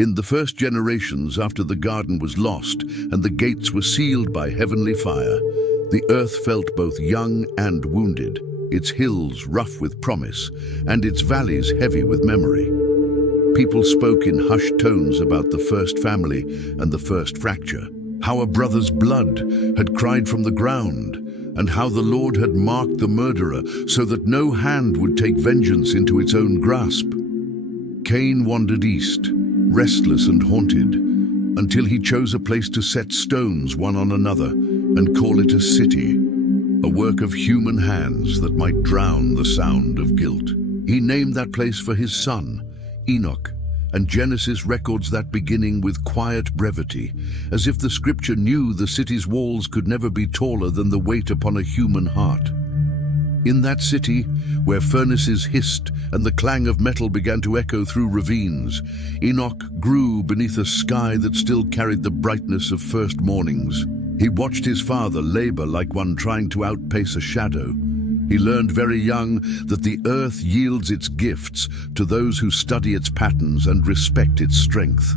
In the first generations after the garden was lost and the gates were sealed by heavenly fire, the earth felt both young and wounded, its hills rough with promise, and its valleys heavy with memory. People spoke in hushed tones about the first family and the first fracture, how a brother's blood had cried from the ground, and how the Lord had marked the murderer so that no hand would take vengeance into its own grasp. Cain wandered east, restless and haunted, until he chose a place to set stones one on another and call it a city, a work of human hands that might drown the sound of guilt. He named that place for his son, Enoch, and Genesis records that beginning with quiet brevity, as if the scripture knew the city's walls could never be taller than the weight upon a human heart. In that city, where furnaces hissed and the clang of metal began to echo through ravines, Enoch grew beneath a sky that still carried the brightness of first mornings. He watched his father labor like one trying to outpace a shadow. He learned very young that the earth yields its gifts to those who study its patterns and respect its strength.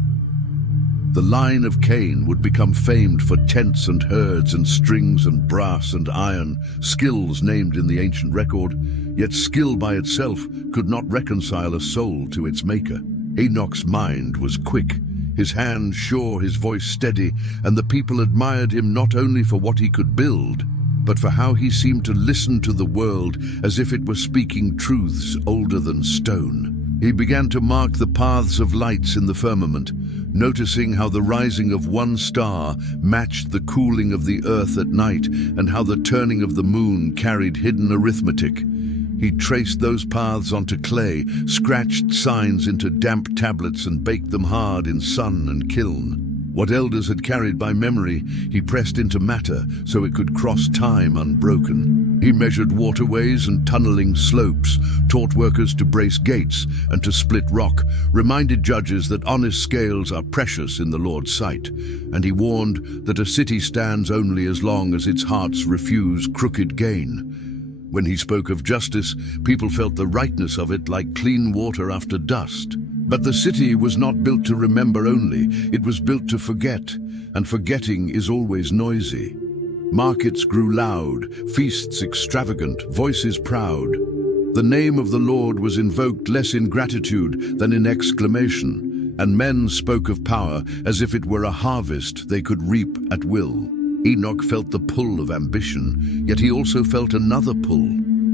The line of Cain would become famed for tents and herds and strings and brass and iron, skills named in the ancient record, yet skill by itself could not reconcile a soul to its maker. Enoch's mind was quick, his hands sure, his voice steady, and the people admired him not only for what he could build, but for how he seemed to listen to the world as if it were speaking truths older than stone. He began to mark the paths of lights in the firmament, noticing how the rising of one star matched the cooling of the earth at night and how the turning of the moon carried hidden arithmetic. He traced those paths onto clay, scratched signs into damp tablets and baked them hard in sun and kiln. What elders had carried by memory, he pressed into matter so it could cross time unbroken. He measured waterways and tunneling slopes, taught workers to brace gates and to split rock, reminded judges that honest scales are precious in the Lord's sight, and he warned that a city stands only as long as its hearts refuse crooked gain. When he spoke of justice, people felt the rightness of it like clean water after dust. But the city was not built to remember only, it was built to forget, and forgetting is always noisy. Markets grew loud, feasts extravagant, voices proud. The name of the Lord was invoked less in gratitude than in exclamation, and men spoke of power as if it were a harvest they could reap at will. Enoch felt the pull of ambition, yet he also felt another pull,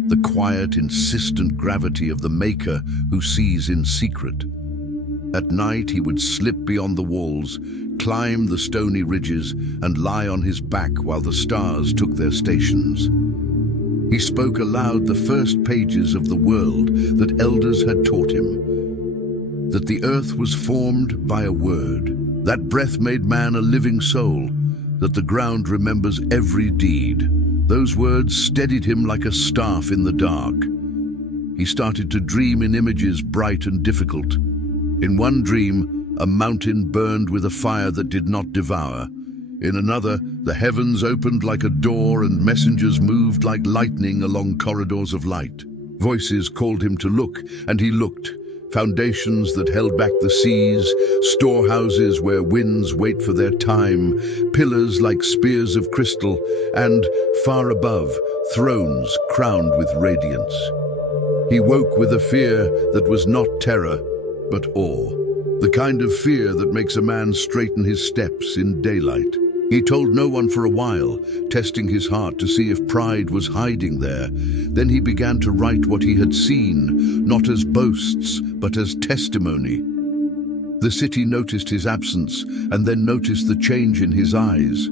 the quiet, insistent gravity of the Maker who sees in secret. At night he would slip beyond the walls, climb the stony ridges, and lie on his back while the stars took their stations. He spoke aloud the first pages of the world that elders had taught him, that the earth was formed by a word, that breath made man a living soul, that the ground remembers every deed. Those words steadied him like a staff in the dark. He started to dream in images bright and difficult. In one dream, a mountain burned with a fire that did not devour. In another, the heavens opened like a door and messengers moved like lightning along corridors of light. Voices called him to look, and he looked. Foundations that held back the seas, storehouses where winds wait for their time, pillars like spears of crystal, and, far above, thrones crowned with radiance. He woke with a fear that was not terror, but awe, the kind of fear that makes a man straighten his steps in daylight. He told no one for a while, testing his heart to see if pride was hiding there. Then he began to write what he had seen, not as boasts, but as testimony. The city noticed his absence, and then noticed the change in his eyes.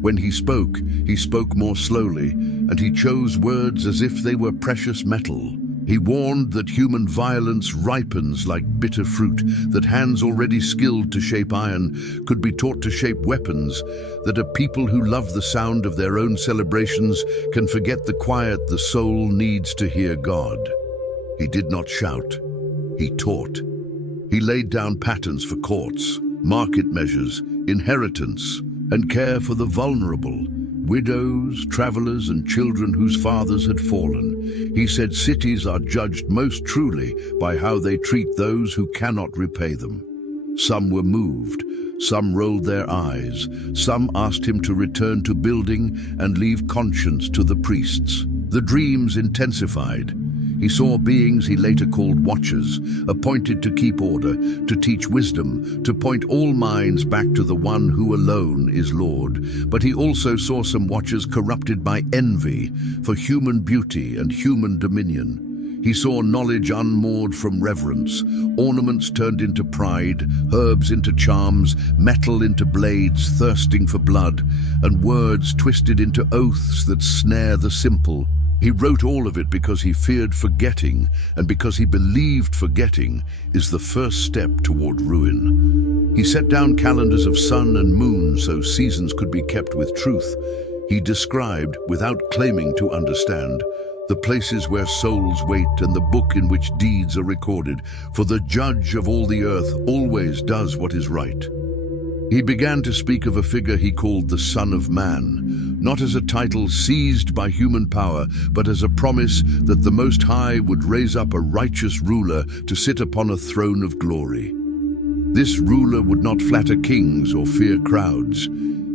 When he spoke more slowly, and he chose words as if they were precious metal. He warned that human violence ripens like bitter fruit, that hands already skilled to shape iron could be taught to shape weapons, that a people who love the sound of their own celebrations can forget the quiet the soul needs to hear God. He did not shout, he taught. He laid down patterns for courts, market measures, inheritance, and care for the vulnerable, widows, travelers, and children whose fathers had fallen. He said cities are judged most truly by how they treat those who cannot repay them. Some were moved, some rolled their eyes, some asked him to return to building and leave conscience to the priests. The dreams intensified. He saw beings he later called watchers, appointed to keep order, to teach wisdom, to point all minds back to the one who alone is Lord. But he also saw some watchers corrupted by envy for human beauty and human dominion. He saw knowledge unmoored from reverence, ornaments turned into pride, herbs into charms, metal into blades thirsting for blood, and words twisted into oaths that snare the simple. He wrote all of it because he feared forgetting, and because he believed forgetting is the first step toward ruin. He set down calendars of sun and moon so seasons could be kept with truth. He described, without claiming to understand, the places where souls wait and the book in which deeds are recorded, for the judge of all the earth always does what is right. He began to speak of a figure he called the Son of Man, not as a title seized by human power, but as a promise that the Most High would raise up a righteous ruler to sit upon a throne of glory. This ruler would not flatter kings or fear crowds.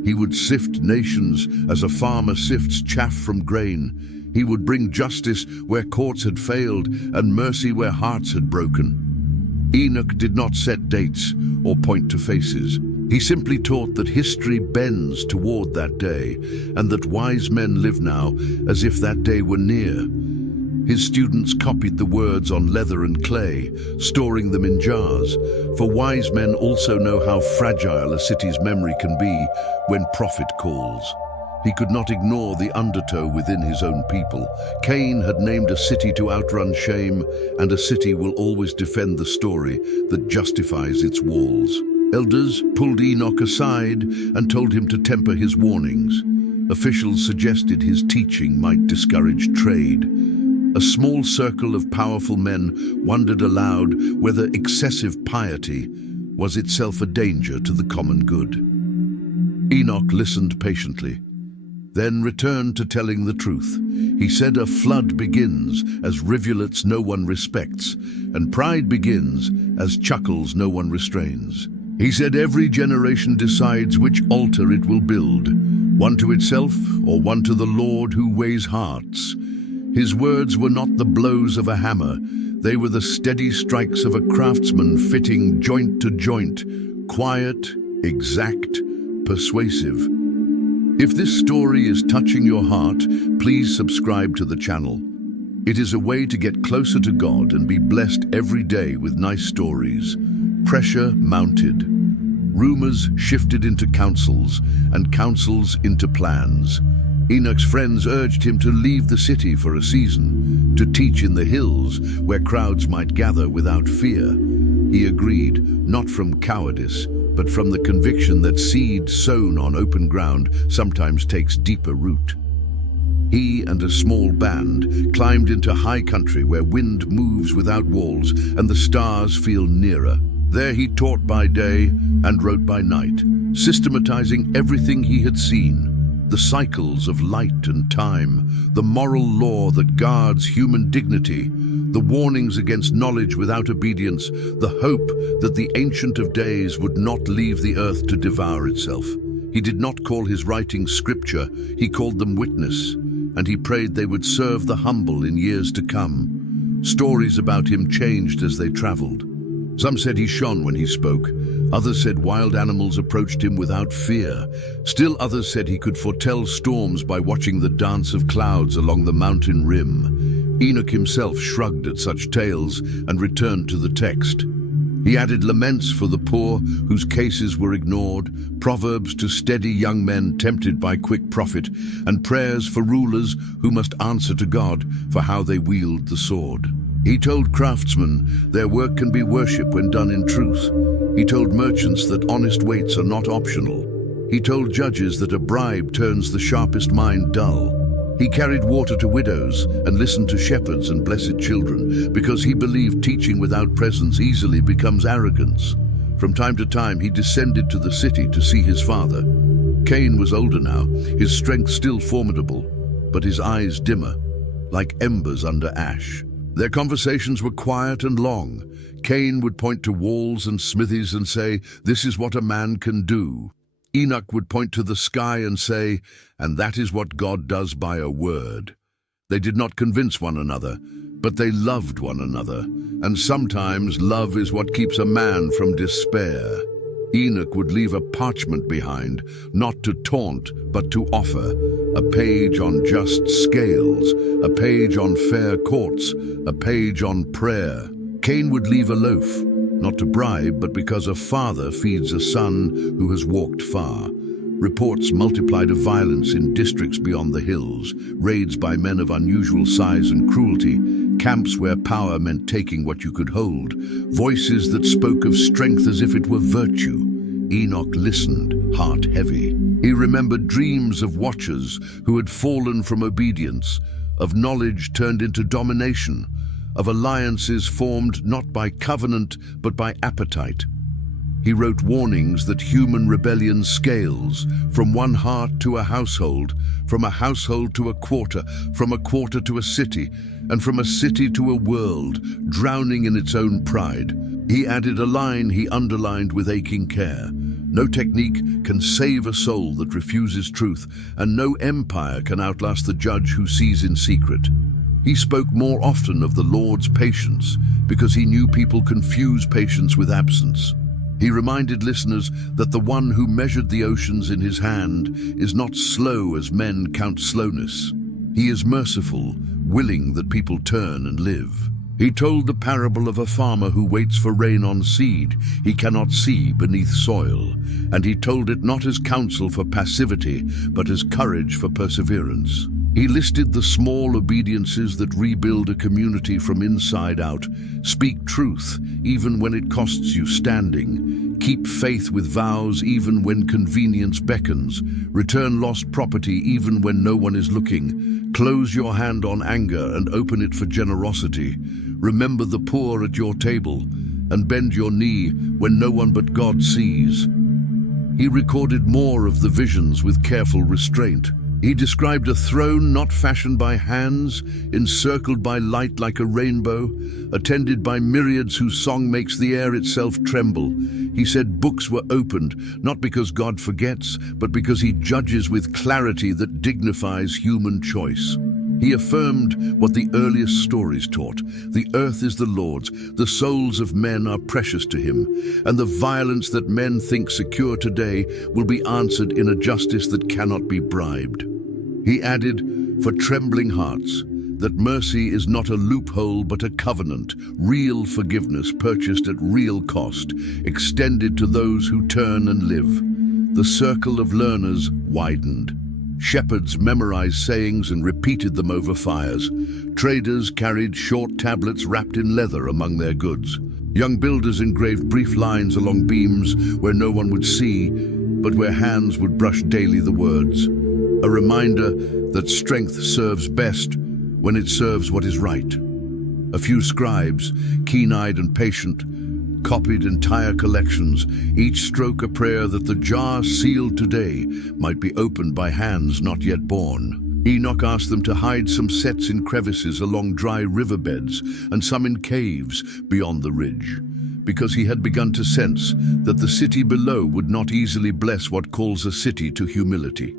He would sift nations as a farmer sifts chaff from grain. He would bring justice where courts had failed and mercy where hearts had broken. Enoch did not set dates or point to faces. He simply taught that history bends toward that day and that wise men live now as if that day were near. His students copied the words on leather and clay, storing them in jars, for wise men also know how fragile a city's memory can be when prophet calls. He could not ignore the undertow within his own people. Cain had named a city to outrun shame, and a city will always defend the story that justifies its walls. Elders pulled Enoch aside and told him to temper his warnings. Officials suggested his teaching might discourage trade. A small circle of powerful men wondered aloud whether excessive piety was itself a danger to the common good. Enoch listened patiently, then returned to telling the truth. He said a flood begins as rivulets no one respects, and pride begins as chuckles no one restrains. He said every generation decides which altar it will build, one to itself or one to the Lord who weighs hearts. His words were not the blows of a hammer, they were the steady strikes of a craftsman fitting joint to joint, quiet, exact, persuasive. If this story is touching your heart, please subscribe to the channel. It is a way to get closer to God and be blessed every day with nice stories. Pressure mounted. Rumors shifted into councils, and councils into plans. Enoch's friends urged him to leave the city for a season, to teach in the hills where crowds might gather without fear. He agreed, not from cowardice, but from the conviction that seed sown on open ground sometimes takes deeper root. He and a small band climbed into high country where wind moves without walls and the stars feel nearer. There he taught by day and wrote by night, systematizing everything he had seen. The cycles of light and time, the moral law that guards human dignity, the warnings against knowledge without obedience, the hope that the Ancient of Days would not leave the earth to devour itself. He did not call his writings scripture, he called them witness, and he prayed they would serve the humble in years to come. Stories about him changed as they traveled. Some said he shone when he spoke. Others said wild animals approached him without fear. Still others said he could foretell storms by watching the dance of clouds along the mountain rim. Enoch himself shrugged at such tales and returned to the text. He added laments for the poor whose cases were ignored, proverbs to steady young men tempted by quick profit, and prayers for rulers who must answer to God for how they wield the sword. He told craftsmen their work can be worship when done in truth. He told merchants that honest weights are not optional. He told judges that a bribe turns the sharpest mind dull. He carried water to widows and listened to shepherds and blessed children because he believed teaching without presence easily becomes arrogance. From time to time he descended to the city to see his father. Cain was older now, his strength still formidable, but his eyes dimmer, like embers under ash. Their conversations were quiet and long. Cain would point to walls and smithies and say, "This is what a man can do." Enoch would point to the sky and say, "And that is what God does by a word." They did not convince one another, but they loved one another, and sometimes love is what keeps a man from despair. Enoch would leave a parchment behind, not to taunt, but to offer, a page on just scales, a page on fair courts, a page on prayer. Cain would leave a loaf, not to bribe, but because a father feeds a son who has walked far. Reports multiplied of violence in districts beyond the hills, raids by men of unusual size and cruelty, camps where power meant taking what you could hold, voices that spoke of strength as if it were virtue. Enoch listened, heart heavy. He remembered dreams of watchers who had fallen from obedience, of knowledge turned into domination, of alliances formed not by covenant but by appetite. He wrote warnings that human rebellion scales from one heart to a household, from a household to a quarter, from a quarter to a city, and from a city to a world, drowning in its own pride. He added a line he underlined with aching care. No technique can save a soul that refuses truth, and no empire can outlast the judge who sees in secret. He spoke more often of the Lord's patience, because he knew people confuse patience with absence. He reminded listeners that the one who measured the oceans in his hand is not slow as men count slowness. He is merciful, willing that people turn and live. He told the parable of a farmer who waits for rain on seed he cannot see beneath soil, and he told it not as counsel for passivity, but as courage for perseverance. He listed the small obediences that rebuild a community from inside out. Speak truth, even when it costs you standing. Keep faith with vows, even when convenience beckons. Return lost property, even when no one is looking. Close your hand on anger and open it for generosity. Remember the poor at your table, and bend your knee when no one but God sees. He recorded more of the visions with careful restraint. He described a throne not fashioned by hands, encircled by light like a rainbow, attended by myriads whose song makes the air itself tremble. He said books were opened, not because God forgets, but because he judges with clarity that dignifies human choice. He affirmed what the earliest stories taught. The earth is the Lord's, the souls of men are precious to him, and the violence that men think secure today will be answered in a justice that cannot be bribed. He added, for trembling hearts, that mercy is not a loophole but a covenant, real forgiveness purchased at real cost, extended to those who turn and live. The circle of learners widened. Shepherds memorized sayings and repeated them over fires. Traders carried short tablets wrapped in leather among their goods. Young builders engraved brief lines along beams where no one would see, but where hands would brush daily the words. A reminder that strength serves best when it serves what is right. A few scribes, keen-eyed and patient, copied entire collections, each stroke a prayer that the jar sealed today might be opened by hands not yet born. Enoch asked them to hide some sets in crevices along dry riverbeds and some in caves beyond the ridge, because he had begun to sense that the city below would not easily bless what calls a city to humility.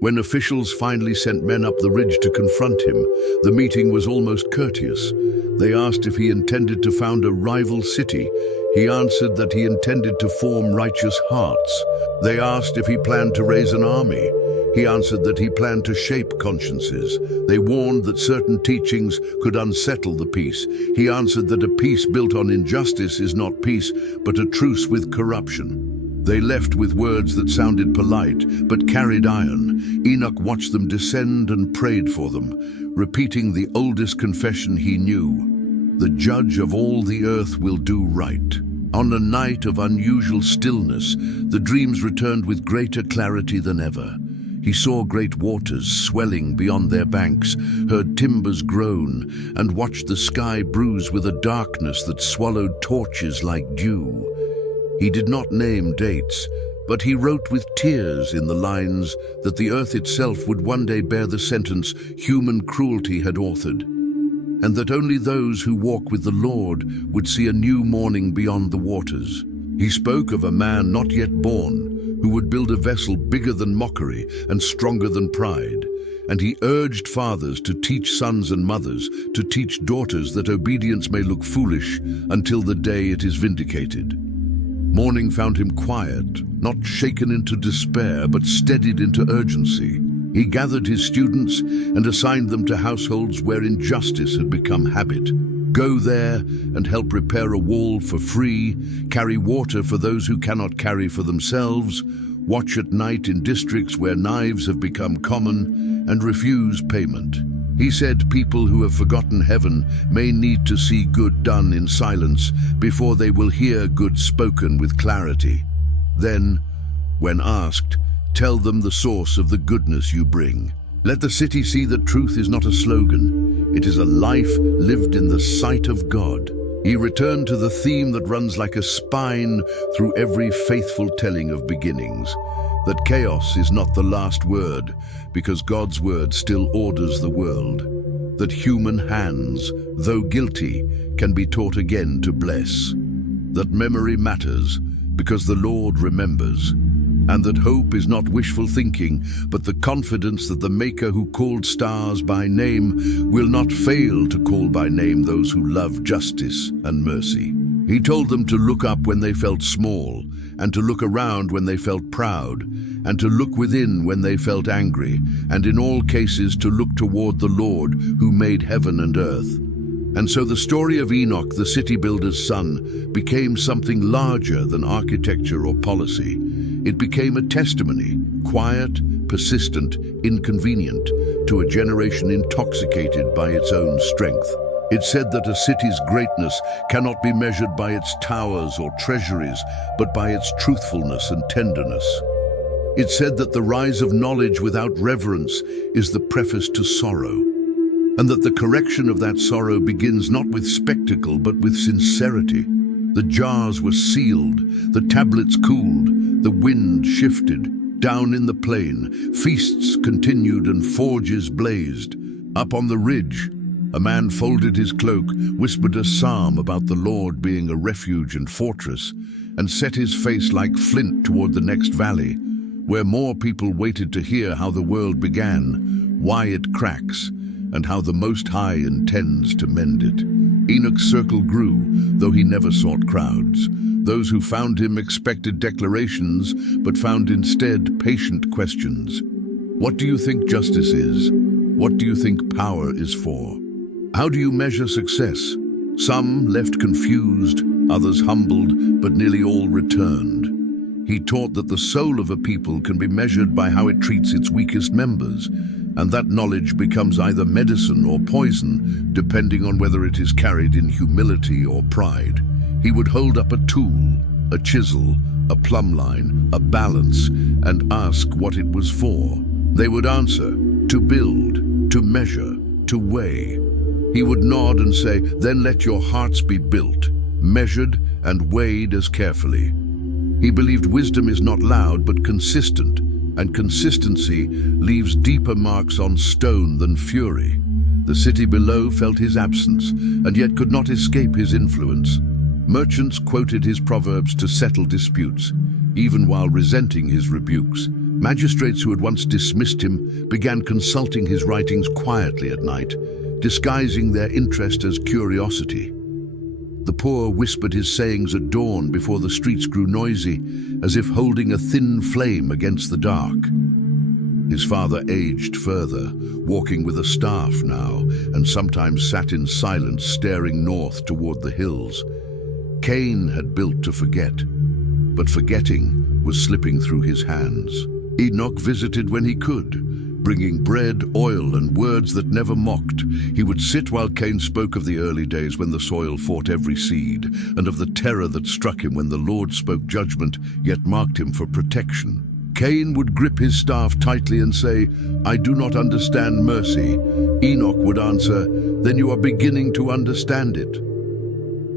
When officials finally sent men up the ridge to confront him, the meeting was almost courteous. They asked if he intended to found a rival city. He answered that he intended to form righteous hearts. They asked if he planned to raise an army. He answered that he planned to shape consciences. They warned that certain teachings could unsettle the peace. He answered that a peace built on injustice is not peace, but a truce with corruption. They left with words that sounded polite, but carried iron. Enoch watched them descend and prayed for them, repeating the oldest confession he knew. The judge of all the earth will do right. On a night of unusual stillness, the dreams returned with greater clarity than ever. He saw great waters swelling beyond their banks, heard timbers groan, and watched the sky bruise with a darkness that swallowed torches like dew. He did not name dates, but he wrote with tears in the lines that the earth itself would one day bear the sentence human cruelty had authored. and that only those who walk with the Lord would see a new morning beyond the waters. He spoke of a man not yet born, who would build a vessel bigger than mockery and stronger than pride. And he urged fathers to teach sons and mothers to teach daughters that obedience may look foolish until the day it is vindicated. Morning found him quiet, not shaken into despair, but steadied into urgency. He gathered his students and assigned them to households where injustice had become habit. Go there and help repair a wall for free, carry water for those who cannot carry for themselves, watch at night in districts where knives have become common, and refuse payment. He said people who have forgotten heaven may need to see good done in silence before they will hear good spoken with clarity. Then, when asked, tell them the source of the goodness you bring. Let the city see that truth is not a slogan. It is a life lived in the sight of God. He returned to the theme that runs like a spine through every faithful telling of beginnings, that chaos is not the last word, because God's word still orders the world, that human hands, though guilty, can be taught again to bless, that memory matters, because the Lord remembers, and that hope is not wishful thinking, but the confidence that the Maker who called stars by name will not fail to call by name those who love justice and mercy. He told them to look up when they felt small, and to look around when they felt proud, and to look within when they felt angry, and in all cases to look toward the Lord who made heaven and earth. And so the story of Enoch, the city builder's son, became something larger than architecture or policy. It became a testimony, quiet, persistent, inconvenient, to a generation intoxicated by its own strength. It said that a city's greatness cannot be measured by its towers or treasuries, but by its truthfulness and tenderness. It said that the rise of knowledge without reverence is the preface to sorrow, and that the correction of that sorrow begins not with spectacle but with sincerity. The jars were sealed, the tablets cooled, the wind shifted. Down in the plain, feasts continued and forges blazed. Up on the ridge, a man folded his cloak, whispered a psalm about the Lord being a refuge and fortress, and set his face like flint toward the next valley, where more people waited to hear how the world began, why it cracks, and how the Most High intends to mend it. Enoch's circle grew, though he never sought crowds. Those who found him expected declarations, but found instead patient questions. What do you think justice is? What do you think power is for? How do you measure success? Some left confused, others humbled, but nearly all returned. He taught that the soul of a people can be measured by how it treats its weakest members, and that knowledge becomes either medicine or poison, depending on whether it is carried in humility or pride. He would hold up a tool, a chisel, a plumb line, a balance, and ask what it was for. They would answer, to build, to measure, to weigh. He would nod and say, then let your hearts be built, measured and weighed as carefully. He believed wisdom is not loud but consistent, and consistency leaves deeper marks on stone than fury. The city below felt his absence, and yet could not escape his influence. Merchants quoted his proverbs to settle disputes, even while resenting his rebukes. Magistrates who had once dismissed him began consulting his writings quietly at night, disguising their interest as curiosity. The poor whispered his sayings at dawn before the streets grew noisy, as if holding a thin flame against the dark. His father aged further, walking with a staff now, and sometimes sat in silence, staring north toward the hills. Cain had built to forget, but forgetting was slipping through his hands. Enoch visited when he could, bringing bread, oil, and words that never mocked. He would sit while Cain spoke of the early days when the soil fought every seed, and of the terror that struck him when the Lord spoke judgment, yet marked him for protection. Cain would grip his staff tightly and say, I do not understand mercy. Enoch would answer, then you are beginning to understand it.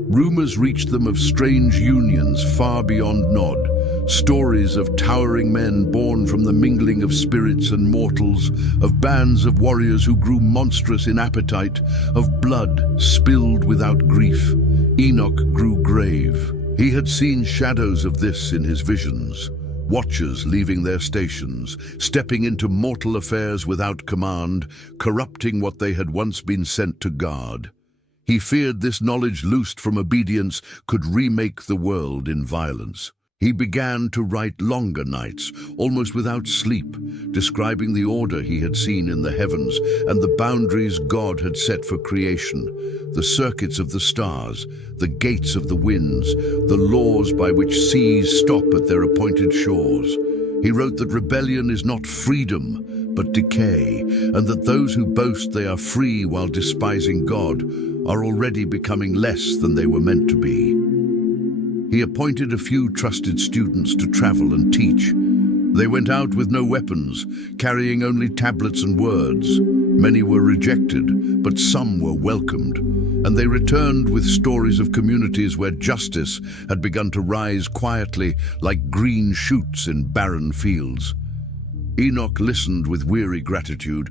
Rumors reached them of strange unions far beyond Nod, Stories of towering men born from the mingling of spirits and mortals, of bands of warriors who grew monstrous in appetite, of blood spilled without grief. Enoch grew grave. He had seen shadows of this in his visions. Watchers leaving their stations, stepping into mortal affairs without command, corrupting what they had once been sent to guard. He feared this knowledge loosed from obedience could remake the world in violence. He began to write longer nights, almost without sleep, describing the order he had seen in the heavens and the boundaries God had set for creation, the circuits of the stars, the gates of the winds, the laws by which seas stop at their appointed shores. He wrote that rebellion is not freedom, but decay, and that those who boast they are free while despising God are already becoming less than they were meant to be. He appointed a few trusted students to travel and teach. They went out with no weapons, carrying only tablets and words. Many were rejected, but some were welcomed, and they returned with stories of communities where justice had begun to rise quietly like green shoots in barren fields. Enoch listened with weary gratitude.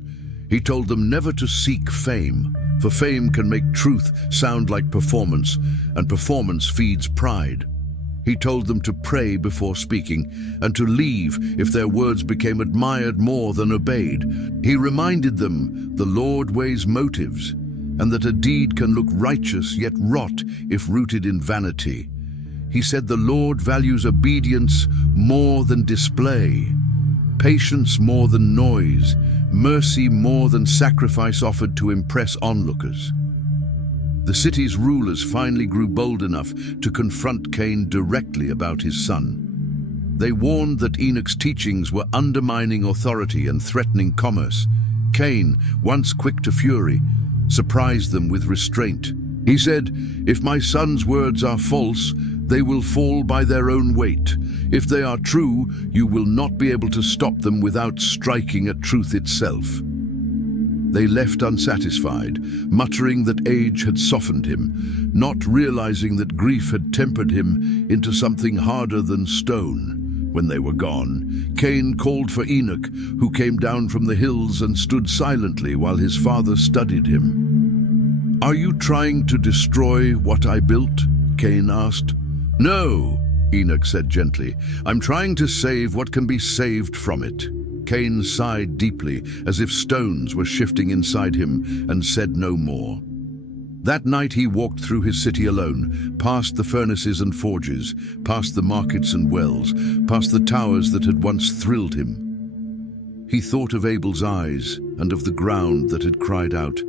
He told them never to seek fame, for fame can make truth sound like performance, and performance feeds pride. He told them to pray before speaking, and to leave if their words became admired more than obeyed. He reminded them the Lord weighs motives, and that a deed can look righteous yet rot if rooted in vanity. He said the Lord values obedience more than display, patience more than noise, mercy more than sacrifice offered to impress onlookers. The city's rulers finally grew bold enough to confront Cain directly about his son. They warned that Enoch's teachings were undermining authority and threatening commerce. Cain, once quick to fury, surprised them with restraint. He said, "If my son's words are false, they will fall by their own weight. If they are true, you will not be able to stop them without striking at truth itself." They left unsatisfied, muttering that age had softened him, not realizing that grief had tempered him into something harder than stone. When they were gone, Cain called for Enoch, who came down from the hills and stood silently while his father studied him. "Are you trying to destroy what I built?" Cain asked. "No," Enoch said gently. "I'm trying to save what can be saved from it." Cain sighed deeply, as if stones were shifting inside him, and said no more. That night he walked through his city alone, past the furnaces and forges, past the markets and wells, past the towers that had once thrilled him. He thought of Abel's eyes and of the ground that had cried out,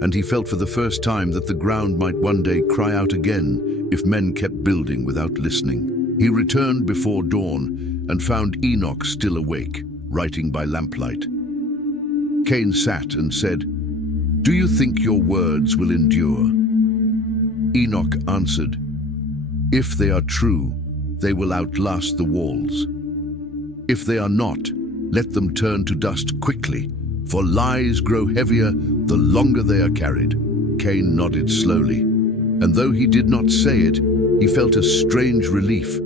and he felt for the first time that the ground might one day cry out again if men kept building without listening. He returned before dawn and found Enoch still awake, writing by lamplight. Cain sat and said, "Do you think your words will endure?" Enoch answered, "If they are true, they will outlast the walls. If they are not, let them turn to dust quickly, for lies grow heavier the longer they are carried." Cain nodded slowly, and though he did not say it, he felt a strange relief,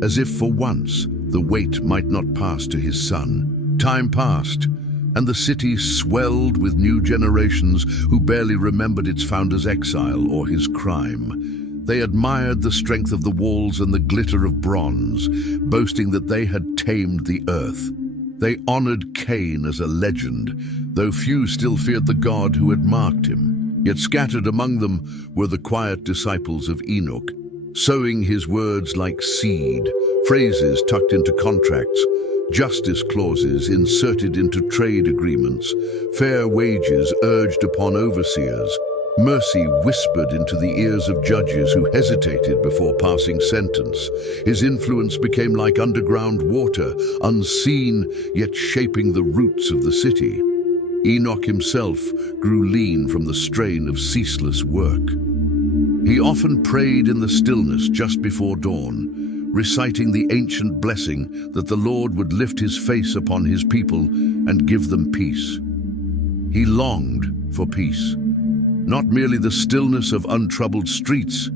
as if for once the weight might not pass to his son. Time passed, and the city swelled with new generations who barely remembered its founder's exile or his crime. They admired the strength of the walls and the glitter of bronze, boasting that they had tamed the earth. They honored Cain as a legend, though few still feared the God who had marked him. Yet scattered among them were the quiet disciples of Enoch, sowing his words like seed, phrases tucked into contracts, justice clauses inserted into trade agreements, fair wages urged upon overseers, mercy whispered into the ears of judges who hesitated before passing sentence. His influence became like underground water, unseen yet shaping the roots of the city. Enoch himself grew lean from the strain of ceaseless work. He often prayed in the stillness just before dawn, reciting the ancient blessing that the Lord would lift his face upon his people and give them peace. He longed for peace, not merely the stillness of untroubled streets,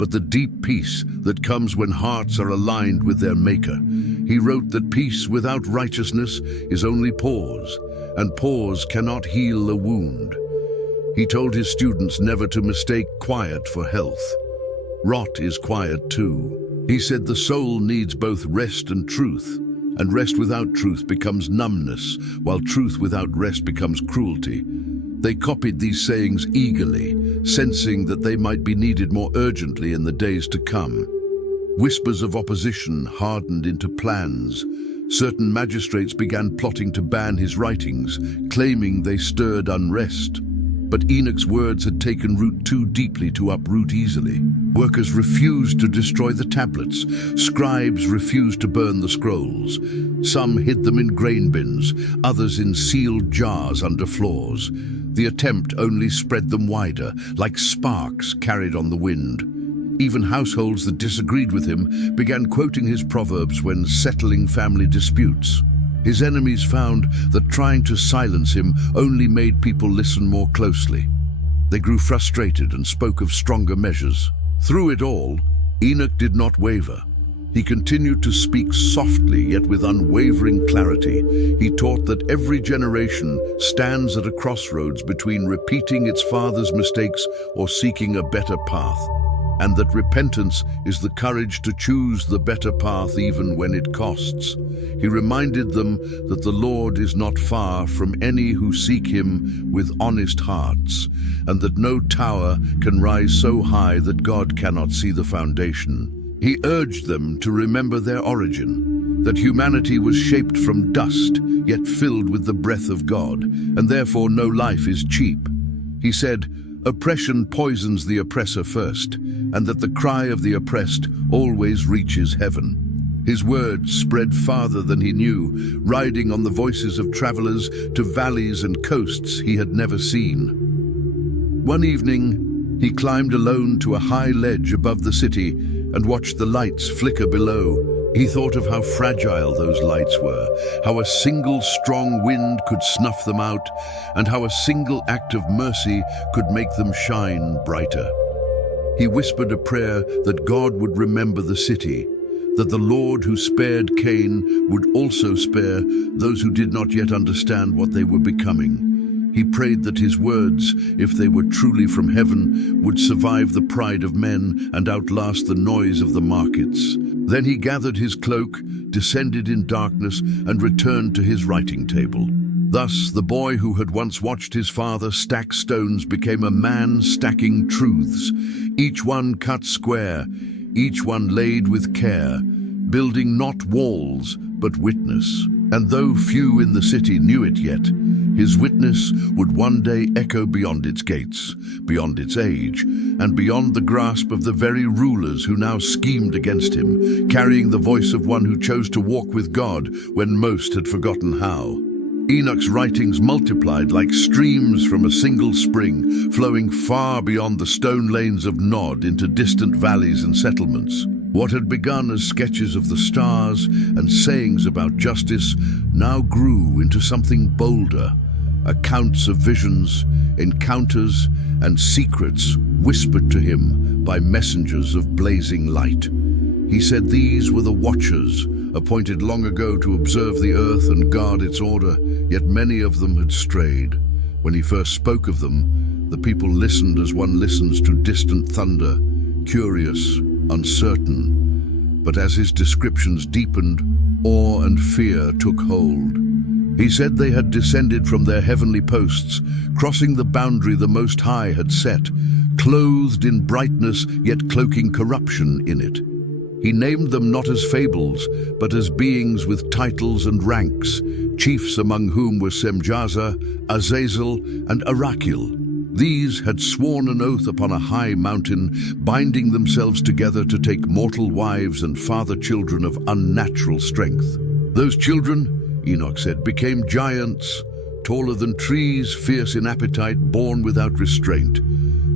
but the deep peace that comes when hearts are aligned with their Maker. He wrote that peace without righteousness is only pause, and pause cannot heal a wound. He told his students never to mistake quiet for health. Rot is quiet too. He said the soul needs both rest and truth, and rest without truth becomes numbness, while truth without rest becomes cruelty. They copied these sayings eagerly, sensing that they might be needed more urgently in the days to come. Whispers of opposition hardened into plans. Certain magistrates began plotting to ban his writings, claiming they stirred unrest. But Enoch's words had taken root too deeply to uproot easily. Workers refused to destroy the tablets. Scribes refused to burn the scrolls. Some hid them in grain bins, others in sealed jars under floors. The attempt only spread them wider, like sparks carried on the wind. Even households that disagreed with him began quoting his proverbs when settling family disputes. His enemies found that trying to silence him only made people listen more closely. They grew frustrated and spoke of stronger measures. Through it all, Enoch did not waver. He continued to speak softly yet with unwavering clarity. He taught that every generation stands at a crossroads between repeating its father's mistakes or seeking a better path, and that repentance is the courage to choose the better path even when it costs. He reminded them that the Lord is not far from any who seek him with honest hearts, and that no tower can rise so high that God cannot see the foundation. He urged them to remember their origin, that humanity was shaped from dust, yet filled with the breath of God, and therefore no life is cheap. He said, oppression poisons the oppressor first, and that the cry of the oppressed always reaches heaven. His words spread farther than he knew, riding on the voices of travelers to valleys and coasts he had never seen. One evening, he climbed alone to a high ledge above the city and watched the lights flicker below. He thought of how fragile those lights were, how a single strong wind could snuff them out, and how a single act of mercy could make them shine brighter. He whispered a prayer that God would remember the city, that the Lord who spared Cain would also spare those who did not yet understand what they were becoming. He prayed that his words, if they were truly from heaven, would survive the pride of men and outlast the noise of the markets. Then he gathered his cloak, descended in darkness, and returned to his writing table. Thus, the boy who had once watched his father stack stones became a man stacking truths, each one cut square, each one laid with care, building not walls, but witness. And though few in the city knew it yet, his witness would one day echo beyond its gates, beyond its age, and beyond the grasp of the very rulers who now schemed against him, carrying the voice of one who chose to walk with God when most had forgotten how. Enoch's writings multiplied like streams from a single spring, flowing far beyond the stone lanes of Nod into distant valleys and settlements. What had begun as sketches of the stars and sayings about justice now grew into something bolder, accounts of visions, encounters, and secrets whispered to him by messengers of blazing light. He said these were the watchers, appointed long ago to observe the earth and guard its order, yet many of them had strayed. When he first spoke of them, the people listened as one listens to distant thunder, curious, uncertain. But as his descriptions deepened, awe and fear took hold. He said they had descended from their heavenly posts, crossing the boundary the Most High had set, clothed in brightness yet cloaking corruption in it. He named them not as fables, but as beings with titles and ranks, chiefs among whom were Semjaza, Azazel, and Arakel. These had sworn an oath upon a high mountain, binding themselves together to take mortal wives and father children of unnatural strength. Those children, Enoch said, became giants, taller than trees, fierce in appetite, born without restraint.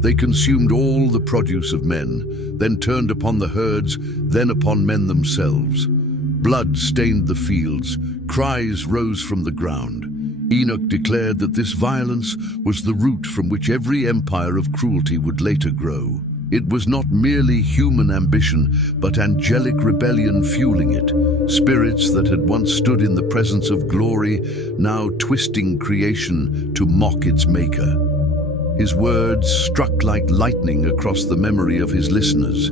They consumed all the produce of men, then turned upon the herds, then upon men themselves. Blood stained the fields, cries rose from the ground. Enoch declared that this violence was the root from which every empire of cruelty would later grow. It was not merely human ambition, but angelic rebellion fueling it. Spirits that had once stood in the presence of glory, now twisting creation to mock its maker. His words struck like lightning across the memory of his listeners.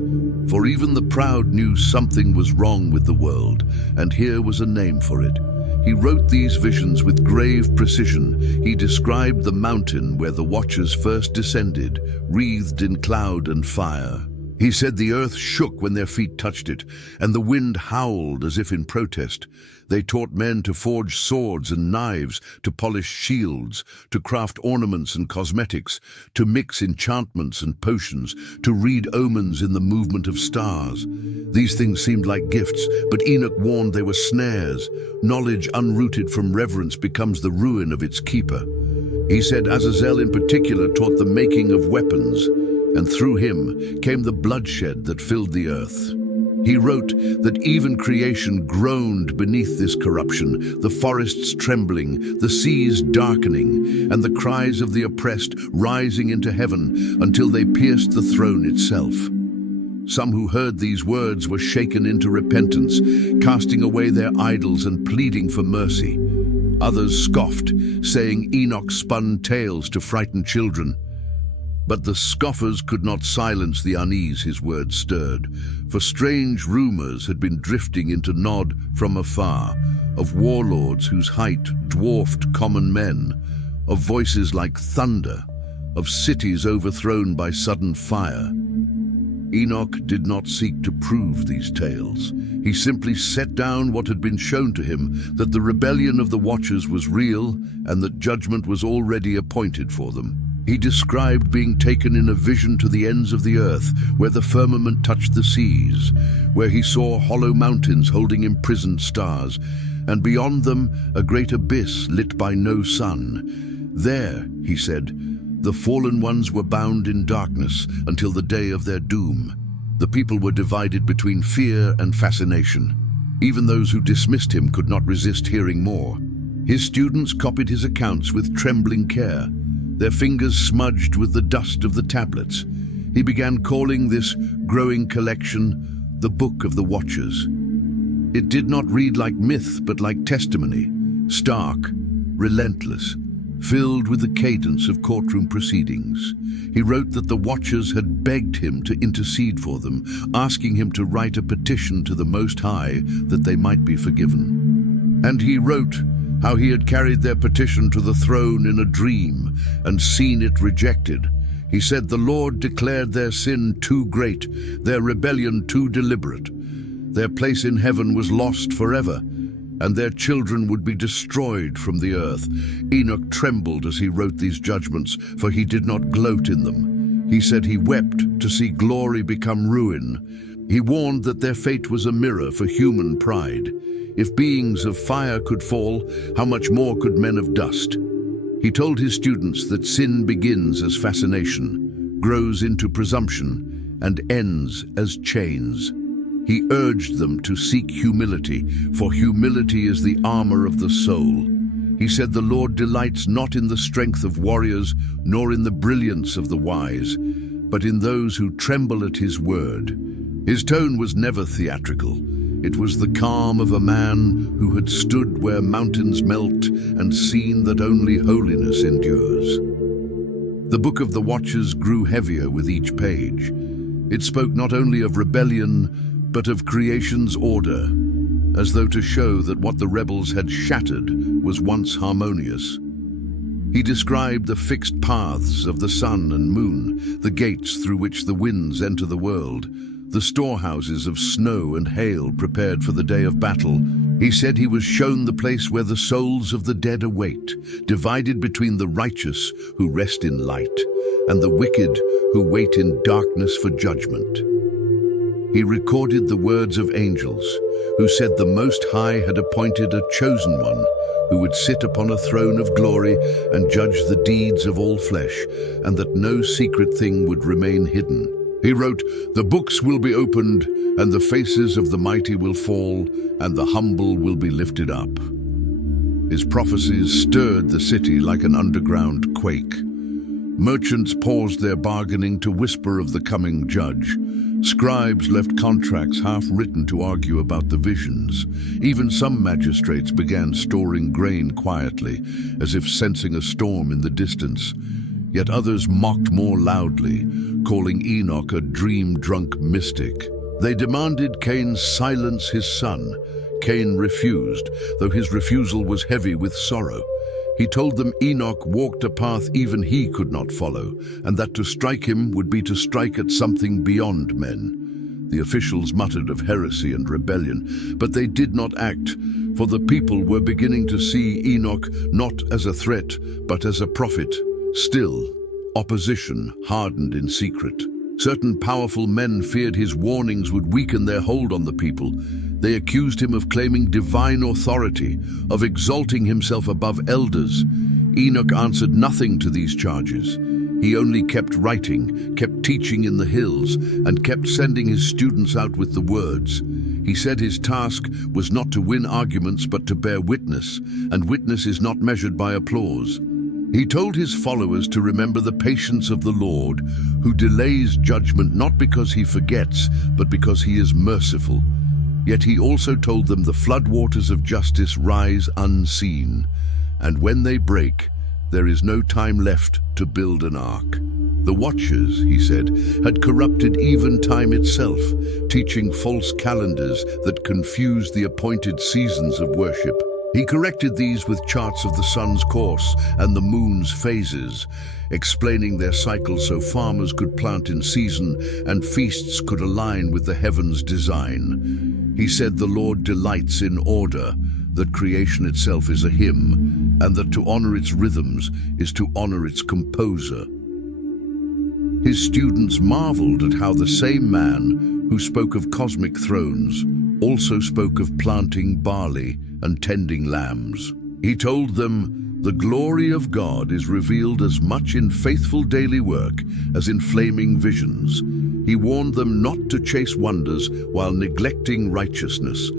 For even the proud knew something was wrong with the world, and here was a name for it. He wrote these visions with grave precision. He described the mountain where the watchers first descended, wreathed in cloud and fire. He said the earth shook when their feet touched it, and the wind howled as if in protest. They taught men to forge swords and knives, to polish shields, to craft ornaments and cosmetics, to mix enchantments and potions, to read omens in the movement of stars. These things seemed like gifts, but Enoch warned they were snares. Knowledge unrooted from reverence becomes the ruin of its keeper. He said Azazel in particular taught the making of weapons, and through him came the bloodshed that filled the earth. He wrote that even creation groaned beneath this corruption, the forests trembling, the seas darkening, and the cries of the oppressed rising into heaven until they pierced the throne itself. Some who heard these words were shaken into repentance, casting away their idols and pleading for mercy. Others scoffed, saying Enoch spun tales to frighten children. But the scoffers could not silence the unease his words stirred, for strange rumors had been drifting into Nod from afar, of warlords whose height dwarfed common men, of voices like thunder, of cities overthrown by sudden fire. Enoch did not seek to prove these tales. He simply set down what had been shown to him, that the rebellion of the Watchers was real and that judgment was already appointed for them. He described being taken in a vision to the ends of the earth, where the firmament touched the seas, where he saw hollow mountains holding imprisoned stars, and beyond them a great abyss lit by no sun. There, he said, the fallen ones were bound in darkness until the day of their doom. The people were divided between fear and fascination. Even those who dismissed him could not resist hearing more. His students copied his accounts with trembling care, their fingers smudged with the dust of the tablets. He began calling this growing collection the Book of the Watchers. It did not read like myth, but like testimony, stark, relentless, filled with the cadence of courtroom proceedings. He wrote that the Watchers had begged him to intercede for them, asking him to write a petition to the Most High that they might be forgiven. And he wrote how he had carried their petition to the throne in a dream and seen it rejected. He said the Lord declared their sin too great, their rebellion too deliberate. Their place in heaven was lost forever, and their children would be destroyed from the earth. Enoch trembled as he wrote these judgments, for he did not gloat in them. He said he wept to see glory become ruin. He warned that their fate was a mirror for human pride. If beings of fire could fall, how much more could men of dust? He told his students that sin begins as fascination, grows into presumption, and ends as chains. He urged them to seek humility, for humility is the armor of the soul. He said the Lord delights not in the strength of warriors, nor in the brilliance of the wise, but in those who tremble at his word. His tone was never theatrical. It was the calm of a man who had stood where mountains melt and seen that only holiness endures. The Book of the Watchers grew heavier with each page. It spoke not only of rebellion, but of creation's order, as though to show that what the rebels had shattered was once harmonious. He described the fixed paths of the sun and moon, the gates through which the winds enter the world, the storehouses of snow and hail prepared for the day of battle. He said he was shown the place where the souls of the dead await, divided between the righteous who rest in light and the wicked who wait in darkness for judgment. He recorded the words of angels, who said the Most High had appointed a chosen one who would sit upon a throne of glory and judge the deeds of all flesh, and that no secret thing would remain hidden. He wrote, "The books will be opened, and the faces of the mighty will fall, and the humble will be lifted up." His prophecies stirred the city like an underground quake. Merchants paused their bargaining to whisper of the coming judge. Scribes left contracts half-written to argue about the visions. Even some magistrates began storing grain quietly, as if sensing a storm in the distance. Yet others mocked more loudly, calling Enoch a dream-drunk mystic. They demanded Cain silence his son. Cain refused, though his refusal was heavy with sorrow. He told them Enoch walked a path even he could not follow, and that to strike him would be to strike at something beyond men. The officials muttered of heresy and rebellion, but they did not act, for the people were beginning to see Enoch not as a threat, but as a prophet. Still, opposition hardened in secret. Certain powerful men feared his warnings would weaken their hold on the people. They accused him of claiming divine authority, of exalting himself above elders. Enoch answered nothing to these charges. He only kept writing, kept teaching in the hills, and kept sending his students out with the words. He said his task was not to win arguments but to bear witness, and witness is not measured by applause. He told his followers to remember the patience of the Lord, who delays judgment not because he forgets, but because he is merciful. Yet he also told them the floodwaters of justice rise unseen, and when they break, there is no time left to build an ark. The watchers, he said, had corrupted even time itself, teaching false calendars that confused the appointed seasons of worship. He corrected these with charts of the sun's course and the moon's phases, explaining their cycles so farmers could plant in season and feasts could align with the heavens' design. He said the Lord delights in order, that creation itself is a hymn, and that to honor its rhythms is to honor its composer. His students marveled at how the same man who spoke of cosmic thrones also spoke of planting barley and tending lambs. He told them, the glory of God is revealed as much in faithful daily work as in flaming visions. He warned them not to chase wonders while neglecting righteousness,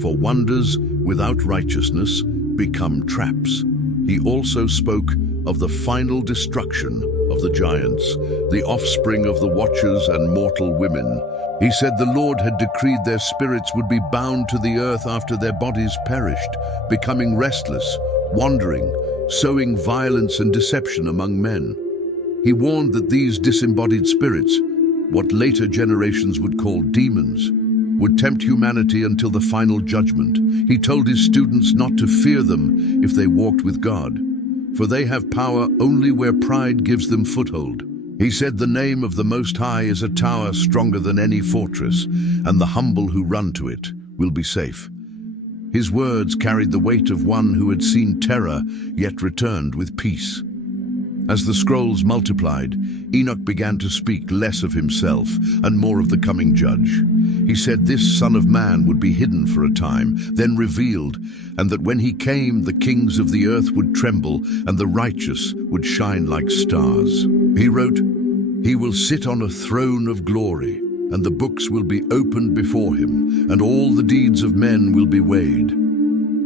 for wonders without righteousness become traps. He also spoke of the final destruction of the giants, the offspring of the watchers and mortal women. He said the Lord had decreed their spirits would be bound to the earth after their bodies perished, becoming restless, wandering, sowing violence and deception among men. He warned that these disembodied spirits, what later generations would call demons, would tempt humanity until the final judgment. He told his students not to fear them if they walked with God, for they have power only where pride gives them foothold. He said the name of the Most High is a tower stronger than any fortress, and the humble who run to it will be safe. His words carried the weight of one who had seen terror, yet returned with peace. As the scrolls multiplied, Enoch began to speak less of himself and more of the coming judge. He said this Son of Man would be hidden for a time, then revealed, and that when he came, the kings of the earth would tremble and the righteous would shine like stars. He wrote, "He will sit on a throne of glory, and the books will be opened before him, and all the deeds of men will be weighed."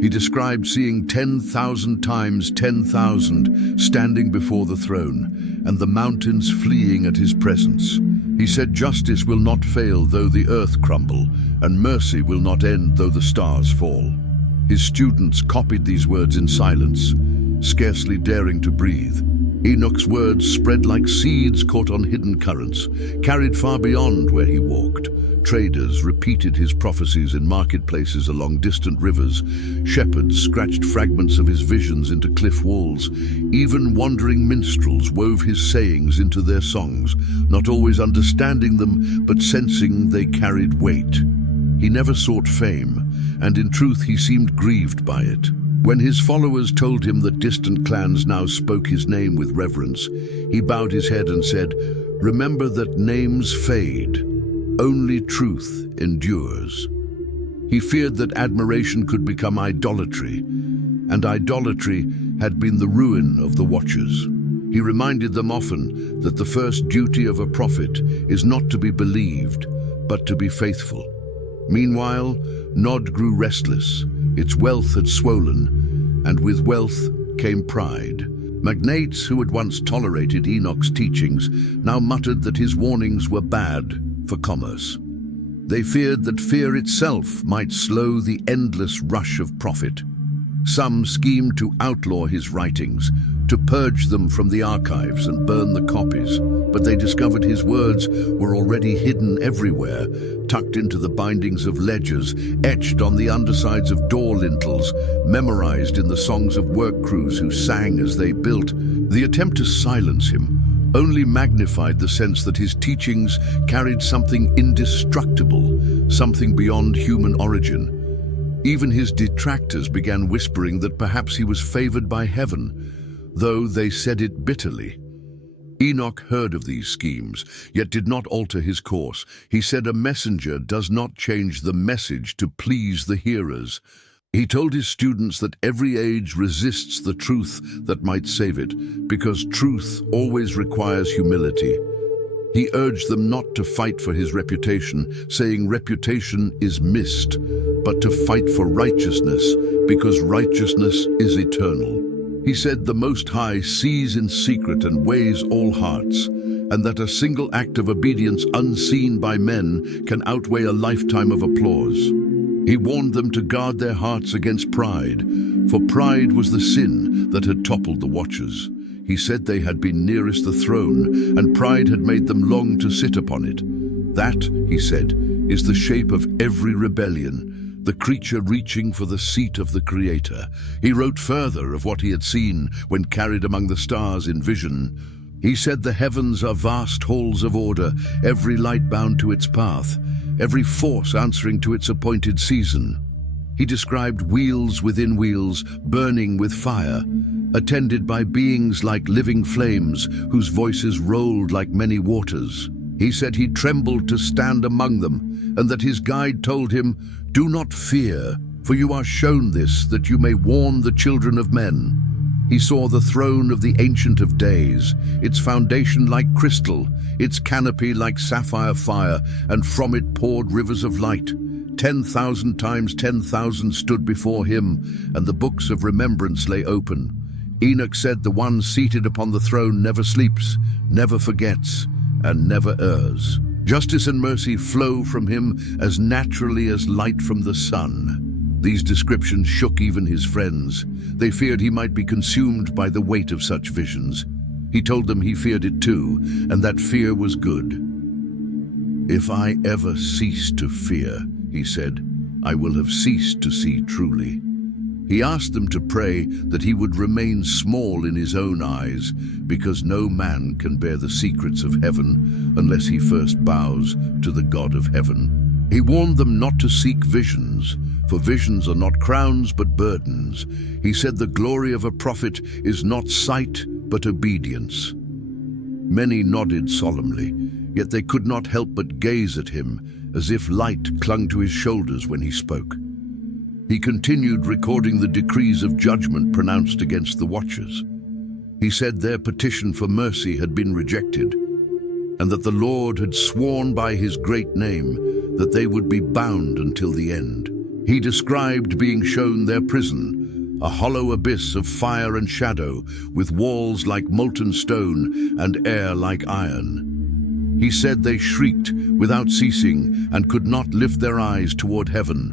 He described seeing 10,000 times 10,000 standing before the throne, and the mountains fleeing at his presence. He said justice will not fail though the earth crumble, and mercy will not end though the stars fall. His students copied these words in silence, scarcely daring to breathe. Enoch's words spread like seeds caught on hidden currents, carried far beyond where he walked. Traders repeated his prophecies in marketplaces along distant rivers. Shepherds scratched fragments of his visions into cliff walls. Even wandering minstrels wove his sayings into their songs, not always understanding them, but sensing they carried weight. He never sought fame, and in truth he seemed grieved by it. When his followers told him that distant clans now spoke his name with reverence, he bowed his head and said, "Remember that names fade. Only truth endures." He feared that admiration could become idolatry, and idolatry had been the ruin of the watchers. He reminded them often that the first duty of a prophet is not to be believed, but to be faithful. Meanwhile, Nod grew restless. Its wealth had swollen, and with wealth came pride. Magnates who had once tolerated Enoch's teachings now muttered that his warnings were bad for commerce. They feared that fear itself might slow the endless rush of profit. Some schemed to outlaw his writings, to purge them from the archives and burn the copies, but they discovered his words were already hidden everywhere, tucked into the bindings of ledgers, etched on the undersides of door lintels, memorized in the songs of work crews who sang as they built. The attempt to silence him only magnified the sense that his teachings carried something indestructible, something beyond human origin. Even his detractors began whispering that perhaps he was favored by heaven, though they said it bitterly. Enoch heard of these schemes, yet did not alter his course. He said a messenger does not change the message to please the hearers. He told his students that every age resists the truth that might save it, because truth always requires humility. He urged them not to fight for his reputation, saying reputation is mist, but to fight for righteousness, because righteousness is eternal. He said the Most High sees in secret and weighs all hearts, and that a single act of obedience unseen by men can outweigh a lifetime of applause. He warned them to guard their hearts against pride, for pride was the sin that had toppled the watchers. He said they had been nearest the throne, and pride had made them long to sit upon it. That, he said, is the shape of every rebellion, the creature reaching for the seat of the Creator. He wrote further of what he had seen when carried among the stars in vision. He said the heavens are vast halls of order, every light bound to its path, every force answering to its appointed season. He described wheels within wheels, burning with fire, attended by beings like living flames, whose voices rolled like many waters. He said he trembled to stand among them, and that his guide told him, "Do not fear, for you are shown this, that you may warn the children of men." He saw the throne of the Ancient of Days, its foundation like crystal, its canopy like sapphire fire, and from it poured rivers of light. 10,000 times 10,000 stood before him, and the books of remembrance lay open. Enoch said the one seated upon the throne never sleeps, never forgets, and never errs. Justice and mercy flow from him as naturally as light from the sun. These descriptions shook even his friends. They feared he might be consumed by the weight of such visions. He told them he feared it too, and that fear was good. "If I ever cease to fear," he said, "I will have ceased to see truly." He asked them to pray that he would remain small in his own eyes, because no man can bear the secrets of heaven unless he first bows to the God of heaven. He warned them not to seek visions, for visions are not crowns but burdens. He said the glory of a prophet is not sight but obedience. Many nodded solemnly, yet they could not help but gaze at him, as if light clung to his shoulders when he spoke. He continued recording the decrees of judgment pronounced against the watchers. He said their petition for mercy had been rejected, and that the Lord had sworn by his great name that they would be bound until the end. He described being shown their prison, a hollow abyss of fire and shadow, with walls like molten stone and air like iron. He said they shrieked without ceasing and could not lift their eyes toward heaven.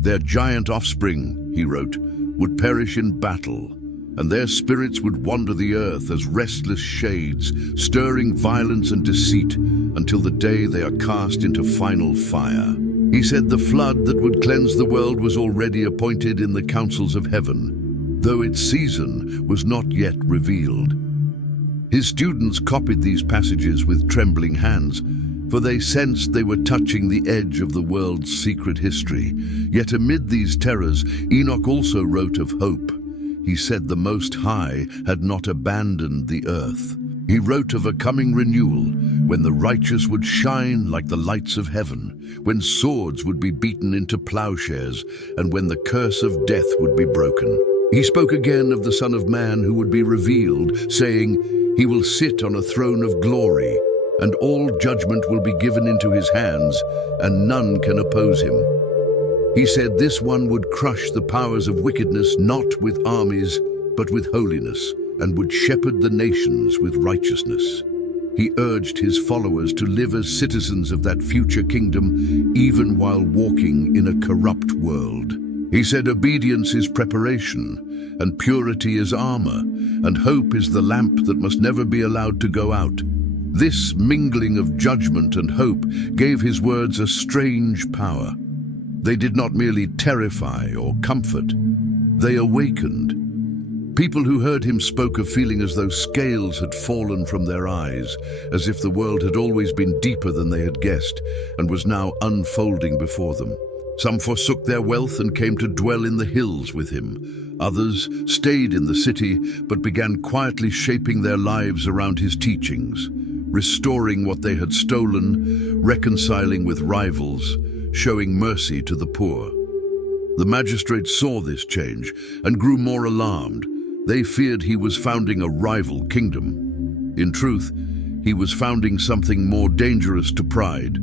Their giant offspring, he wrote, would perish in battle, and their spirits would wander the earth as restless shades, stirring violence and deceit until the day they are cast into final fire. He said the flood that would cleanse the world was already appointed in the councils of heaven, though its season was not yet revealed. His students copied these passages with trembling hands, for they sensed they were touching the edge of the world's secret history. Yet amid these terrors, Enoch also wrote of hope. He said the Most High had not abandoned the earth. He wrote of a coming renewal, when the righteous would shine like the lights of heaven, when swords would be beaten into plowshares, and when the curse of death would be broken. He spoke again of the Son of Man who would be revealed, saying, "He will sit on a throne of glory, and all judgment will be given into his hands, and none can oppose him." He said this one would crush the powers of wickedness not with armies, but with holiness. and would shepherd the nations with righteousness. He urged his followers to live as citizens of that future kingdom, even while walking in a corrupt world. He said obedience is preparation, and purity is armor, and hope is the lamp that must never be allowed to go out. This mingling of judgment and hope gave his words a strange power. They did not merely terrify or comfort, they awakened. People who heard him spoke of feeling as though scales had fallen from their eyes, as if the world had always been deeper than they had guessed and was now unfolding before them. Some forsook their wealth and came to dwell in the hills with him. Others stayed in the city but began quietly shaping their lives around his teachings, restoring what they had stolen, reconciling with rivals, showing mercy to the poor. The magistrates saw this change and grew more alarmed. They feared he was founding a rival kingdom. In truth, he was founding something more dangerous to pride,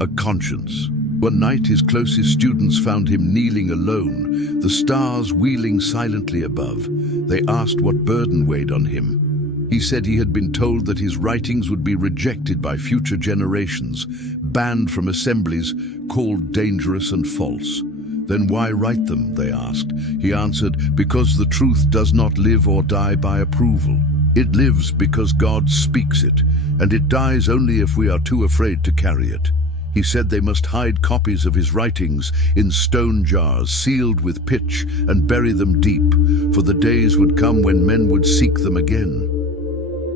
a conscience. One night, his closest students found him kneeling alone, the stars wheeling silently above. They asked what burden weighed on him. He said he had been told that his writings would be rejected by future generations, banned from assemblies, called dangerous and false. Then why write them, they asked. He answered, because the truth does not live or die by approval. It lives because God speaks it, and it dies only if we are too afraid to carry it. He said they must hide copies of his writings in stone jars sealed with pitch and bury them deep, for the days would come when men would seek them again.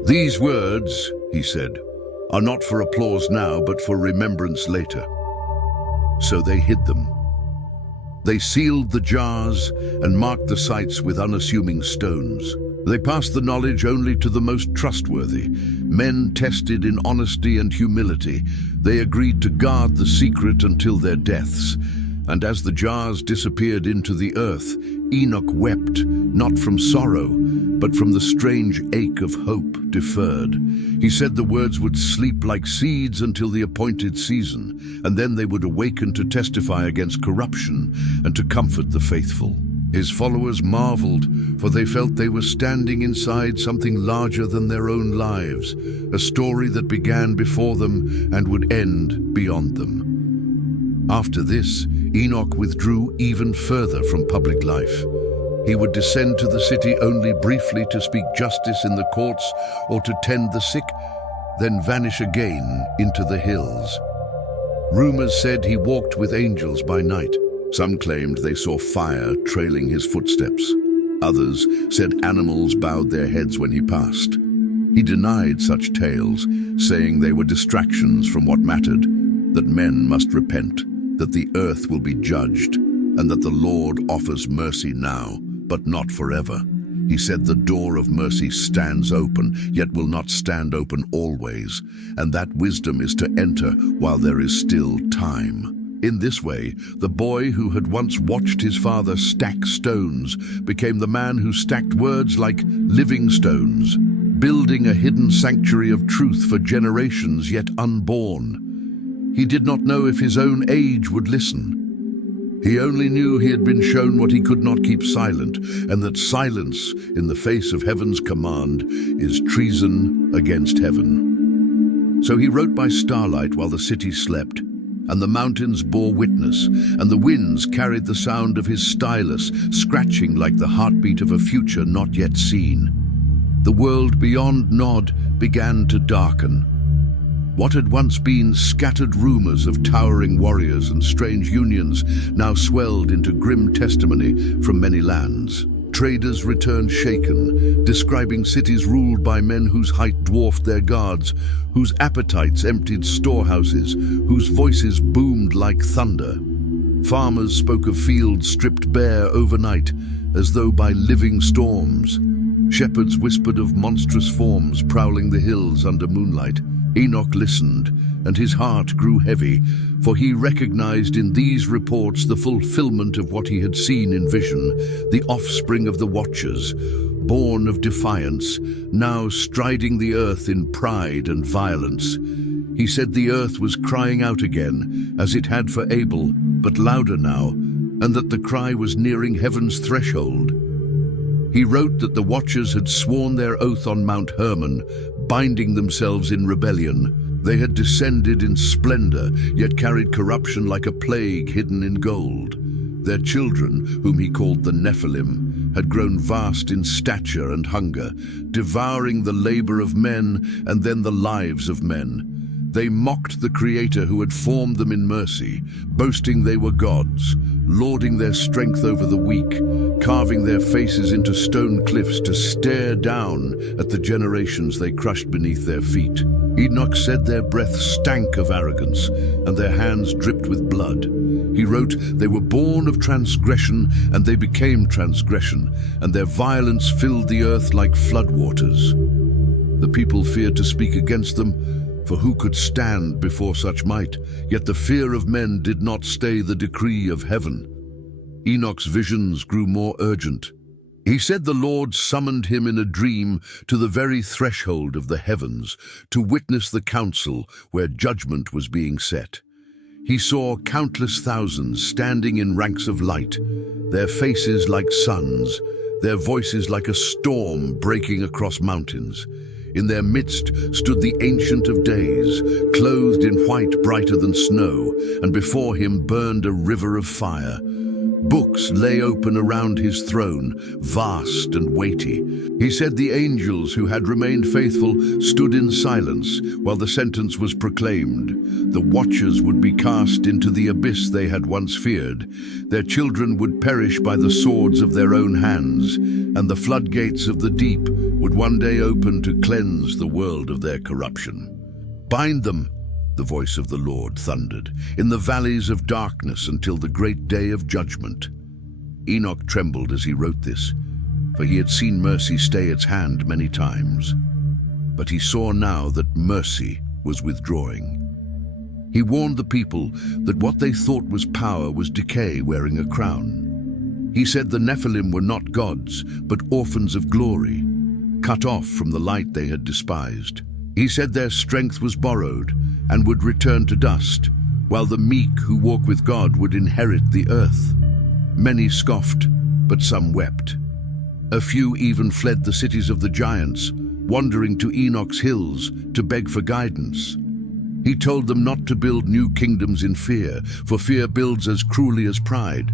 These words, he said, are not for applause now, but for remembrance later. So they hid them. They sealed the jars and marked the sites with unassuming stones. They passed the knowledge only to the most trustworthy, men tested in honesty and humility. They agreed to guard the secret until their deaths. And as the jars disappeared into the earth, Enoch wept, not from sorrow, but from the strange ache of hope deferred. He said the words would sleep like seeds until the appointed season, and then they would awaken to testify against corruption and to comfort the faithful. His followers marveled, for they felt they were standing inside something larger than their own lives, a story that began before them and would end beyond them. After this, Enoch withdrew even further from public life. He would descend to the city only briefly to speak justice in the courts or to tend the sick, then vanish again into the hills. Rumors said he walked with angels by night. Some claimed they saw fire trailing his footsteps. Others said animals bowed their heads when he passed. He denied such tales, saying they were distractions from what mattered, that men must repent, that the earth will be judged, and that the Lord offers mercy now, but not forever. He said the door of mercy stands open, yet will not stand open always, and that wisdom is to enter while there is still time. In this way, the boy who had once watched his father stack stones became the man who stacked words like living stones, building a hidden sanctuary of truth for generations yet unborn. He did not know if his own age would listen. He only knew he had been shown what he could not keep silent, and that silence in the face of heaven's command is treason against heaven. So he wrote by starlight while the city slept, and the mountains bore witness, and the winds carried the sound of his stylus, scratching like the heartbeat of a future not yet seen. The world beyond Nod began to darken. What had once been scattered rumors of towering warriors and strange unions now swelled into grim testimony from many lands. Traders returned shaken, describing cities ruled by men whose height dwarfed their guards, whose appetites emptied storehouses, whose voices boomed like thunder. Farmers spoke of fields stripped bare overnight, as though by living storms. Shepherds whispered of monstrous forms prowling the hills under moonlight. Enoch listened, and his heart grew heavy, for he recognized in these reports the fulfillment of what he had seen in vision, the offspring of the Watchers, born of defiance, now striding the earth in pride and violence. He said the earth was crying out again, as it had for Abel, but louder now, and that the cry was nearing heaven's threshold. He wrote that the Watchers had sworn their oath on Mount Hermon, binding themselves in rebellion. They had descended in splendor, yet carried corruption like a plague hidden in gold. Their children, whom he called the Nephilim, had grown vast in stature and hunger, devouring the labor of men and then the lives of men. They mocked the Creator who had formed them in mercy, boasting they were gods, lording their strength over the weak, carving their faces into stone cliffs to stare down at the generations they crushed beneath their feet. Enoch said their breath stank of arrogance, and their hands dripped with blood. He wrote, they were born of transgression, and they became transgression, and their violence filled the earth like floodwaters. The people feared to speak against them, for who could stand before such might? Yet the fear of men did not stay the decree of heaven. Enoch's visions grew more urgent. He said the Lord summoned him in a dream to the very threshold of the heavens to witness the council where judgment was being set. He saw countless thousands standing in ranks of light, their faces like suns, their voices like a storm breaking across mountains. In their midst stood the Ancient of Days, clothed in white brighter than snow, and before him burned a river of fire. Books lay open around his throne, vast and weighty. He said the angels who had remained faithful stood in silence while the sentence was proclaimed. The Watchers would be cast into the abyss they had once feared. Their children would perish by the swords of their own hands, and the floodgates of the deep would one day open to cleanse the world of their corruption. Bind them, the voice of the Lord thundered, in the valleys of darkness until the great day of judgment. Enoch trembled as he wrote this, for he had seen mercy stay its hand many times. But he saw now that mercy was withdrawing. He warned the people that what they thought was power was decay wearing a crown. He said the Nephilim were not gods, but orphans of glory, cut off from the light they had despised. He said their strength was borrowed and would return to dust, while the meek who walk with God would inherit the earth. Many scoffed, but some wept. A few even fled the cities of the giants, wandering to Enoch's hills to beg for guidance. He told them not to build new kingdoms in fear, for fear builds as cruelly as pride,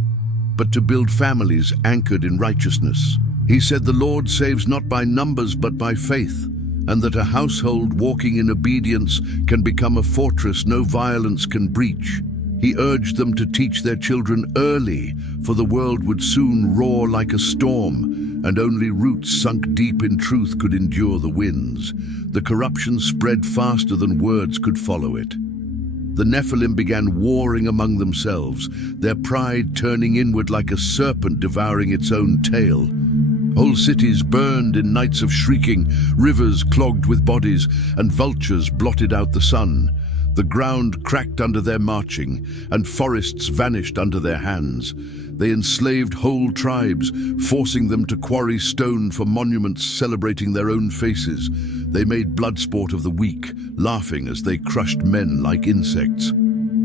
but to build families anchored in righteousness. He said the Lord saves not by numbers but by faith, and that a household walking in obedience can become a fortress no violence can breach. He urged them to teach their children early, for the world would soon roar like a storm, and only roots sunk deep in truth could endure the winds. The corruption spread faster than words could follow it. The Nephilim began warring among themselves, their pride turning inward like a serpent devouring its own tail. Whole cities burned in nights of shrieking, rivers clogged with bodies, and vultures blotted out the sun. The ground cracked under their marching, and forests vanished under their hands. They enslaved whole tribes, forcing them to quarry stone for monuments celebrating their own faces. They made bloodsport of the weak, laughing as they crushed men like insects.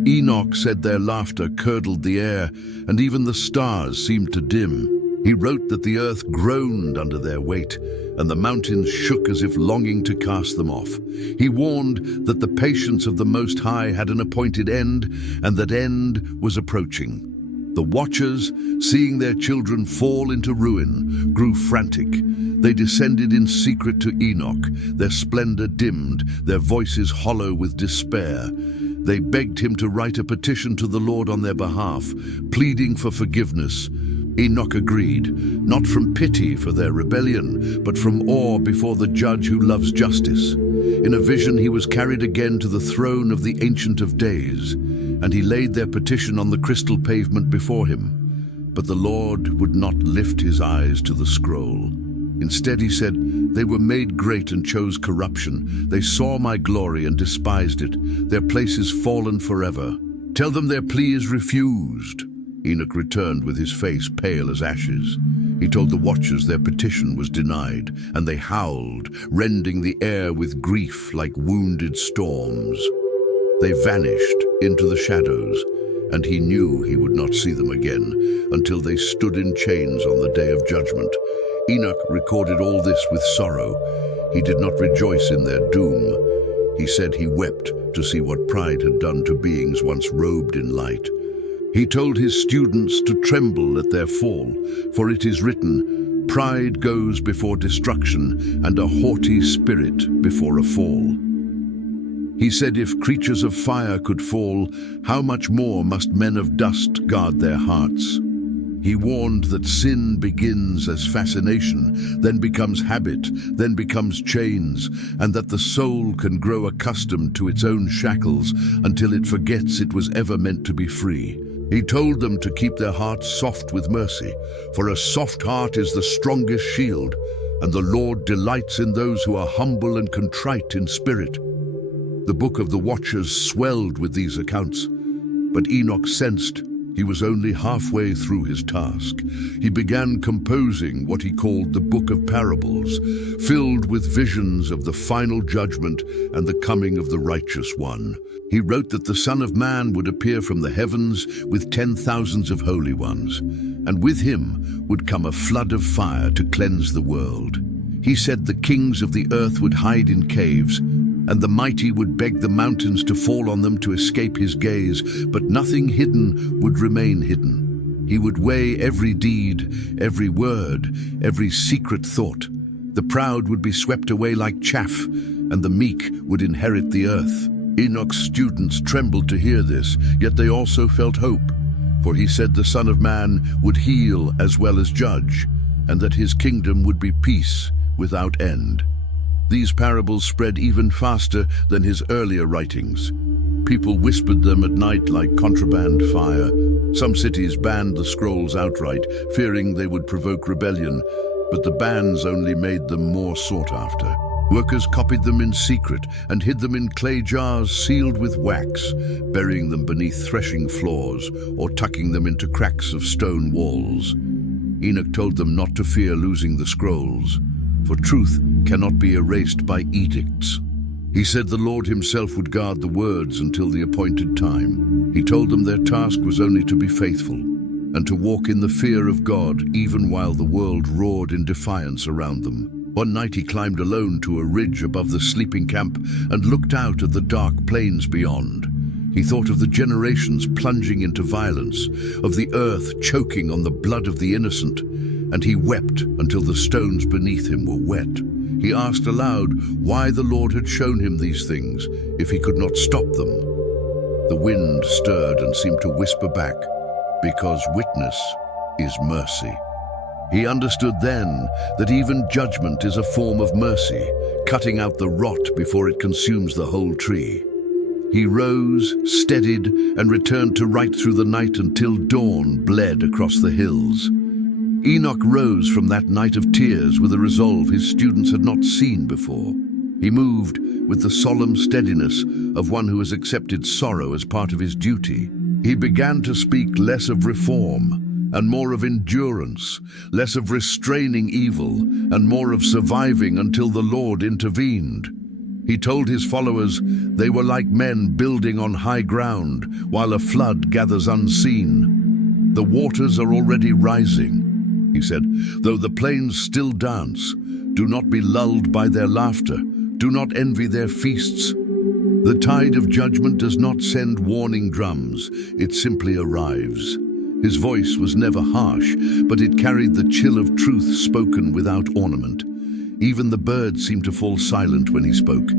Enoch said their laughter curdled the air, and even the stars seemed to dim. He wrote that the earth groaned under their weight, and the mountains shook as if longing to cast them off. He warned that the patience of the Most High had an appointed end, and that end was approaching. The Watchers, seeing their children fall into ruin, grew frantic. They descended in secret to Enoch, their splendor dimmed, their voices hollow with despair. They begged him to write a petition to the Lord on their behalf, pleading for forgiveness. Enoch agreed, not from pity for their rebellion, but from awe before the judge who loves justice. In a vision he was carried again to the throne of the Ancient of Days, and he laid their petition on the crystal pavement before him. But the Lord would not lift his eyes to the scroll. Instead he said, "They were made great and chose corruption. They saw my glory and despised it. Their place is fallen forever. Tell them their plea is refused." Enoch returned with his face pale as ashes. He told the Watchers their petition was denied, and they howled, rending the air with grief like wounded storms. They vanished into the shadows, and he knew he would not see them again until they stood in chains on the day of judgment. Enoch recorded all this with sorrow. He did not rejoice in their doom. He said he wept to see what pride had done to beings once robed in light. He told his students to tremble at their fall, for it is written, "Pride goes before destruction, and a haughty spirit before a fall." He said if creatures of fire could fall, how much more must men of dust guard their hearts? He warned that sin begins as fascination, then becomes habit, then becomes chains, and that the soul can grow accustomed to its own shackles until it forgets it was ever meant to be free. He told them to keep their hearts soft with mercy, for a soft heart is the strongest shield, and the Lord delights in those who are humble and contrite in spirit. The book of the Watchers swelled with these accounts, but Enoch sensed he was only halfway through his task. He began composing what he called the Book of Parables, filled with visions of the final judgment and the coming of the righteous one. He wrote that the Son of Man would appear from the heavens with 10,000s of holy ones, and with him would come a flood of fire to cleanse the world. He said the kings of the earth would hide in caves, and the mighty would beg the mountains to fall on them to escape his gaze, but nothing hidden would remain hidden. He would weigh every deed, every word, every secret thought. The proud would be swept away like chaff, and the meek would inherit the earth. Enoch's students trembled to hear this, yet they also felt hope, for he said the Son of Man would heal as well as judge, and that his kingdom would be peace without end. These parables spread even faster than his earlier writings. People whispered them at night like contraband fire. Some cities banned the scrolls outright, fearing they would provoke rebellion, but the bans only made them more sought after. Workers copied them in secret and hid them in clay jars sealed with wax, burying them beneath threshing floors or tucking them into cracks of stone walls. Enoch told them not to fear losing the scrolls, for truth cannot be erased by edicts. He said the Lord himself would guard the words until the appointed time. He told them their task was only to be faithful and to walk in the fear of God even while the world roared in defiance around them. One night he climbed alone to a ridge above the sleeping camp and looked out at the dark plains beyond. He thought of the generations plunging into violence, of the earth choking on the blood of the innocent, and he wept until the stones beneath him were wet. He asked aloud why the Lord had shown him these things if he could not stop them. The wind stirred and seemed to whisper back, "Because witness is mercy." He understood then that even judgment is a form of mercy, cutting out the rot before it consumes the whole tree. He rose, steadied, and returned to write through the night until dawn bled across the hills. Enoch rose from that night of tears with a resolve his students had not seen before. He moved with the solemn steadiness of one who has accepted sorrow as part of his duty. He began to speak less of reform and more of endurance, less of restraining evil and more of surviving until the Lord intervened. He told his followers they were like men building on high ground while a flood gathers unseen. The waters are already rising, he said, though the plains still dance. Do not be lulled by their laughter. Do not envy their feasts. The tide of judgment does not send warning drums. It simply arrives. His voice was never harsh, but it carried the chill of truth spoken without ornament. Even the birds seemed to fall silent when he spoke.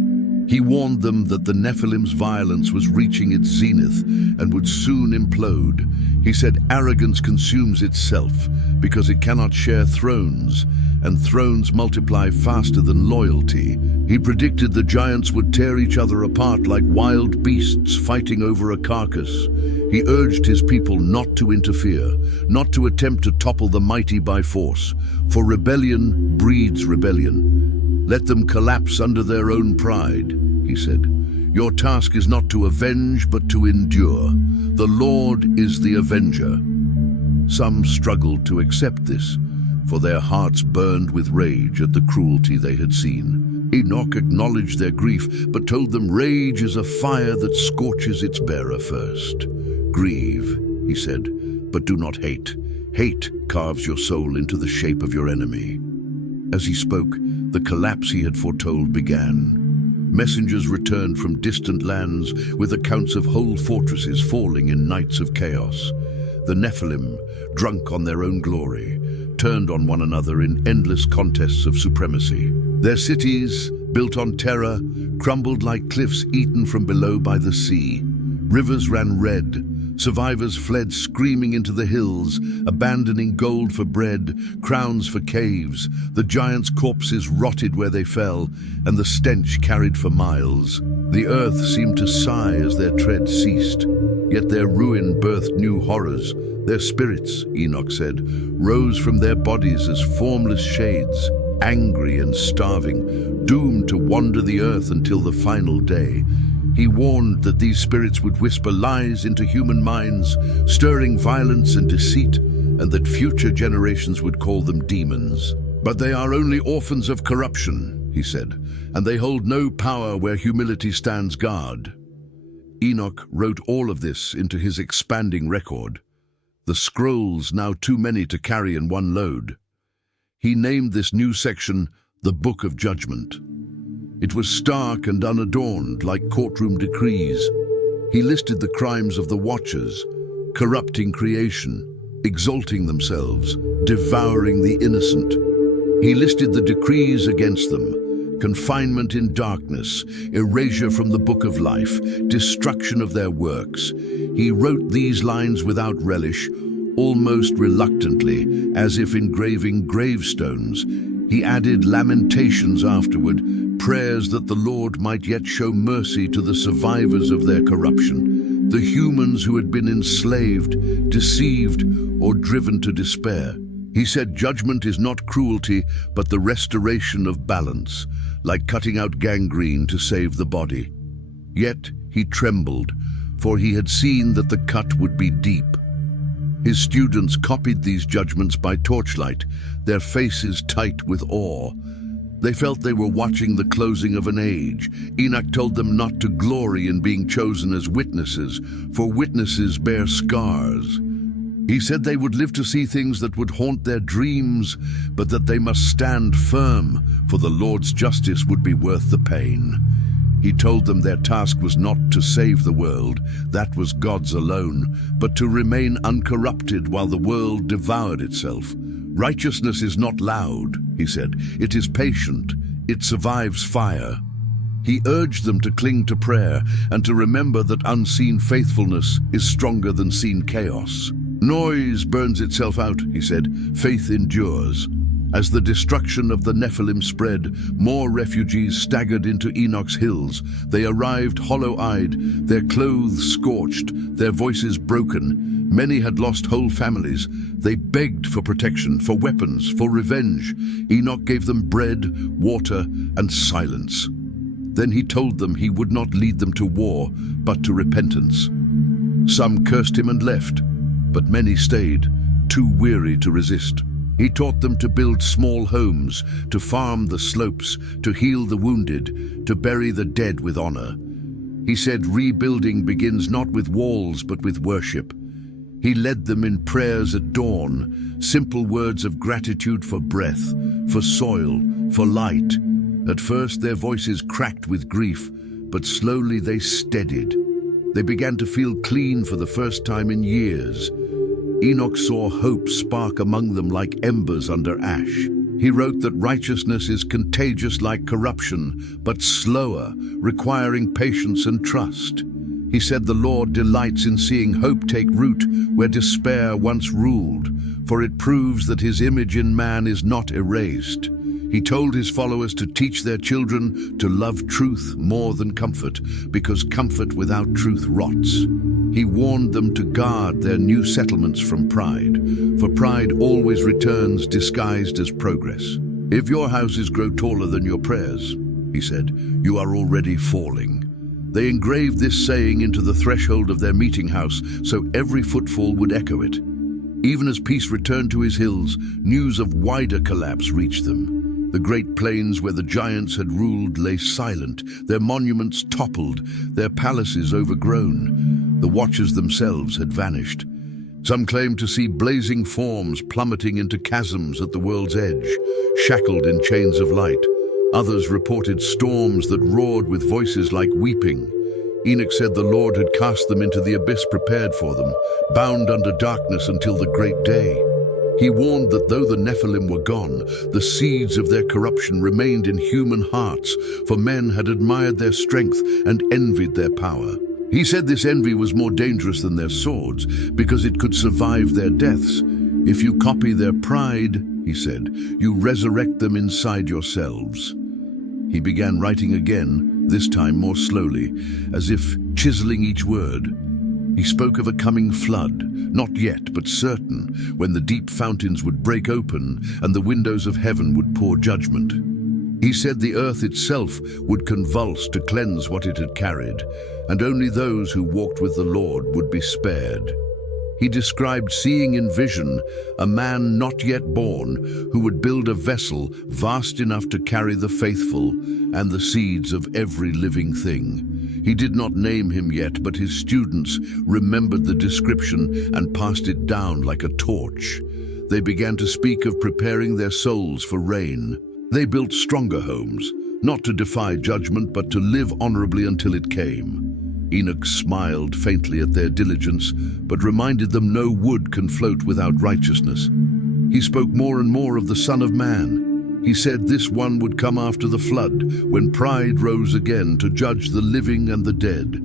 He warned them that the Nephilim's violence was reaching its zenith and would soon implode. He said arrogance consumes itself because it cannot share thrones, and thrones multiply faster than loyalty. He predicted the giants would tear each other apart like wild beasts fighting over a carcass. He urged his people not to interfere, not to attempt to topple the mighty by force, for rebellion breeds rebellion. Let them collapse under their own pride, he said. Your task is not to avenge, but to endure. The Lord is the avenger. Some struggled to accept this, for their hearts burned with rage at the cruelty they had seen. Enoch acknowledged their grief, but told them rage is a fire that scorches its bearer first. Grieve, he said, but do not hate. Hate carves your soul into the shape of your enemy. As he spoke, the collapse he had foretold began. Messengers returned from distant lands with accounts of whole fortresses falling in nights of chaos. The Nephilim, drunk on their own glory, turned on one another in endless contests of supremacy. Their cities, built on terror, crumbled like cliffs eaten from below by the sea. Rivers ran red. Survivors fled screaming into the hills, abandoning gold for bread, crowns for caves. The giants' corpses rotted where they fell, and the stench carried for miles. The earth seemed to sigh as their tread ceased. Yet their ruin birthed new horrors. Their spirits, Enoch said, rose from their bodies as formless shades, angry and starving, doomed to wander the earth until the final day. He warned that these spirits would whisper lies into human minds, stirring violence and deceit, and that future generations would call them demons. But they are only orphans of corruption, he said, and they hold no power where humility stands guard. Enoch wrote all of this into his expanding record, the scrolls now too many to carry in one load. He named this new section the Book of Judgment. It was stark and unadorned, like courtroom decrees. He listed the crimes of the Watchers, corrupting creation, exalting themselves, devouring the innocent. He listed the decrees against them: confinement in darkness, erasure from the book of life, destruction of their works. He wrote these lines without relish, almost reluctantly, as if engraving gravestones. He added lamentations afterward, prayers that the Lord might yet show mercy to the survivors of their corruption, the humans who had been enslaved, deceived, or driven to despair. He said judgment is not cruelty, but the restoration of balance, like cutting out gangrene to save the body. Yet he trembled, for he had seen that the cut would be deep. His students copied these judgments by torchlight, their faces tight with awe. They felt they were watching the closing of an age. Enoch told them not to glory in being chosen as witnesses, for witnesses bear scars. He said they would live to see things that would haunt their dreams, but that they must stand firm, for the Lord's justice would be worth the pain. He told them their task was not to save the world, that was God's alone, but to remain uncorrupted while the world devoured itself. Righteousness is not loud, he said. It is patient. It survives fire. He urged them to cling to prayer and to remember that unseen faithfulness is stronger than seen chaos. Noise burns itself out, he said. Faith endures. As the destruction of the Nephilim spread, more refugees staggered into Enoch's hills. They arrived hollow-eyed, their clothes scorched, their voices broken. Many had lost whole families. They begged for protection, for weapons, for revenge. Enoch gave them bread, water, and silence. Then he told them he would not lead them to war, but to repentance. Some cursed him and left, but many stayed, too weary to resist. He taught them to build small homes, to farm the slopes, to heal the wounded, to bury the dead with honor. He said rebuilding begins not with walls but with worship. He led them in prayers at dawn, simple words of gratitude for breath, for soil, for light. At first their voices cracked with grief, but slowly they steadied. They began to feel clean for the first time in years. Enoch saw hope spark among them like embers under ash. He wrote that righteousness is contagious like corruption, but slower, requiring patience and trust. He said the Lord delights in seeing hope take root where despair once ruled, for it proves that his image in man is not erased. He told his followers to teach their children to love truth more than comfort, because comfort without truth rots. He warned them to guard their new settlements from pride, for pride always returns disguised as progress. If your houses grow taller than your prayers, he said, you are already falling. They engraved this saying into the threshold of their meeting house, so every footfall would echo it. Even as peace returned to his hills, news of wider collapse reached them. The great plains where the giants had ruled lay silent, their monuments toppled, their palaces overgrown. The Watchers themselves had vanished. Some claimed to see blazing forms plummeting into chasms at the world's edge, shackled in chains of light. Others reported storms that roared with voices like weeping. Enoch said the Lord had cast them into the abyss prepared for them, bound under darkness until the great day. He warned that though the Nephilim were gone, the seeds of their corruption remained in human hearts, for men had admired their strength and envied their power. He said this envy was more dangerous than their swords, because it could survive their deaths. If you copy their pride, he said, you resurrect them inside yourselves. He began writing again, this time more slowly, as if chiseling each word. He spoke of a coming flood, not yet, but certain, when the deep fountains would break open and the windows of heaven would pour judgment. He said the earth itself would convulse to cleanse what it had carried, and only those who walked with the Lord would be spared. He described seeing in vision a man not yet born who would build a vessel vast enough to carry the faithful and the seeds of every living thing. He did not name him yet, but his students remembered the description and passed it down like a torch. They began to speak of preparing their souls for rain. They built stronger homes, not to defy judgment, but to live honorably until it came. Enoch smiled faintly at their diligence, but reminded them no wood can float without righteousness. He spoke more and more of the Son of Man. He said this one would come after the flood, when pride rose again to judge the living and the dead.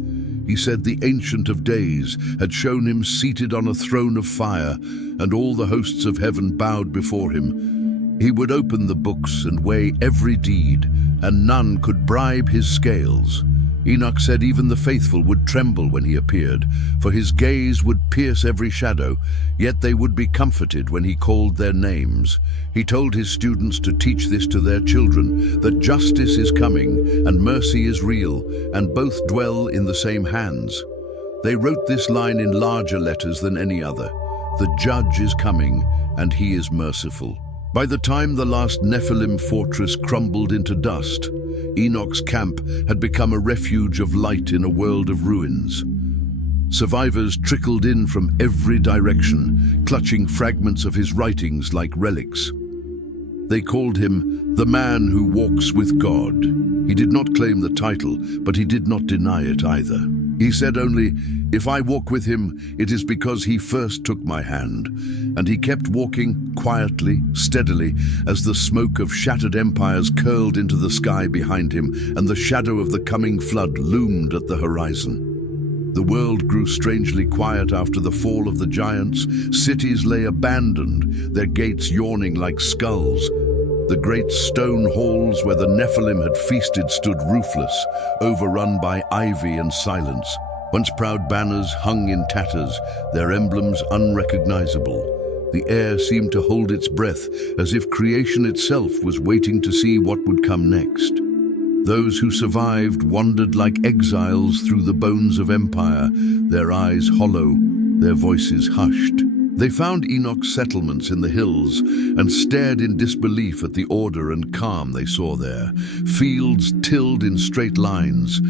He said the Ancient of Days had shown him seated on a throne of fire, and all the hosts of heaven bowed before him. He would open the books and weigh every deed, and none could bribe his scales. Enoch said even the faithful would tremble when he appeared, for his gaze would pierce every shadow, yet they would be comforted when he called their names. He told his students to teach this to their children, that justice is coming and mercy is real, and both dwell in the same hands. They wrote this line in larger letters than any other: the judge is coming, and he is merciful. By the time the last Nephilim fortress crumbled into dust, Enoch's camp had become a refuge of light in a world of ruins. Survivors trickled in from every direction, clutching fragments of his writings like relics. They called him the man who walks with God. He did not claim the title, but he did not deny it either. He said only, "If I walk with him, it is because he first took my hand." And he kept walking quietly, steadily, as the smoke of shattered empires curled into the sky behind him, and the shadow of the coming flood loomed at the horizon. The world grew strangely quiet after the fall of the giants. Cities lay abandoned, their gates yawning like skulls. The great stone halls where the Nephilim had feasted stood roofless, overrun by ivy and silence. Once proud banners hung in tatters, their emblems unrecognizable. The air seemed to hold its breath, as if creation itself was waiting to see what would come next. Those who survived wandered like exiles through the bones of empire, their eyes hollow, their voices hushed. They found Enoch's settlements in the hills and stared in disbelief at the order and calm they saw there. Fields tilled in straight lines,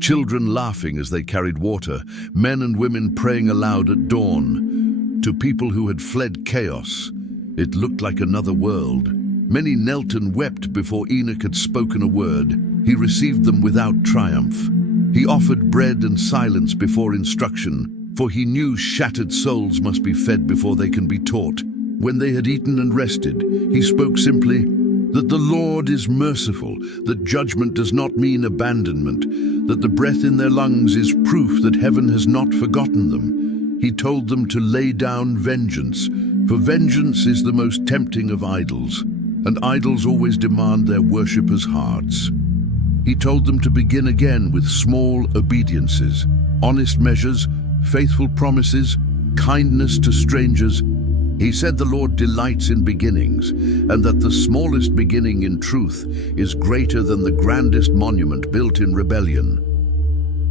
children laughing as they carried water, men and women praying aloud at dawn. To people who had fled chaos, it looked like another world. Many knelt and wept before Enoch had spoken a word. He received them without triumph. He offered bread and silence before instruction, for he knew shattered souls must be fed before they can be taught. When they had eaten and rested, he spoke simply, that the Lord is merciful, that judgment does not mean abandonment, that the breath in their lungs is proof that heaven has not forgotten them. He told them to lay down vengeance, for vengeance is the most tempting of idols, and idols always demand their worshippers' hearts. He told them to begin again with small obediences, honest measures, faithful promises, kindness to strangers. He said the Lord delights in beginnings, and that the smallest beginning in truth is greater than the grandest monument built in rebellion.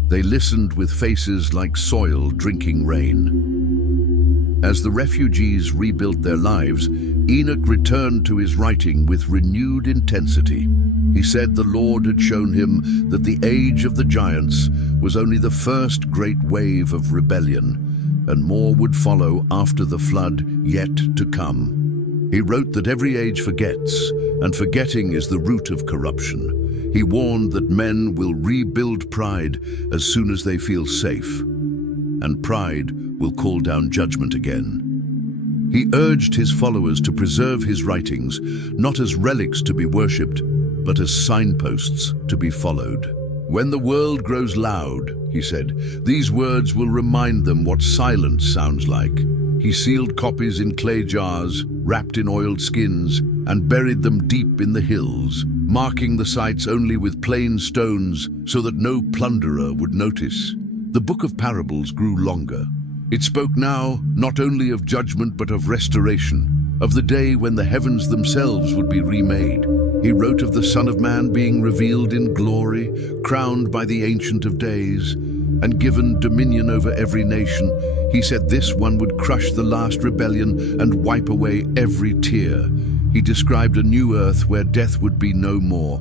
They listened with faces like soil drinking rain. As the refugees rebuilt their lives, Enoch returned to his writing with renewed intensity. He said the Lord had shown him that the age of the giants was only the first great wave of rebellion. and more would follow after the flood yet to come. He wrote that every age forgets, and forgetting is the root of corruption. He warned that men will rebuild pride as soon as they feel safe, and pride will call down judgment again. He urged his followers to preserve his writings, not as relics to be worshipped, but as signposts to be followed. When the world grows loud, he said, these words will remind them what silence sounds like. He sealed copies in clay jars, wrapped in oiled skins, and buried them deep in the hills, marking the sites only with plain stones so that no plunderer would notice. The book of parables grew longer. It spoke now not only of judgment but of restoration, of the day when the heavens themselves would be remade. He wrote of the Son of Man being revealed in glory, crowned by the Ancient of Days, and given dominion over every nation. He said this one would crush the last rebellion and wipe away every tear. He described a new earth where death would be no more,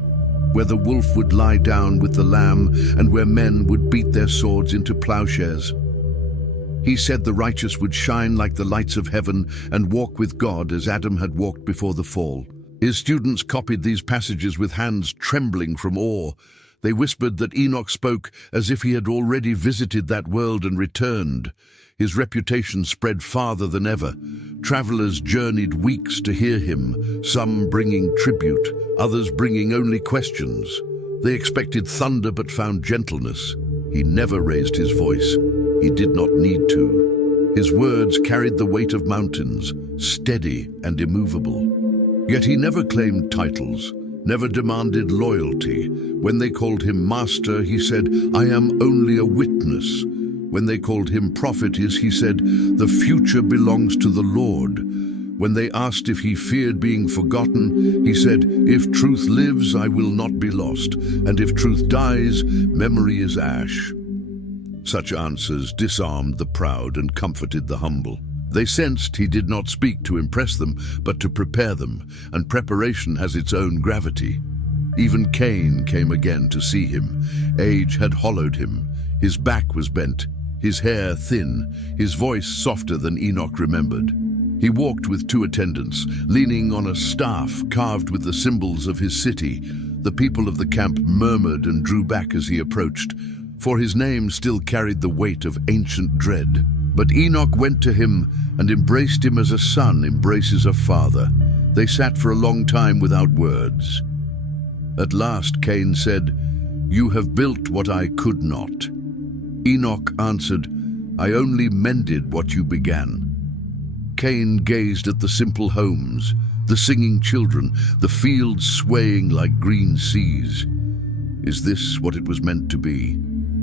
where the wolf would lie down with the lamb, and where men would beat their swords into plowshares. He said the righteous would shine like the lights of heaven and walk with God as Adam had walked before the fall. His students copied these passages with hands trembling from awe. They whispered that Enoch spoke as if he had already visited that world and returned. His reputation spread farther than ever. Travelers journeyed weeks to hear him, some bringing tribute, others bringing only questions. They expected thunder but found gentleness. He never raised his voice. He did not need to. His words carried the weight of mountains, steady and immovable. Yet he never claimed titles, never demanded loyalty. When they called him master, he said, I am only a witness. When they called him prophet, he said, the future belongs to the Lord. When they asked if he feared being forgotten, he said, if truth lives, I will not be lost, and if truth dies, memory is ash. Such answers disarmed the proud and comforted the humble. They sensed he did not speak to impress them, but to prepare them, and preparation has its own gravity. Even Cain came again to see him. Age had hollowed him. His back was bent, his hair thin, his voice softer than Enoch remembered. He walked with 2 attendants, leaning on a staff carved with the symbols of his city. The people of the camp murmured and drew back as he approached, for his name still carried the weight of ancient dread. But Enoch went to him and embraced him as a son embraces a father. They sat for a long time without words. At last Cain said, you have built what I could not. Enoch answered, I only mended what you began. Cain gazed at the simple homes, the singing children, the fields swaying like green seas. Is this what it was meant to be?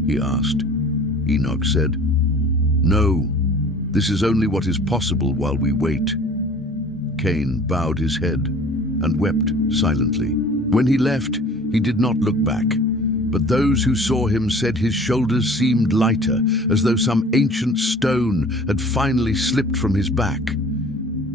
He asked. Enoch said, no, this is only what is possible while we wait. Cain bowed his head and wept silently. When he left, he did not look back, but those who saw him said his shoulders seemed lighter, as though some ancient stone had finally slipped from his back.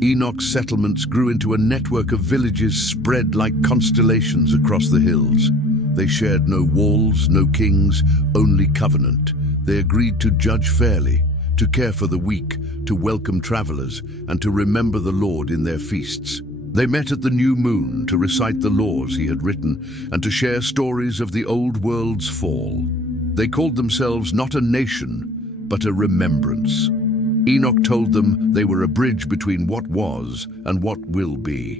Enoch's settlements grew into a network of villages spread like constellations across the hills. They shared no walls, no kings, only covenant. They agreed to judge fairly, to care for the weak, to welcome travelers, and to remember the Lord in their feasts. They met at the new moon to recite the laws he had written and to share stories of the old world's fall. They called themselves not a nation, but a remembrance. Enoch told them they were a bridge between what was and what will be,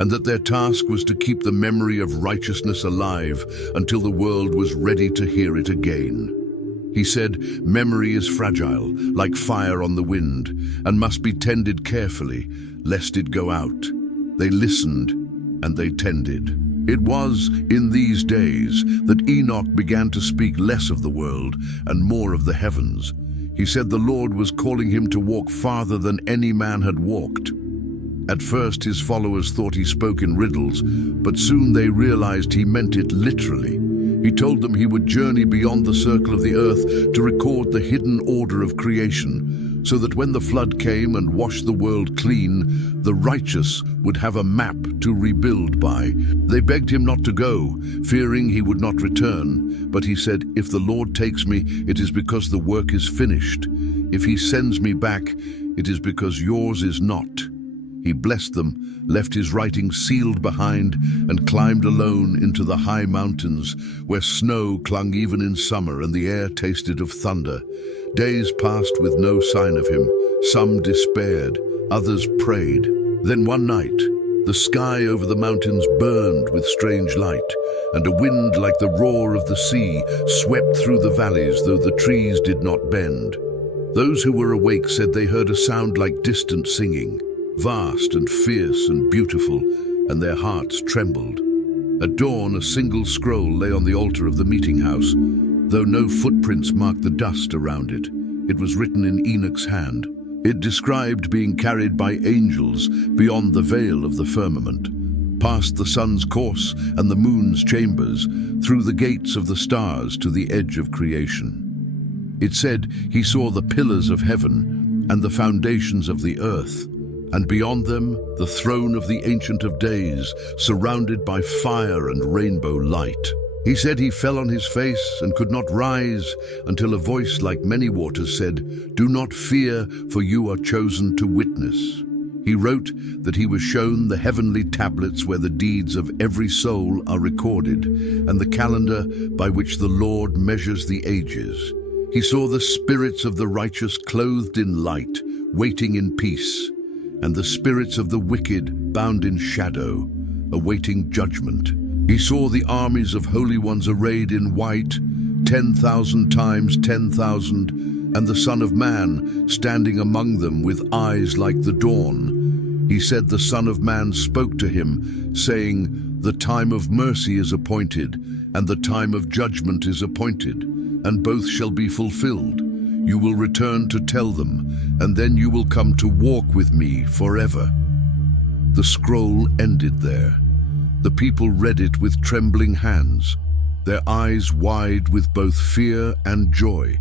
and that their task was to keep the memory of righteousness alive until the world was ready to hear it again. He said, memory is fragile, like fire on the wind, and must be tended carefully, lest it go out. They listened, and they tended. It was in these days that Enoch began to speak less of the world and more of the heavens. He said the Lord was calling him to walk farther than any man had walked. At first his followers thought he spoke in riddles, but soon they realized he meant it literally. He told them he would journey beyond the circle of the earth to record the hidden order of creation, so that when the flood came and washed the world clean, the righteous would have a map to rebuild by. They begged him not to go, fearing he would not return. But he said, if the Lord takes me, it is because the work is finished. If he sends me back, it is because yours is not." He blessed them, left his writings sealed behind, and climbed alone into the high mountains, where snow clung even in summer and the air tasted of thunder. Days passed with no sign of him. Some despaired, others prayed. Then one night, the sky over the mountains burned with strange light, and a wind like the roar of the sea swept through the valleys, though the trees did not bend. Those who were awake said they heard a sound like distant singing, vast and fierce and beautiful, and their hearts trembled. At dawn, a single scroll lay on the altar of the meeting house, though no footprints marked the dust around it. It was written in Enoch's hand. It described being carried by angels beyond the veil of the firmament, past the sun's course and the moon's chambers, through the gates of the stars to the edge of creation. It said he saw the pillars of heaven and the foundations of the earth, and beyond them the throne of the Ancient of Days, surrounded by fire and rainbow light. He said he fell on his face and could not rise until a voice like many waters said, "Do not fear, for you are chosen to witness." He wrote that he was shown the heavenly tablets where the deeds of every soul are recorded, and the calendar by which the Lord measures the ages. He saw the spirits of the righteous clothed in light, waiting in peace, and the spirits of the wicked bound in shadow, awaiting judgment. He saw the armies of holy ones arrayed in white, 10,000 times 10,000, and the Son of Man standing among them with eyes like the dawn. He said the Son of Man spoke to him, saying, "The time of mercy is appointed, and the time of judgment is appointed, and both shall be fulfilled. You will return to tell them, and then you will come to walk with me forever." The scroll ended there. The people read it with trembling hands, their eyes wide with both fear and joy.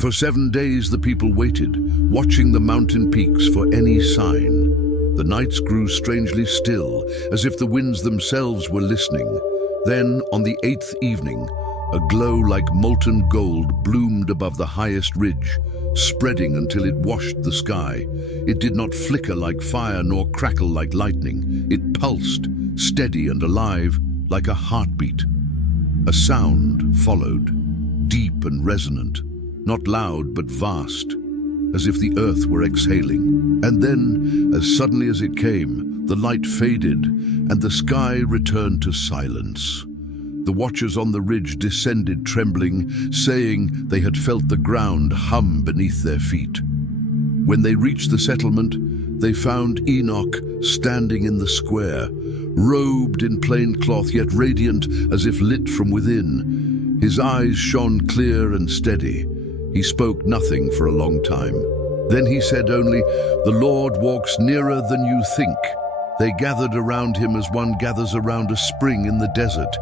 For 7 days the people waited, watching the mountain peaks for any sign. The nights grew strangely still, as if the winds themselves were listening. Then, on the 8th evening, a glow like molten gold bloomed above the highest ridge, spreading until it washed the sky. It did not flicker like fire nor crackle like lightning. It pulsed, steady and alive, like a heartbeat. A sound followed, deep and resonant, not loud but vast, as if the earth were exhaling. And then, as suddenly as it came, the light faded and the sky returned to silence. The watchers on the ridge descended trembling, saying they had felt the ground hum beneath their feet. When they reached the settlement, they found Enoch standing in the square, robed in plain cloth yet radiant as if lit from within. His eyes shone clear and steady. He spoke nothing for a long time. Then he said only, "The Lord walks nearer than you think." They gathered around him as one gathers around a spring in the desert.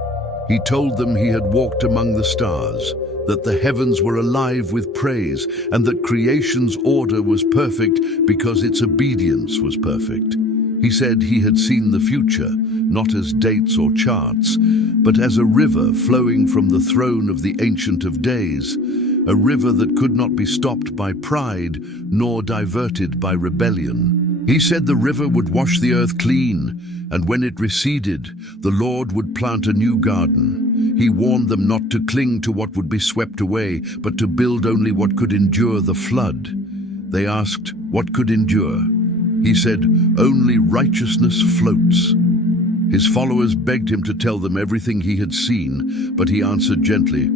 He told them he had walked among the stars, that the heavens were alive with praise, and that creation's order was perfect because its obedience was perfect. He said he had seen the future, not as dates or charts, but as a river flowing from the throne of the Ancient of Days, a river that could not be stopped by pride nor diverted by rebellion. He said the river would wash the earth clean, and when it receded, the Lord would plant a new garden. He warned them not to cling to what would be swept away, but to build only what could endure the flood. They asked, "What could endure?" He said, "Only righteousness floats." His followers begged him to tell them everything he had seen, but he answered gently,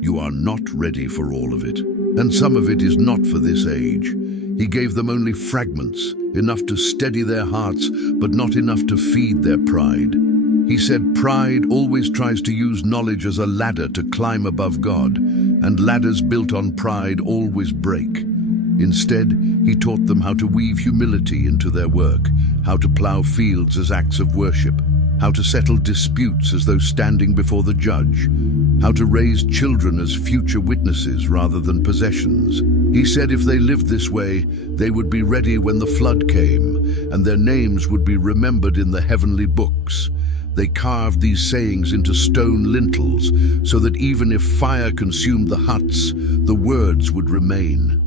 "You are not ready for all of it, and some of it is not for this age." He gave them only fragments, enough to steady their hearts, but not enough to feed their pride. He said pride always tries to use knowledge as a ladder to climb above God, and ladders built on pride always break. Instead, he taught them how to weave humility into their work, how to plow fields as acts of worship, how to settle disputes as though standing before the judge, how to raise children as future witnesses rather than possessions. He said if they lived this way, they would be ready when the flood came, and their names would be remembered in the heavenly books. They carved these sayings into stone lintels, so that even if fire consumed the huts, the words would remain.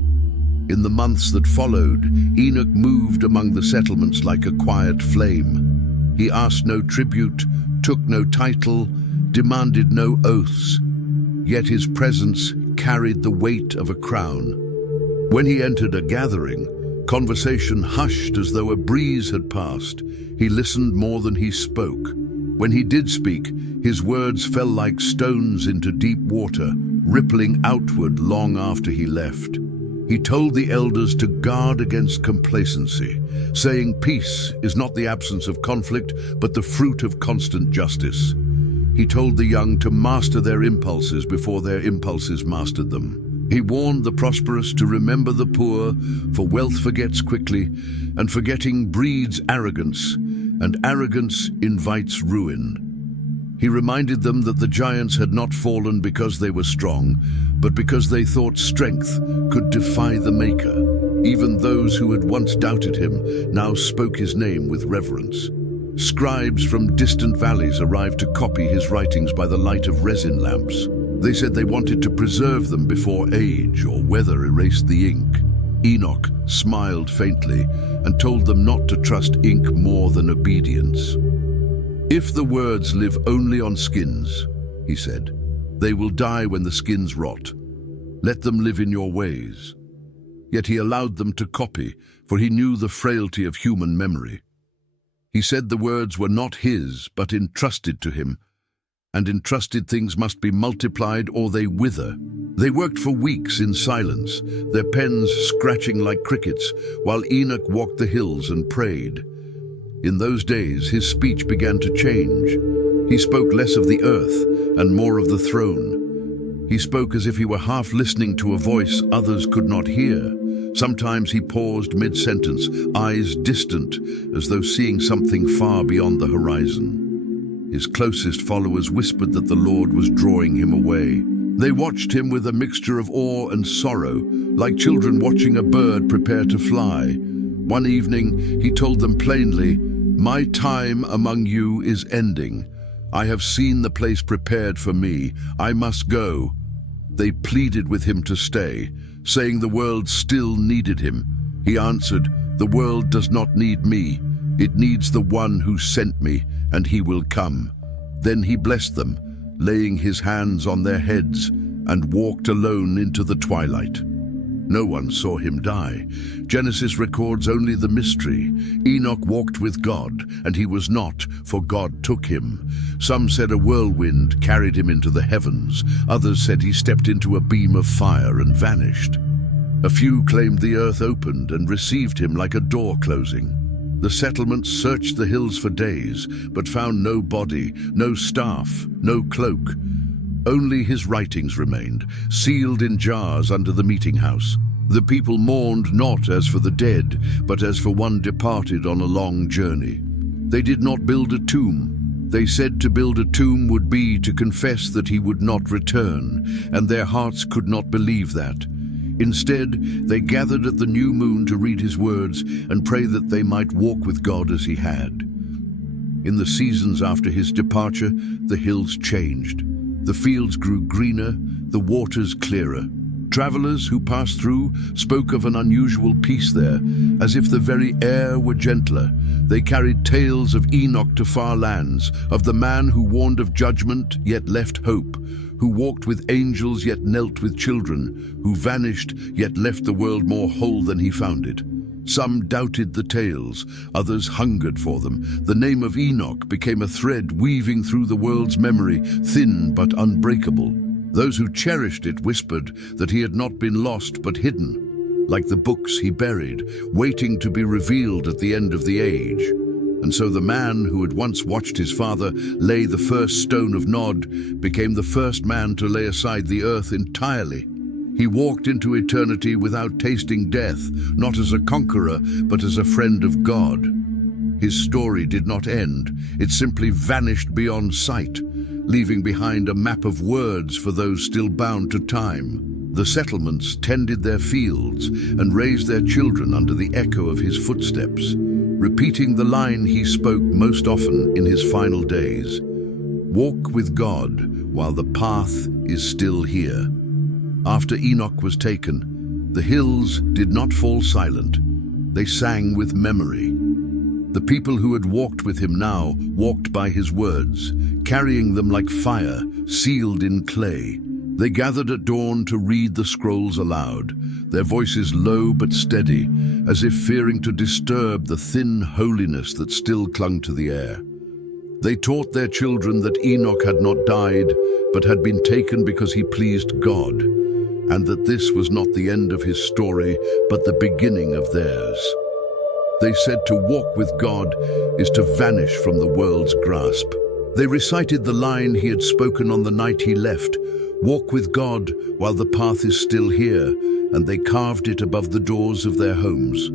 In the months that followed, Enoch moved among the settlements like a quiet flame. He asked no tribute, took no title, demanded no oaths, yet his presence carried the weight of a crown. When he entered a gathering, conversation hushed as though a breeze had passed. He listened more than he spoke. When he did speak, his words fell like stones into deep water, rippling outward long after he left. He told the elders to guard against complacency, saying peace is not the absence of conflict, but the fruit of constant justice. He told the young to master their impulses before their impulses mastered them. He warned the prosperous to remember the poor, for wealth forgets quickly, and forgetting breeds arrogance, and arrogance invites ruin. He reminded them that the giants had not fallen because they were strong, but because they thought strength could defy the Maker. Even those who had once doubted him now spoke his name with reverence. Scribes from distant valleys arrived to copy his writings by the light of resin lamps. They said they wanted to preserve them before age or weather erased the ink. Enoch smiled faintly and told them not to trust ink more than obedience. If the words live only on skins, he said, they will die when the skins rot. Let them live in your ways. Yet he allowed them to copy, for he knew the frailty of human memory. He said the words were not his, but entrusted to him, and entrusted things must be multiplied or they wither. They worked for weeks in silence, their pens scratching like crickets, while Enoch walked the hills and prayed. In those days, his speech began to change. He spoke less of the earth and more of the throne. He spoke as if he were half listening to a voice others could not hear. Sometimes he paused mid-sentence, eyes distant, as though seeing something far beyond the horizon. His closest followers whispered that the Lord was drawing him away. They watched him with a mixture of awe and sorrow, like children watching a bird prepare to fly. One evening, he told them plainly, "My time among you is ending. I have seen the place prepared for me. I must go." They pleaded with him to stay, saying the world still needed him. He answered, "The world does not need me. It needs the one who sent me, and he will come." Then he blessed them, laying his hands on their heads, and walked alone into the twilight. No one saw him die. Genesis records only the mystery. Enoch walked with God, and he was not, for God took him. Some said a whirlwind carried him into the heavens. Others said he stepped into a beam of fire and vanished. A few claimed the earth opened and received him like a door closing. The settlements searched the hills for days, but found no body, no staff, no cloak. Only his writings remained, sealed in jars under the meeting house. The people mourned not as for the dead, but as for one departed on a long journey. They did not build a tomb. They said to build a tomb would be to confess that he would not return, and their hearts could not believe that. Instead, they gathered at the new moon to read his words and pray that they might walk with God as he had. In the seasons after his departure, the hills changed. The fields grew greener, the waters clearer. Travelers who passed through spoke of an unusual peace there, as if the very air were gentler. They carried tales of Enoch to far lands, of the man who warned of judgment yet left hope, who walked with angels yet knelt with children, who vanished yet left the world more whole than he found it. Some doubted the tales, others hungered for them. The name of Enoch became a thread weaving through the world's memory, thin but unbreakable. Those who cherished it whispered that he had not been lost but hidden, like the books he buried, waiting to be revealed at the end of the age. And so the man who had once watched his father lay the first stone of Nod became the first man to lay aside the earth entirely. He walked into eternity without tasting death, not as a conqueror, but as a friend of God. His story did not end. It simply vanished beyond sight, leaving behind a map of words for those still bound to time. The settlements tended their fields and raised their children under the echo of his footsteps, repeating the line he spoke most often in his final days: "Walk with God while the path is still here." After Enoch was taken, The hills did not fall silent. They sang with memory. The people who had walked with him now walked by his words, carrying them like fire, sealed in clay. They gathered at dawn to read the scrolls aloud, their voices low but steady, as if fearing to disturb the thin holiness that still clung to the air. They taught their children that Enoch had not died, but had been taken because he pleased God, and that this was not the end of his story, but the beginning of theirs. They said to walk with God is to vanish from the world's grasp. They recited the line he had spoken on the night he left, "Walk with God while the path is still here," and they carved it above the doors of their homes.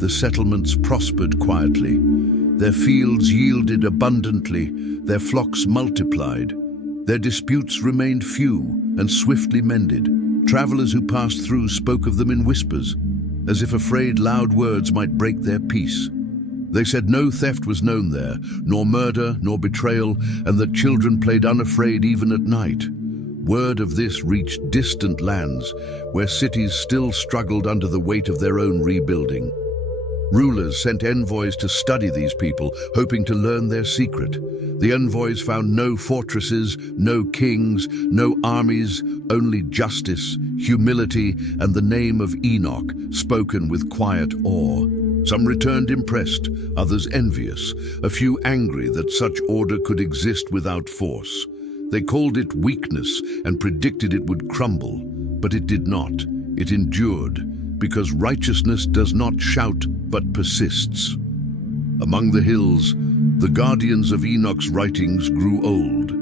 The settlements prospered quietly. Their fields yielded abundantly, their flocks multiplied. Their disputes remained few and swiftly mended. Travelers who passed through spoke of them in whispers, as if afraid loud words might break their peace. They said no theft was known there, nor murder, nor betrayal, and that children played unafraid even at night. Word of this reached distant lands, where cities still struggled under the weight of their own rebuilding. Rulers sent envoys to study these people, hoping to learn their secret. The envoys found no fortresses, no kings, no armies, only justice, humility, and the name of Enoch, spoken with quiet awe. Some returned impressed, others envious, a few angry that such order could exist without force. They called it weakness and predicted it would crumble, but it did not. It endured, because righteousness does not shout but persists. Among the hills, the guardians of Enoch's writings grew old.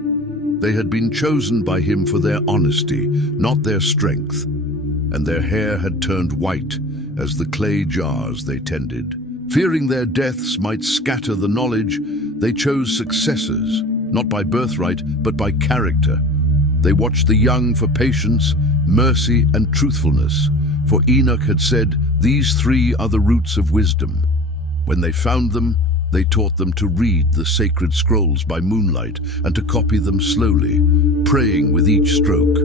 They had been chosen by him for their honesty, not their strength, and their hair had turned white as the clay jars they tended. Fearing their deaths might scatter the knowledge, they chose successors, not by birthright, but by character. They watched the young for patience, mercy, and truthfulness, for Enoch had said, "These three are the roots of wisdom." When they found them, they taught them to read the sacred scrolls by moonlight and to copy them slowly, praying with each stroke.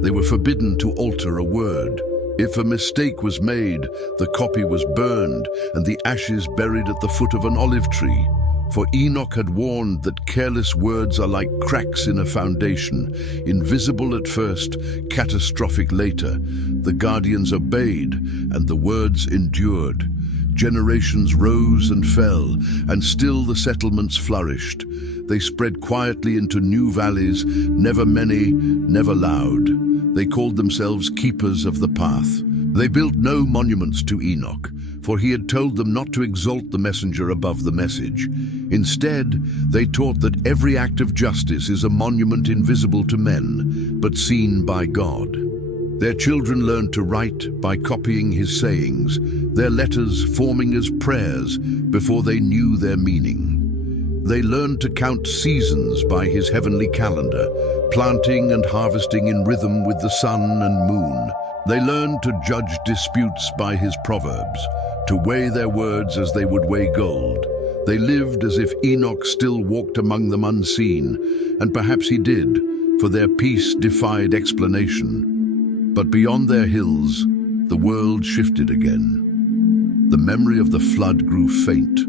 They were forbidden to alter a word. If a mistake was made, the copy was burned and the ashes buried at the foot of an olive tree. For Enoch had warned that careless words are like cracks in a foundation, invisible at first, catastrophic later. The guardians obeyed, and the words endured. Generations rose and fell, and still the settlements flourished. They spread quietly into new valleys, never many, never loud. They called themselves keepers of the path. They built no monuments to Enoch, for he had told them not to exalt the messenger above the message. Instead, they taught that every act of justice is a monument invisible to men, but seen by God. Their children learned to write by copying his sayings, their letters forming as prayers before they knew their meaning. They learned to count seasons by his heavenly calendar, planting and harvesting in rhythm with the sun and moon. They learned to judge disputes by his proverbs, to weigh their words as they would weigh gold. They lived as if Enoch still walked among them unseen, and perhaps he did, for their peace defied explanation. But beyond their hills, the world shifted again. The memory of the flood grew faint.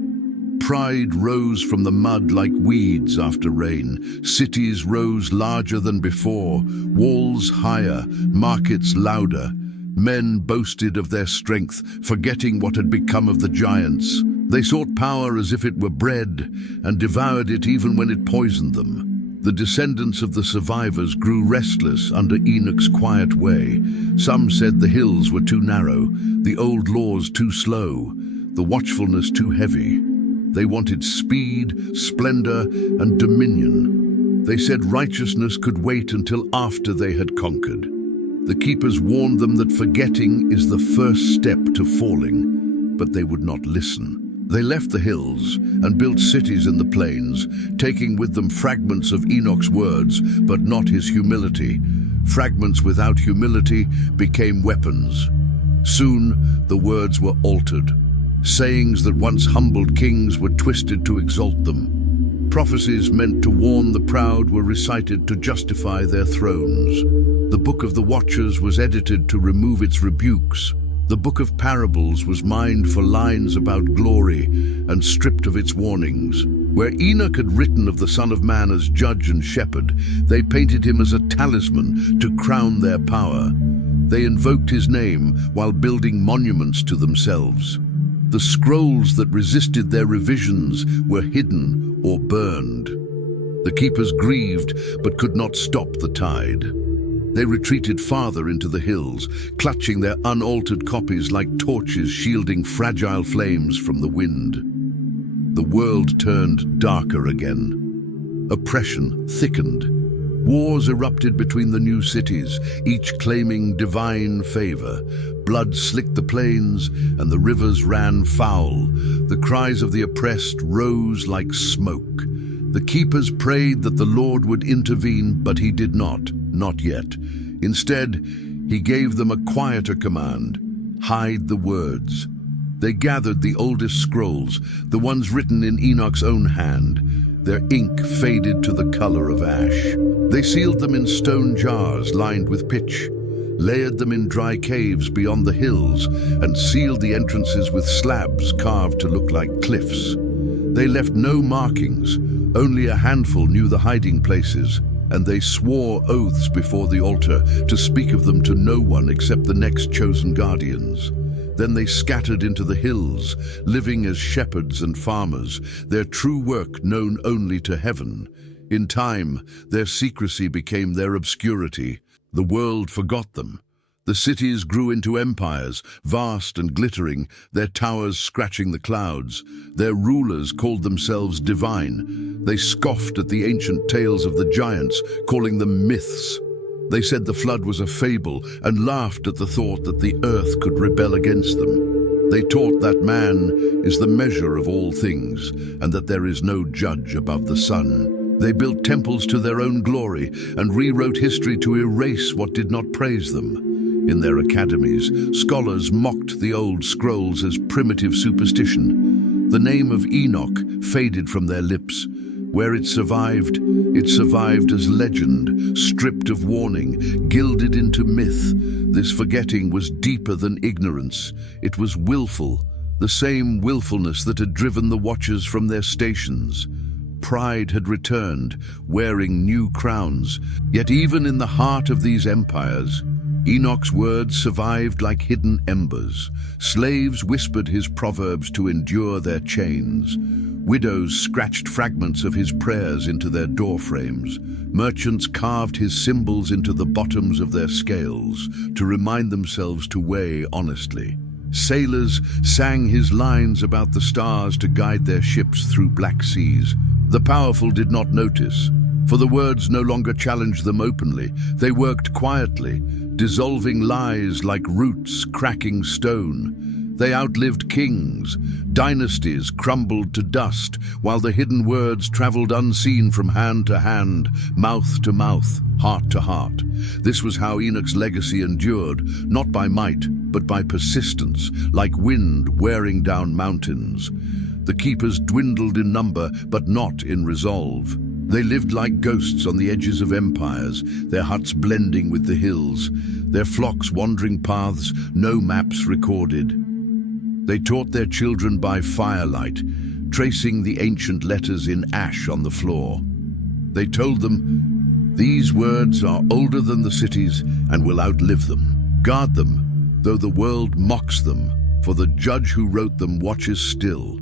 Pride rose from the mud like weeds after rain. Cities rose larger than before, walls higher, markets louder. Men boasted of their strength, forgetting what had become of the giants. They sought power as if it were bread, and devoured it even when it poisoned them. The descendants of the survivors grew restless under Enoch's quiet way. Some said the hills were too narrow, the old laws too slow, the watchfulness too heavy. They wanted speed, splendor, and dominion. They said righteousness could wait until after they had conquered. The keepers warned them that forgetting is the first step to falling, but they would not listen. They left the hills and built cities in the plains, taking with them fragments of Enoch's words, but not his humility. Fragments without humility became weapons. Soon, the words were altered. Sayings that once humbled kings were twisted to exalt them. Prophecies meant to warn the proud were recited to justify their thrones. The Book of the Watchers was edited to remove its rebukes. The Book of Parables was mined for lines about glory and stripped of its warnings. Where Enoch had written of the Son of Man as judge and shepherd, they painted him as a talisman to crown their power. They invoked his name while building monuments to themselves. The scrolls that resisted their revisions were hidden or burned. The keepers grieved but could not stop the tide. They retreated farther into the hills, clutching their unaltered copies like torches shielding fragile flames from the wind. The world turned darker again. Oppression thickened. Wars erupted between the new cities, each claiming divine favor. Blood slicked the plains, and the rivers ran foul. The cries of the oppressed rose like smoke. The keepers prayed that the Lord would intervene, but he did not yet. Instead, he gave them a quieter command: hide the words. They gathered the oldest scrolls, the ones written in Enoch's own hand. Their ink faded to the color of ash. They sealed them in stone jars lined with pitch, layered them in dry caves beyond the hills, and sealed the entrances with slabs carved to look like cliffs. They left no markings. Only a handful knew the hiding places, and they swore oaths before the altar to speak of them to no one except the next chosen guardians. Then they scattered into the hills, living as shepherds and farmers, their true work known only to heaven. In time, their secrecy became their obscurity. The world forgot them. The cities grew into empires, vast and glittering, their towers scratching the clouds. Their rulers called themselves divine. They scoffed at the ancient tales of the giants, calling them myths. They said the flood was a fable and laughed at the thought that the earth could rebel against them. They taught that man is the measure of all things and that there is no judge above the sun. They built temples to their own glory and rewrote history to erase what did not praise them. In their academies, scholars mocked the old scrolls as primitive superstition. The name of Enoch faded from their lips. Where it survived as legend, stripped of warning, gilded into myth. This forgetting was deeper than ignorance. It was willful, the same willfulness that had driven the watchers from their stations. Pride had returned, wearing new crowns. Yet even in the heart of these empires, Enoch's words survived like hidden embers. Slaves whispered his proverbs to endure their chains. Widows scratched fragments of his prayers into their doorframes. Merchants carved his symbols into the bottoms of their scales to remind themselves to weigh honestly. Sailors sang his lines about the stars to guide their ships through black seas. The powerful did not notice, for the words no longer challenged them openly. They worked quietly, dissolving lies like roots cracking stone. They outlived kings. Dynasties crumbled to dust, while the hidden words traveled unseen from hand to hand, mouth to mouth, heart to heart. This was how Enoch's legacy endured, not by might, but by persistence, like wind wearing down mountains. The keepers dwindled in number, but not in resolve. They lived like ghosts on the edges of empires, their huts blending with the hills, their flocks wandering paths no maps recorded. They taught their children by firelight, tracing the ancient letters in ash on the floor. They told them, "These words are older than the cities and will outlive them. Guard them, though the world mocks them, for the judge who wrote them watches still."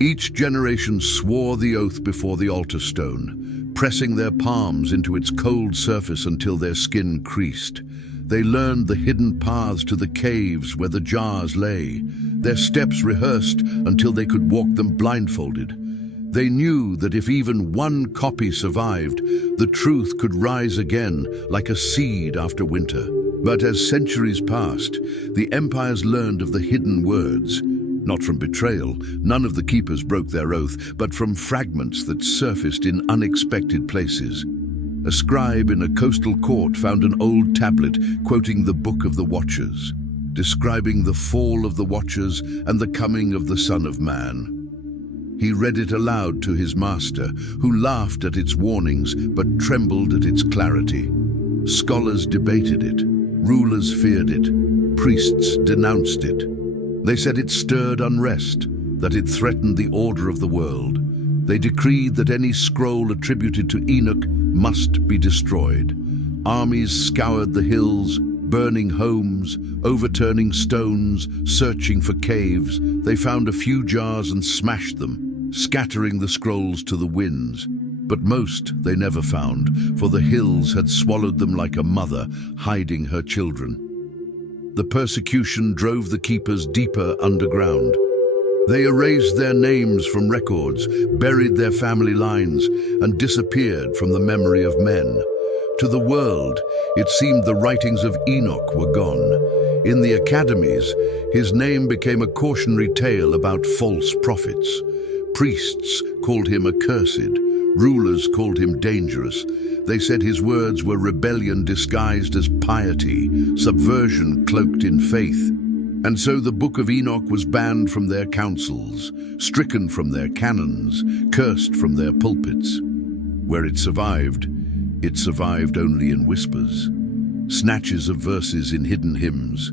Each generation swore the oath before the altar stone, pressing their palms into its cold surface until their skin creased. They learned the hidden paths to the caves where the jars lay. Their steps rehearsed until they could walk them blindfolded. They knew that if even one copy survived, the truth could rise again like a seed after winter. But as centuries passed, the empires learned of the hidden words. Not from betrayal, none of the keepers broke their oath, but from fragments that surfaced in unexpected places. A scribe in a coastal court found an old tablet quoting the Book of the Watchers, describing the fall of the Watchers and the coming of the Son of Man. He read it aloud to his master, who laughed at its warnings but trembled at its clarity. Scholars debated it, rulers feared it, priests denounced it. They said it stirred unrest, that it threatened the order of the world. They decreed that any scroll attributed to Enoch must be destroyed. Armies scoured the hills, burning homes, overturning stones, searching for caves. They found a few jars and smashed them, scattering the scrolls to the winds. But most they never found, for the hills had swallowed them like a mother hiding her children. The persecution drove the keepers deeper underground. They erased their names from records, buried their family lines, and disappeared from the memory of men. To the world, it seemed the writings of Enoch were gone. In the academies, his name became a cautionary tale about false prophets. Priests called him accursed. Rulers called him dangerous. They said his words were rebellion disguised as piety, subversion cloaked in faith. And so the Book of Enoch was banned from their councils, stricken from their canons, cursed from their pulpits. Where it survived only in whispers, snatches of verses in hidden hymns,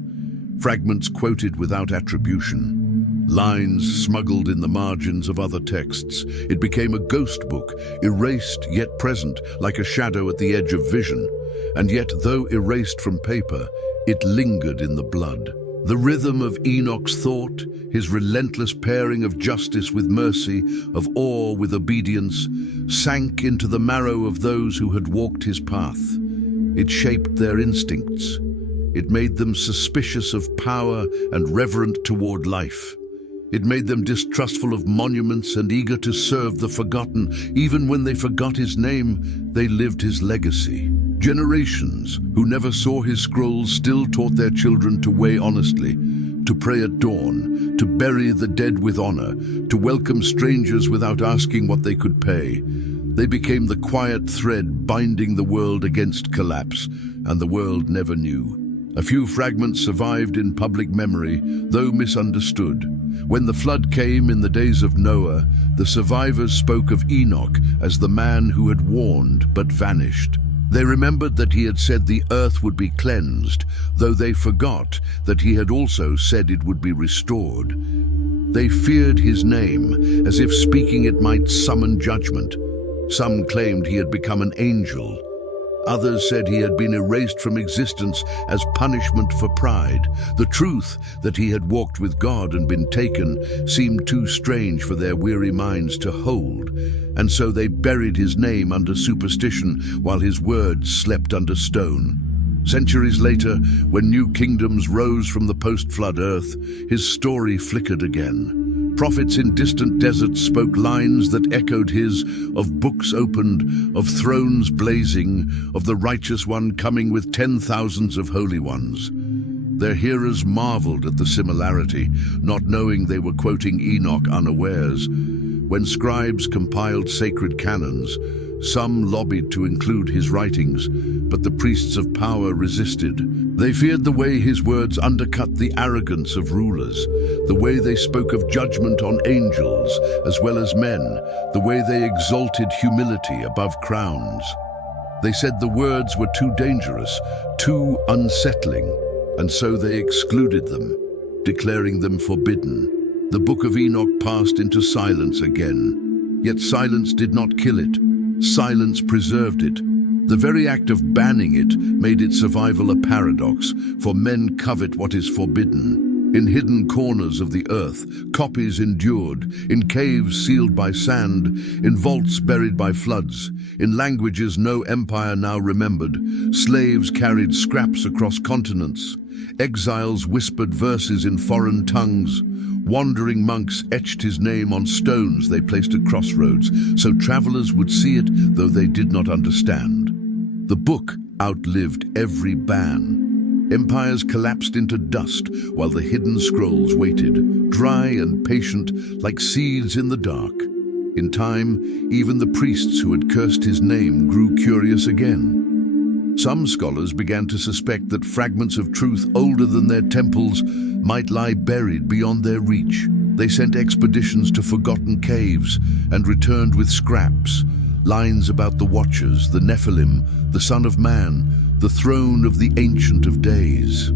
fragments quoted without attribution, lines smuggled in the margins of other texts. It became a ghost book, erased yet present, like a shadow at the edge of vision. And yet, though erased from paper, it lingered in the blood. The rhythm of Enoch's thought, his relentless pairing of justice with mercy, of awe with obedience, sank into the marrow of those who had walked his path. It shaped their instincts. It made them suspicious of power and reverent toward life. It made them distrustful of monuments and eager to serve the forgotten. Even when they forgot his name, they lived his legacy. Generations who never saw his scrolls still taught their children to weigh honestly, to pray at dawn, to bury the dead with honor, to welcome strangers without asking what they could pay. They became the quiet thread binding the world against collapse, and the world never knew. A few fragments survived in public memory, though misunderstood. When the flood came in the days of Noah, the survivors spoke of Enoch as the man who had warned but vanished. They remembered that he had said the earth would be cleansed, though they forgot that he had also said it would be restored. They feared his name, as if speaking it might summon judgment. Some claimed he had become an angel. Others said he had been erased from existence as punishment for pride. The truth that he had walked with God and been taken seemed too strange for their weary minds to hold, and so they buried his name under superstition while his words slept under stone. Centuries later, when new kingdoms rose from the post-flood earth, his story flickered again. Prophets in distant deserts spoke lines that echoed his, of books opened, of thrones blazing, of the righteous one coming with 10,000s of holy ones. Their hearers marveled at the similarity, not knowing they were quoting Enoch unawares. When scribes compiled sacred canons, some lobbied to include his writings, but the priests of power resisted. They feared the way his words undercut the arrogance of rulers, the way they spoke of judgment on angels as well as men, the way they exalted humility above crowns. They said the words were too dangerous, too unsettling, and so they excluded them, declaring them forbidden. The Book of Enoch passed into silence again. Yet silence did not kill it. Silence preserved it. The very act of banning it made its survival a paradox, for men covet what is forbidden. In hidden corners of the earth, copies endured, in caves sealed by sand, in vaults buried by floods, in languages no empire now remembered. Slaves carried scraps across continents. Exiles whispered verses in foreign tongues. Wandering monks etched his name on stones they placed at crossroads, so travelers would see it, though they did not understand. The book outlived every ban. Empires collapsed into dust, while the hidden scrolls waited, dry and patient, like seeds in the dark. In time, even the priests who had cursed his name grew curious again. Some scholars began to suspect that fragments of truth older than their temples might lie buried beyond their reach. They sent expeditions to forgotten caves and returned with scraps, lines about the Watchers, the Nephilim, the Son of Man, the throne of the Ancient of Days.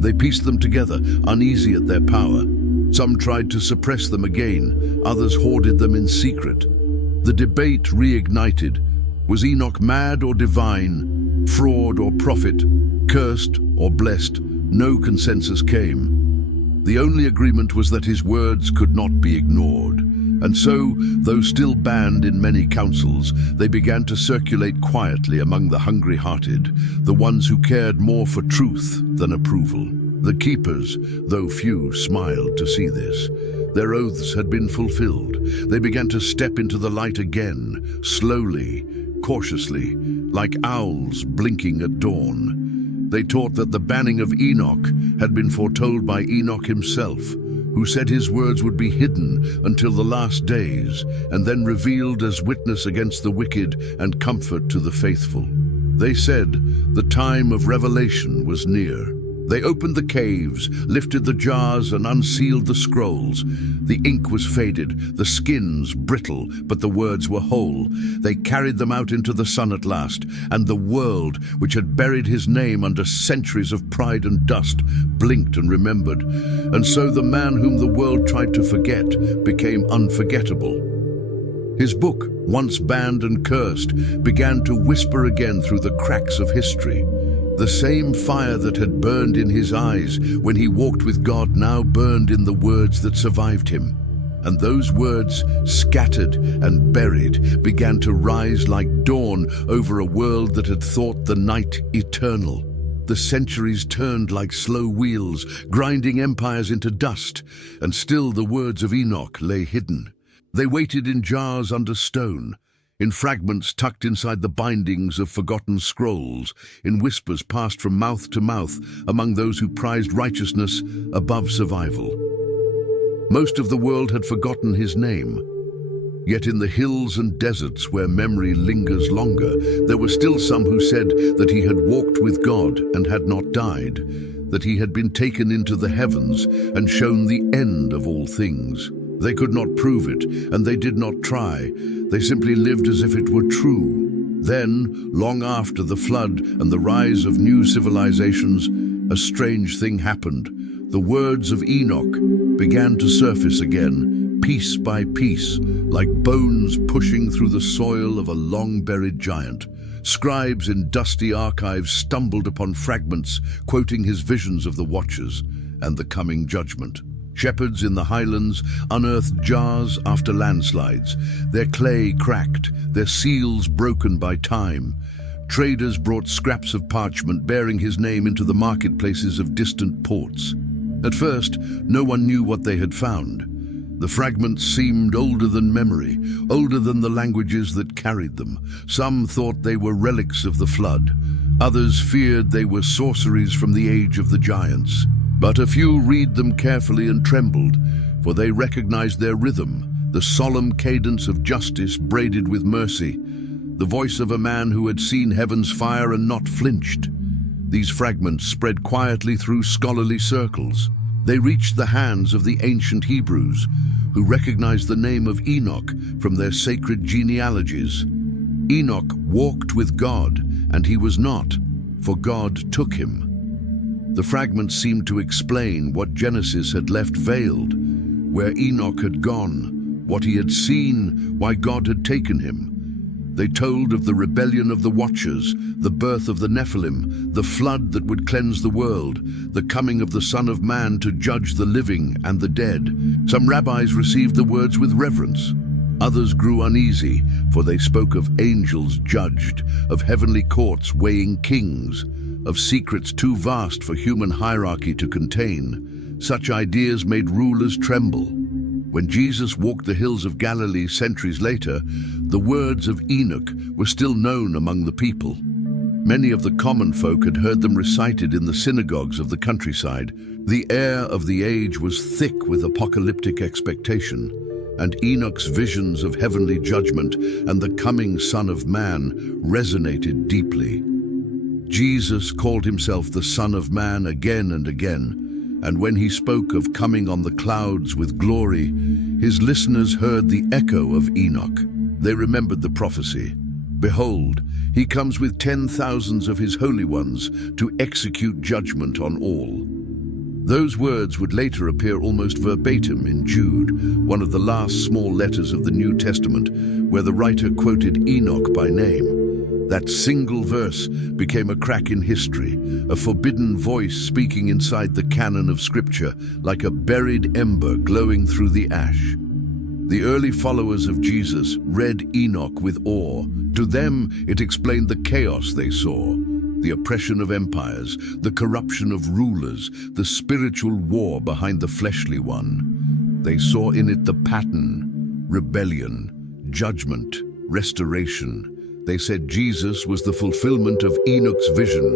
They pieced them together, uneasy at their power. Some tried to suppress them again, others hoarded them in secret. The debate reignited. Was Enoch mad or divine, fraud or prophet, cursed or blessed? No consensus came. The only agreement was that his words could not be ignored. And so, though still banned in many councils, they began to circulate quietly among the hungry-hearted, the ones who cared more for truth than approval. The keepers, though few, smiled to see this. Their oaths had been fulfilled. They began to step into the light again, slowly, cautiously, like owls blinking at dawn. They taught that the banning of Enoch had been foretold by Enoch himself, who said his words would be hidden until the last days, and then revealed as witness against the wicked and comfort to the faithful. They said the time of revelation was near. They opened the caves, lifted the jars, and unsealed the scrolls. The ink was faded, the skins brittle, but the words were whole. They carried them out into the sun at last, and the world, which had buried his name under centuries of pride and dust, blinked and remembered. And so the man whom the world tried to forget became unforgettable. His book, once banned and cursed, began to whisper again through the cracks of history. The same fire that had burned in his eyes when he walked with God now burned in the words that survived him. And those words, scattered and buried, began to rise like dawn over a world that had thought the night eternal. The centuries turned like slow wheels, grinding empires into dust, and still the words of Enoch lay hidden. They waited in jars under stone, in fragments tucked inside the bindings of forgotten scrolls, in whispers passed from mouth to mouth among those who prized righteousness above survival. Most of the world had forgotten his name. Yet in the hills and deserts where memory lingers longer, there were still some who said that he had walked with God and had not died, that he had been taken into the heavens and shown the end of all things. They could not prove it, and they did not try. They simply lived as if it were true. Then, long after the flood and the rise of new civilizations, a strange thing happened. The words of Enoch began to surface again, piece by piece, like bones pushing through the soil of a long-buried giant. Scribes in dusty archives stumbled upon fragments, quoting his visions of the Watchers and the coming judgment. Shepherds in the highlands unearthed jars after landslides, their clay cracked, their seals broken by time. Traders brought scraps of parchment bearing his name into the marketplaces of distant ports. At first, no one knew what they had found. The fragments seemed older than memory, older than the languages that carried them. Some thought they were relics of the flood. Others feared they were sorceries from the age of the giants. But a few read them carefully and trembled, for they recognized their rhythm, the solemn cadence of justice braided with mercy, the voice of a man who had seen heaven's fire and not flinched. These fragments spread quietly through scholarly circles. They reached the hands of the ancient Hebrews, who recognized the name of Enoch from their sacred genealogies. Enoch walked with God, and he was not, for God took him. The fragments seemed to explain what Genesis had left veiled, where Enoch had gone, what he had seen, why God had taken him. They told of the rebellion of the Watchers, the birth of the Nephilim, the flood that would cleanse the world, the coming of the Son of Man to judge the living and the dead. Some rabbis received the words with reverence. Others grew uneasy, for they spoke of angels judged, of heavenly courts weighing kings, of secrets too vast for human hierarchy to contain. Such ideas made rulers tremble. When Jesus walked the hills of Galilee centuries later, the words of Enoch were still known among the people. Many of the common folk had heard them recited in the synagogues of the countryside. The air of the age was thick with apocalyptic expectation, and Enoch's visions of heavenly judgment and the coming Son of Man resonated deeply. Jesus called himself the Son of Man again and again, and when he spoke of coming on the clouds with glory, his listeners heard the echo of Enoch. They remembered the prophecy. Behold, he comes with 10,000s of his holy ones to execute judgment on all. Those words would later appear almost verbatim in Jude, one of the last small letters of the New Testament, where the writer quoted Enoch by name. That single verse became a crack in history, a forbidden voice speaking inside the canon of Scripture, like a buried ember glowing through the ash. The early followers of Jesus read Enoch with awe. To them, it explained the chaos they saw, the oppression of empires, the corruption of rulers, the spiritual war behind the fleshly one. They saw in it the pattern, rebellion, judgment, restoration. They said Jesus was the fulfillment of Enoch's vision,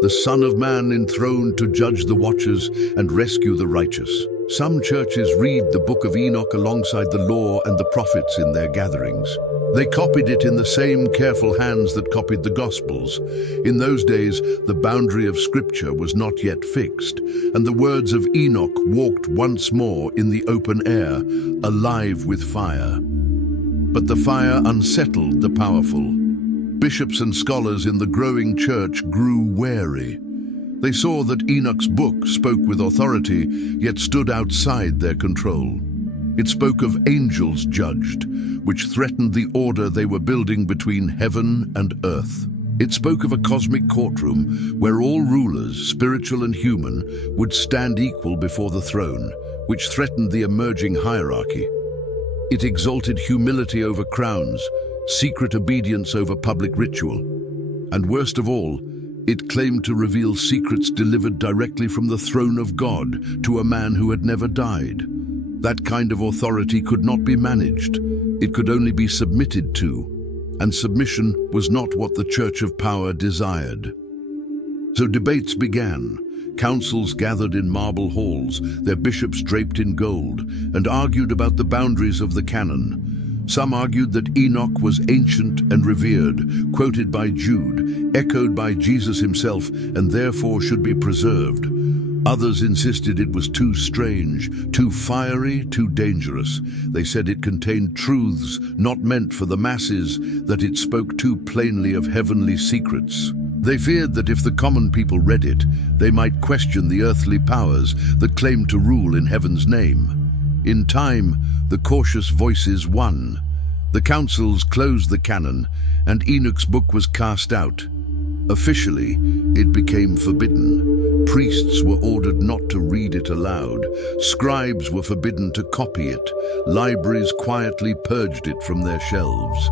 the Son of Man enthroned to judge the watchers and rescue the righteous. Some churches read the book of Enoch alongside the law and the prophets in their gatherings. They copied it in the same careful hands that copied the Gospels. In those days, the boundary of Scripture was not yet fixed, and the words of Enoch walked once more in the open air, alive with fire. But the fire unsettled the powerful. Bishops and scholars in the growing church grew wary. They saw that Enoch's book spoke with authority, yet stood outside their control. It spoke of angels judged, which threatened the order they were building between heaven and earth. It spoke of a cosmic courtroom where all rulers, spiritual and human, would stand equal before the throne, which threatened the emerging hierarchy. It exalted humility over crowns, secret obedience over public ritual, and worst of all, it claimed to reveal secrets delivered directly from the throne of God to a man who had never died. That kind of authority could not be managed. It could only be submitted to, and submission was not what the Church of Power desired. So debates began. Councils gathered in marble halls, their bishops draped in gold, and argued about the boundaries of the canon. Some argued that Enoch was ancient and revered, quoted by Jude, echoed by Jesus himself, and therefore should be preserved. Others insisted it was too strange, too fiery, too dangerous. They said it contained truths not meant for the masses, that it spoke too plainly of heavenly secrets. They feared that if the common people read it, they might question the earthly powers that claimed to rule in heaven's name. In time, the cautious voices won. The councils closed the canon, and Enoch's book was cast out. Officially, it became forbidden. Priests were ordered not to read it aloud. Scribes were forbidden to copy it. Libraries quietly purged it from their shelves.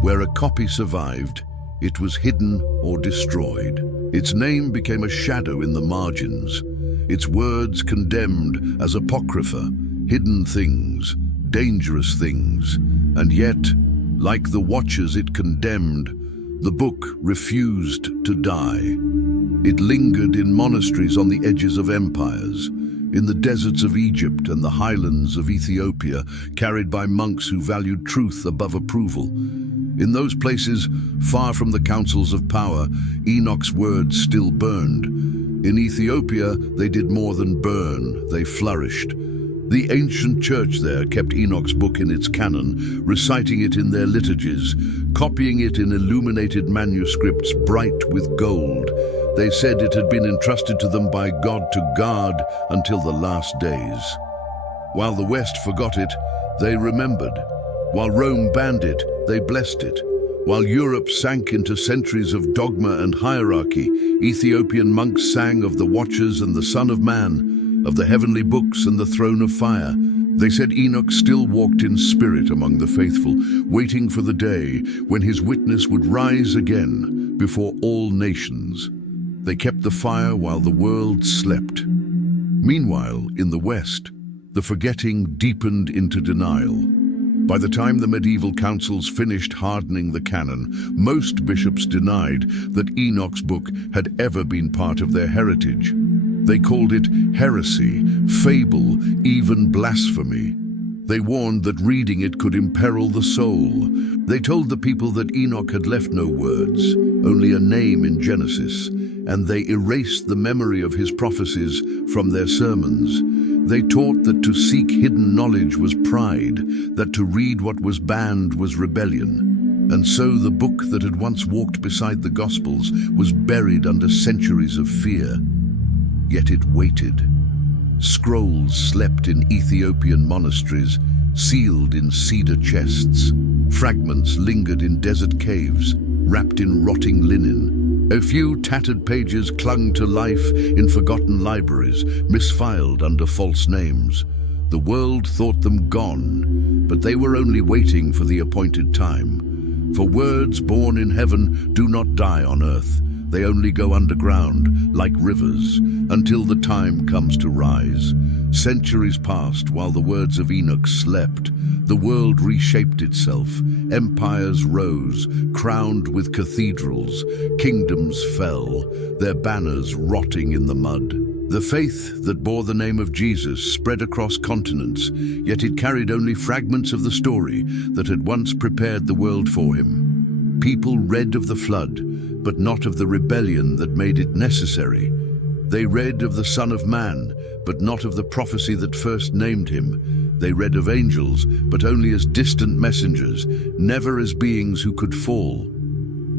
Where a copy survived, it was hidden or destroyed. Its name became a shadow in the margins. Its words condemned as apocrypha, hidden things, dangerous things. And yet, like the watchers it condemned, the book refused to die. It lingered in monasteries on the edges of empires, in the deserts of Egypt and the highlands of Ethiopia, carried by monks who valued truth above approval. In those places, far from the councils of power, Enoch's words still burned. In Ethiopia, they did more than burn, they flourished. The ancient church there kept Enoch's book in its canon, reciting it in their liturgies, copying it in illuminated manuscripts bright with gold. They said it had been entrusted to them by God to guard until the last days. While the West forgot it, they remembered. While Rome banned it, they blessed it. While Europe sank into centuries of dogma and hierarchy, Ethiopian monks sang of the Watchers and the Son of Man, of the heavenly books and the throne of fire. They said Enoch still walked in spirit among the faithful, waiting for the day when his witness would rise again before all nations. They kept the fire while the world slept. Meanwhile, in the West, the forgetting deepened into denial. By the time the medieval councils finished hardening the canon, most bishops denied that Enoch's book had ever been part of their heritage. They called it heresy, fable, even blasphemy. They warned that reading it could imperil the soul. They told the people that Enoch had left no words, only a name in Genesis, and they erased the memory of his prophecies from their sermons. They taught that to seek hidden knowledge was pride, that to read what was banned was rebellion. And so the book that had once walked beside the Gospels was buried under centuries of fear. Yet it waited. Scrolls slept in Ethiopian monasteries, sealed in cedar chests. Fragments lingered in desert caves, wrapped in rotting linen. A few tattered pages clung to life in forgotten libraries, misfiled under false names. The world thought them gone, but they were only waiting for the appointed time. For words born in heaven do not die on earth. They only go underground, like rivers, until the time comes to rise. Centuries passed while the words of Enoch slept. The world reshaped itself. Empires rose, crowned with cathedrals. Kingdoms fell, their banners rotting in the mud. The faith that bore the name of Jesus spread across continents, yet it carried only fragments of the story that had once prepared the world for him. People read of the flood, but not of the rebellion that made it necessary. They read of the Son of Man, but not of the prophecy that first named him. They read of angels, but only as distant messengers, never as beings who could fall.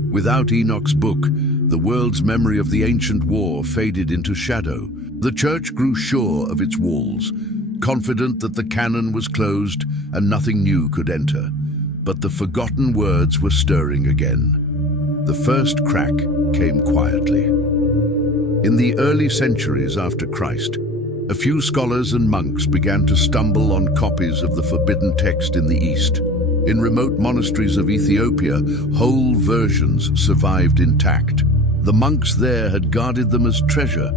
Without Enoch's book, the world's memory of the ancient war faded into shadow. The church grew sure of its walls, confident that the canon was closed and nothing new could enter. But the forgotten words were stirring again. The first crack came quietly. In the early centuries after Christ, a few scholars and monks began to stumble on copies of the forbidden text in the East. In remote monasteries of Ethiopia, whole versions survived intact. The monks there had guarded them as treasure,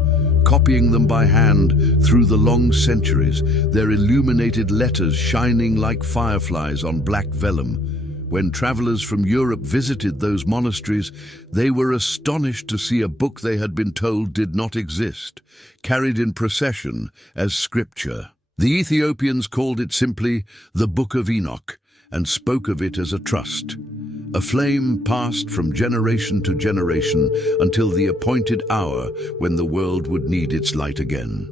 copying them by hand through the long centuries, their illuminated letters shining like fireflies on black vellum. When travelers from Europe visited those monasteries, they were astonished to see a book they had been told did not exist, carried in procession as scripture. The Ethiopians called it simply the Book of Enoch and spoke of it as a trust. A flame passed from generation to generation until the appointed hour when the world would need its light again.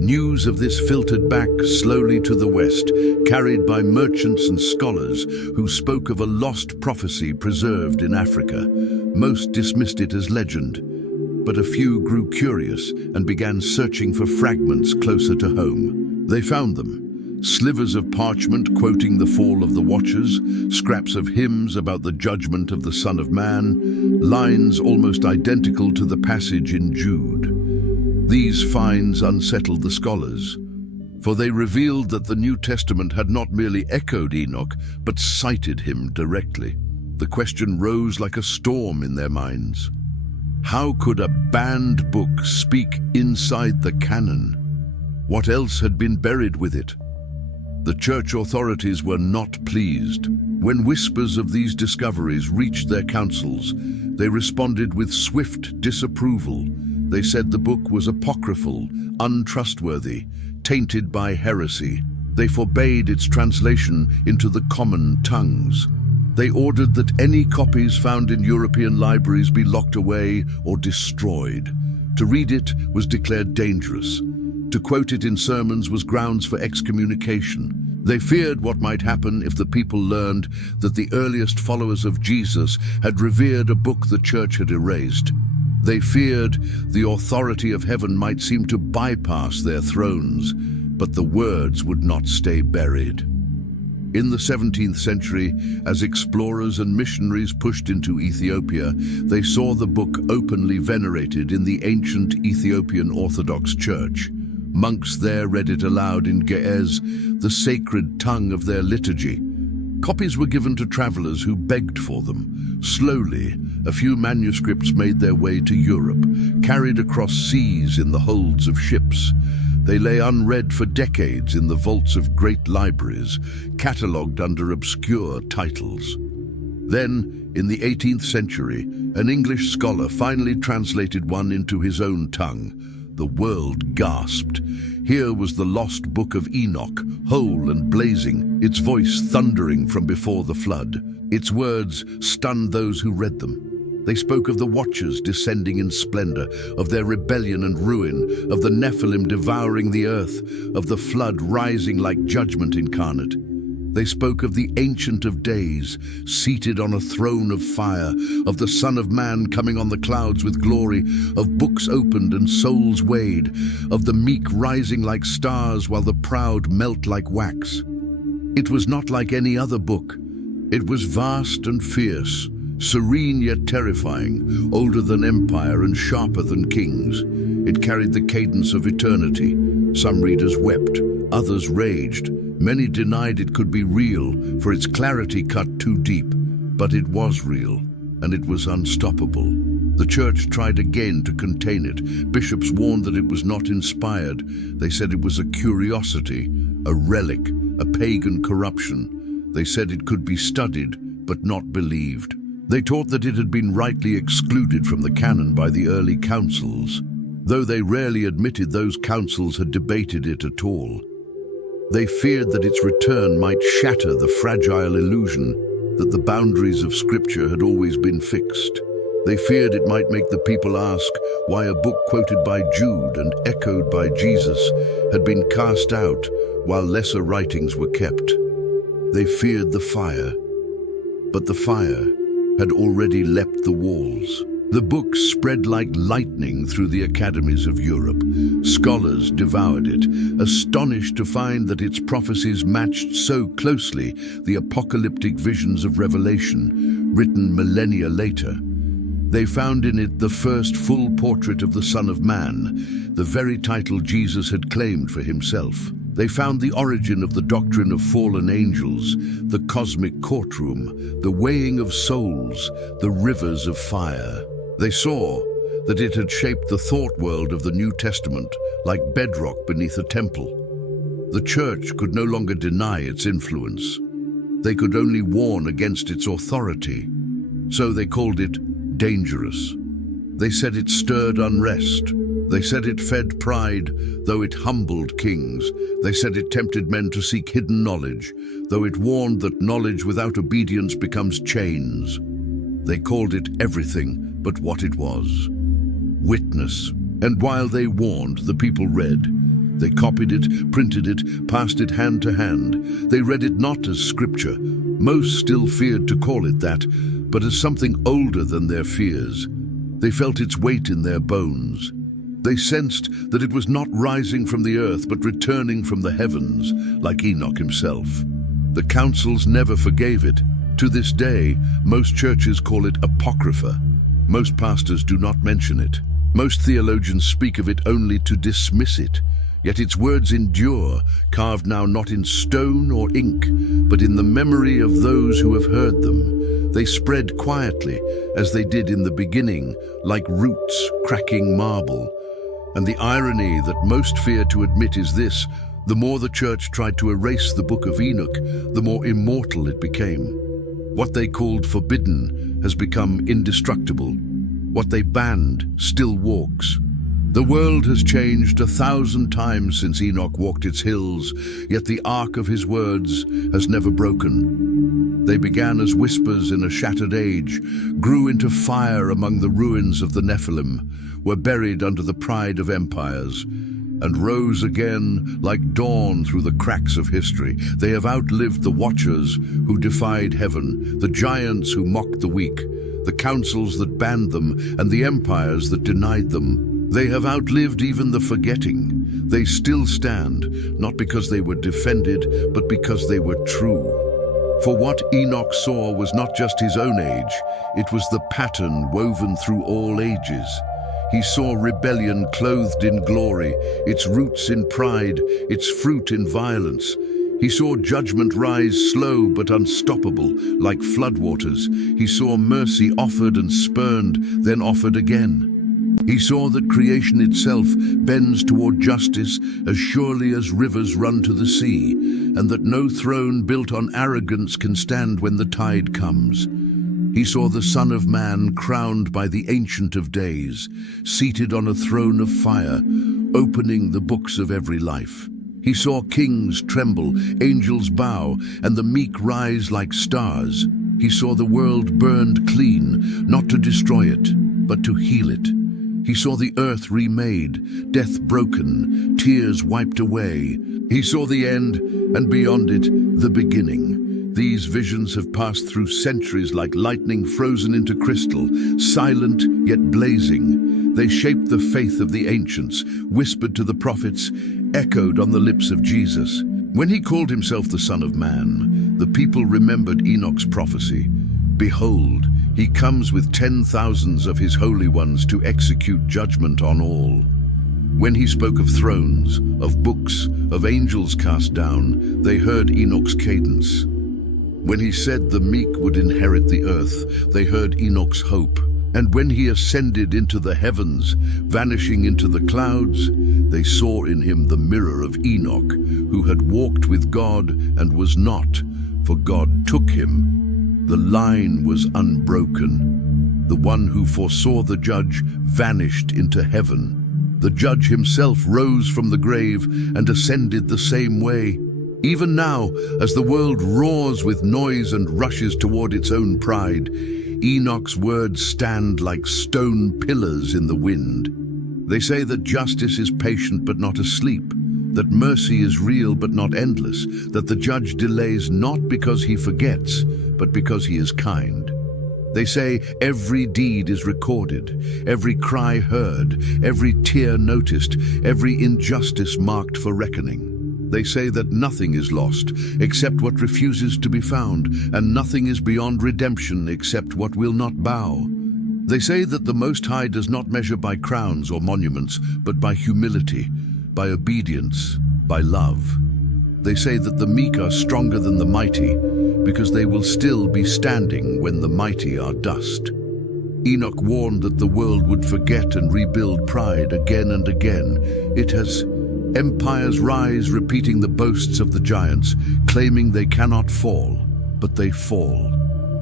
News of this filtered back slowly to the west, carried by merchants and scholars who spoke of a lost prophecy preserved in Africa. Most dismissed it as legend, but a few grew curious and began searching for fragments closer to home. They found them. Slivers of parchment quoting the fall of the Watchers, scraps of hymns about the judgment of the Son of Man, lines almost identical to the passage in Jude. These finds unsettled the scholars, for they revealed that the New Testament had not merely echoed Enoch, but cited him directly. The question rose like a storm in their minds. How could a banned book speak inside the canon? What else had been buried with it? The church authorities were not pleased. When whispers of these discoveries reached their councils, they responded with swift disapproval. They said the book was apocryphal, untrustworthy, tainted by heresy. They forbade its translation into the common tongues. They ordered that any copies found in European libraries be locked away or destroyed. To read it was declared dangerous. To quote it in sermons was grounds for excommunication. They feared what might happen if the people learned that the earliest followers of Jesus had revered a book the church had erased. They feared the authority of heaven might seem to bypass their thrones, but the words would not stay buried. In the 17th century, as explorers and missionaries pushed into Ethiopia, they saw the book openly venerated in the ancient Ethiopian Orthodox Church. Monks there read it aloud in Ge'ez, the sacred tongue of their liturgy. Copies were given to travelers who begged for them. Slowly, a few manuscripts made their way to Europe, carried across seas in the holds of ships. They lay unread for decades in the vaults of great libraries, catalogued under obscure titles. Then, in the 18th century, an English scholar finally translated one into his own tongue. The world gasped. Here was the lost book of Enoch, whole and blazing, its voice thundering from before the flood. Its words stunned those who read them. They spoke of the Watchers descending in splendor, of their rebellion and ruin, of the Nephilim devouring the earth, of the flood rising like judgment incarnate. They spoke of the Ancient of Days, seated on a throne of fire, of the Son of Man coming on the clouds with glory, of books opened and souls weighed, of the meek rising like stars while the proud melt like wax. It was not like any other book. It was vast and fierce, serene yet terrifying, older than empire and sharper than kings. It carried the cadence of eternity. Some readers wept, others raged. Many denied it could be real, for its clarity cut too deep. But it was real, and it was unstoppable. The church tried again to contain it. Bishops warned that it was not inspired. They said it was a curiosity, a relic, a pagan corruption. They said it could be studied, but not believed. They taught that it had been rightly excluded from the canon by the early councils, though they rarely admitted those councils had debated it at all. They feared that its return might shatter the fragile illusion that the boundaries of Scripture had always been fixed. They feared it might make the people ask why a book quoted by Jude and echoed by Jesus had been cast out while lesser writings were kept. They feared the fire, but the fire had already leapt the walls. The book spread like lightning through the academies of Europe. Scholars devoured it, astonished to find that its prophecies matched so closely the apocalyptic visions of Revelation, written millennia later. They found in it the first full portrait of the Son of Man, the very title Jesus had claimed for himself. They found the origin of the doctrine of fallen angels, the cosmic courtroom, the weighing of souls, the rivers of fire. They saw that it had shaped the thought world of the New Testament like bedrock beneath a temple. The church could no longer deny its influence. They could only warn against its authority. So they called it dangerous. They said it stirred unrest. They said it fed pride, though it humbled kings. They said it tempted men to seek hidden knowledge, though it warned that knowledge without obedience becomes chains. They called it everything but what it was: witness. And while they warned, the people read. They copied it, printed it, passed it hand to hand. They read it not as scripture. Most still feared to call it that, but as something older than their fears. They felt its weight in their bones. They sensed that it was not rising from the earth, but returning from the heavens, like Enoch himself. The councils never forgave it. To this day, most churches call it apocrypha. Most pastors do not mention it. Most theologians speak of it only to dismiss it. Yet its words endure, carved now not in stone or ink, but in the memory of those who have heard them. They spread quietly, as they did in the beginning, like roots cracking marble. And the irony that most fear to admit is this: the more the church tried to erase the book of Enoch, the more immortal it became. What they called forbidden has become indestructible. What they banned still walks. The world has changed 1,000 times since Enoch walked its hills, yet the ark of his words has never broken. They began as whispers in a shattered age, grew into fire among the ruins of the Nephilim, were buried under the pride of empires, and rose again like dawn through the cracks of history. They have outlived the watchers who defied heaven, the giants who mocked the weak, the councils that banned them, and the empires that denied them. They have outlived even the forgetting. They still stand, not because they were defended, but because they were true. For what Enoch saw was not just his own age, it was the pattern woven through all ages. He saw rebellion clothed in glory, its roots in pride, its fruit in violence. He saw judgment rise slow but unstoppable, like floodwaters. He saw mercy offered and spurned, then offered again. He saw that creation itself bends toward justice as surely as rivers run to the sea, and that no throne built on arrogance can stand when the tide comes. He saw the Son of Man crowned by the Ancient of Days, seated on a throne of fire, opening the books of every life. He saw kings tremble, angels bow, and the meek rise like stars. He saw the world burned clean, not to destroy it, but to heal it. He saw the earth remade, death broken, tears wiped away. He saw the end, and beyond it, The beginning. These visions have passed through centuries like lightning frozen into crystal, silent yet blazing. They shaped the faith of the ancients, whispered to the prophets, echoed on the lips of Jesus. When he called himself the Son of Man, the people remembered Enoch's prophecy. Behold, he comes with 10,000s of his holy ones to execute judgment on all. When he spoke of thrones, of books, of angels cast down, they heard Enoch's cadence. When he said the meek would inherit the earth, they heard Enoch's hope. And when he ascended into the heavens, vanishing into the clouds, they saw in him the mirror of Enoch, who had walked with God and was not, for God took him. The line was unbroken. The one who foresaw the judge vanished into heaven. The judge himself rose from the grave and ascended the same way. Even now, as the world roars with noise and rushes toward its own pride, Enoch's words stand like stone pillars in the wind. They say that justice is patient but not asleep, that mercy is real but not endless, that the judge delays not because he forgets, but because he is kind. They say every deed is recorded, every cry heard, every tear noticed, every injustice marked for reckoning. They say that nothing is lost except what refuses to be found, and nothing is beyond redemption except what will not bow. They say that the Most High does not measure by crowns or monuments, but by humility, by obedience, by love. They say that the meek are stronger than the mighty, because they will still be standing when the mighty are dust. Enoch warned that the world would forget and rebuild pride again and again. It has empires rise, repeating the boasts of the giants, claiming they cannot fall, but they fall.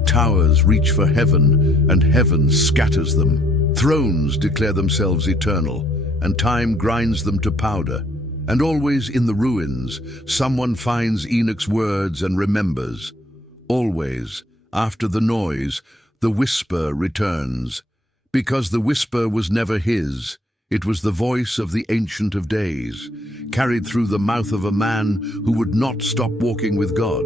Towers reach for heaven, and heaven scatters them. Thrones declare themselves eternal, and time grinds them to powder. And always in the ruins, someone finds Enoch's words and remembers. Always, after the noise, the whisper returns. Because the whisper was never his, it was the voice of the Ancient of Days, carried through the mouth of a man who would not stop walking with God.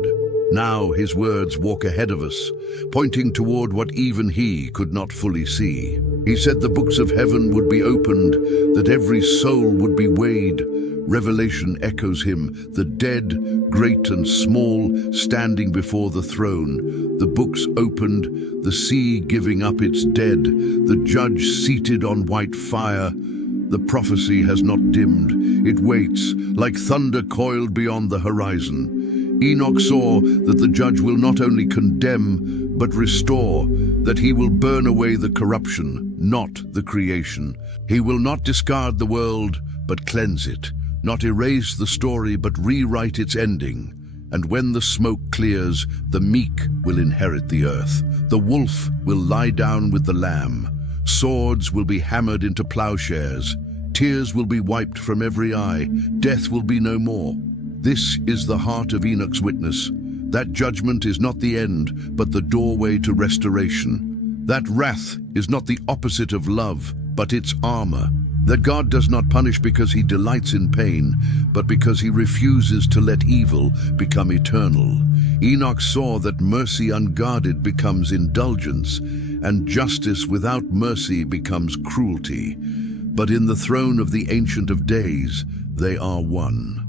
Now his words walk ahead of us, pointing toward what even he could not fully see. He said the books of heaven would be opened, that every soul would be weighed. Revelation echoes him, the dead, great and small, standing before the throne, the books opened, the sea giving up its dead, the judge seated on white fire. The prophecy has not dimmed, it waits, like thunder coiled beyond the horizon. Enoch saw that the judge will not only condemn, but restore, that he will burn away the corruption, not the creation. He will not discard the world, but cleanse it, not erase the story, but rewrite its ending. And when the smoke clears, the meek will inherit the earth. The wolf will lie down with the lamb. Swords will be hammered into plowshares. Tears will be wiped from every eye. Death will be no more. This is the heart of Enoch's witness. That judgment is not the end, but the doorway to restoration. That wrath is not the opposite of love, but its armor. That God does not punish because he delights in pain, but because he refuses to let evil become eternal. Enoch saw that mercy unguarded becomes indulgence, and justice without mercy becomes cruelty. But in the throne of the Ancient of Days, they are one.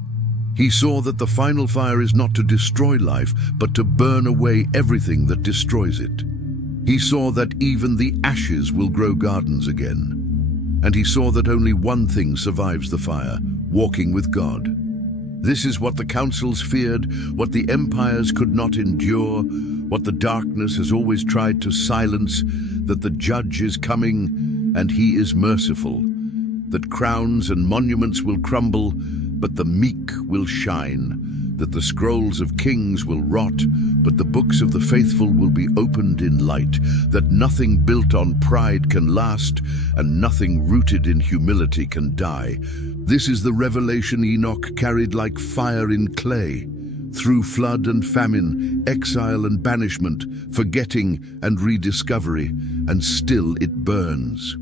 He saw that the final fire is not to destroy life, but to burn away everything that destroys it. He saw that even the ashes will grow gardens again. And he saw that only one thing survives the fire, walking with God. This is what the councils feared, what the empires could not endure, what the darkness has always tried to silence, that the judge is coming and he is merciful, that crowns and monuments will crumble, but the meek will shine, that the scrolls of kings will rot, but the books of the faithful will be opened in light, that nothing built on pride can last, and nothing rooted in humility can die. This is the revelation Enoch carried like fire in clay, through flood and famine, exile and banishment, forgetting and rediscovery, and still it burns.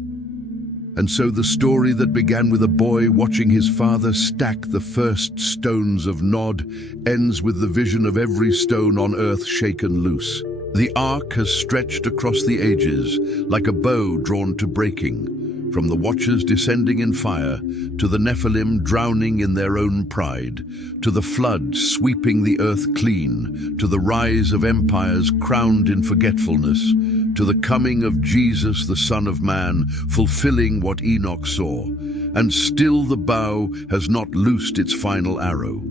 And so the story that began with a boy watching his father stack the first stones of Nod ends with the vision of every stone on earth shaken loose. The arc has stretched across the ages like a bow drawn to breaking, from the Watchers descending in fire, to the Nephilim drowning in their own pride, to the flood sweeping the earth clean, to the rise of empires crowned in forgetfulness, to the coming of Jesus, the Son of Man, fulfilling what Enoch saw. And still the bow has not loosed its final arrow.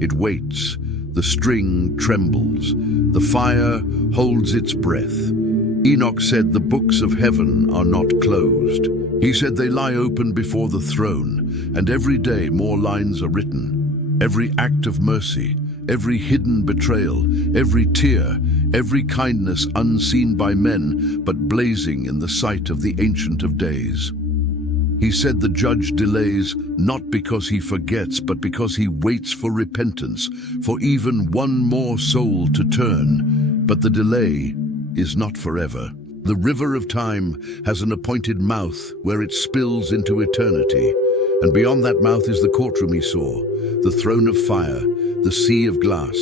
It waits. The string trembles. The fire holds its breath. Enoch said the books of heaven are not closed. He said they lie open before the throne, and every day more lines are written. Every act of mercy, every hidden betrayal, every tear, every kindness unseen by men, but blazing in the sight of the Ancient of Days. He said the judge delays not because he forgets, but because he waits for repentance, for even one more soul to turn. But the delay is not forever. The river of time has an appointed mouth where it spills into eternity. And beyond that mouth is the courtroom he saw, the throne of fire, the sea of glass,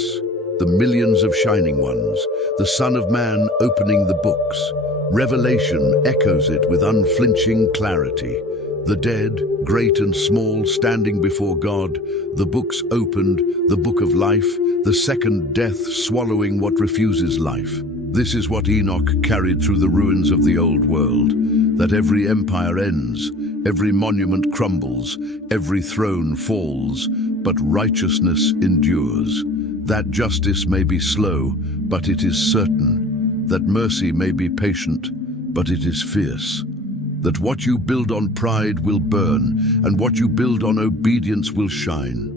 the millions of shining ones, the Son of Man opening the books. Revelation echoes it with unflinching clarity. The dead, great and small, standing before God, the books opened, the book of life, the second death swallowing what refuses life. This is what Enoch carried through the ruins of the old world, that every empire ends, every monument crumbles, every throne falls, but righteousness endures. That justice may be slow, but it is certain. That mercy may be patient, but it is fierce. That what you build on pride will burn, and what you build on obedience will shine.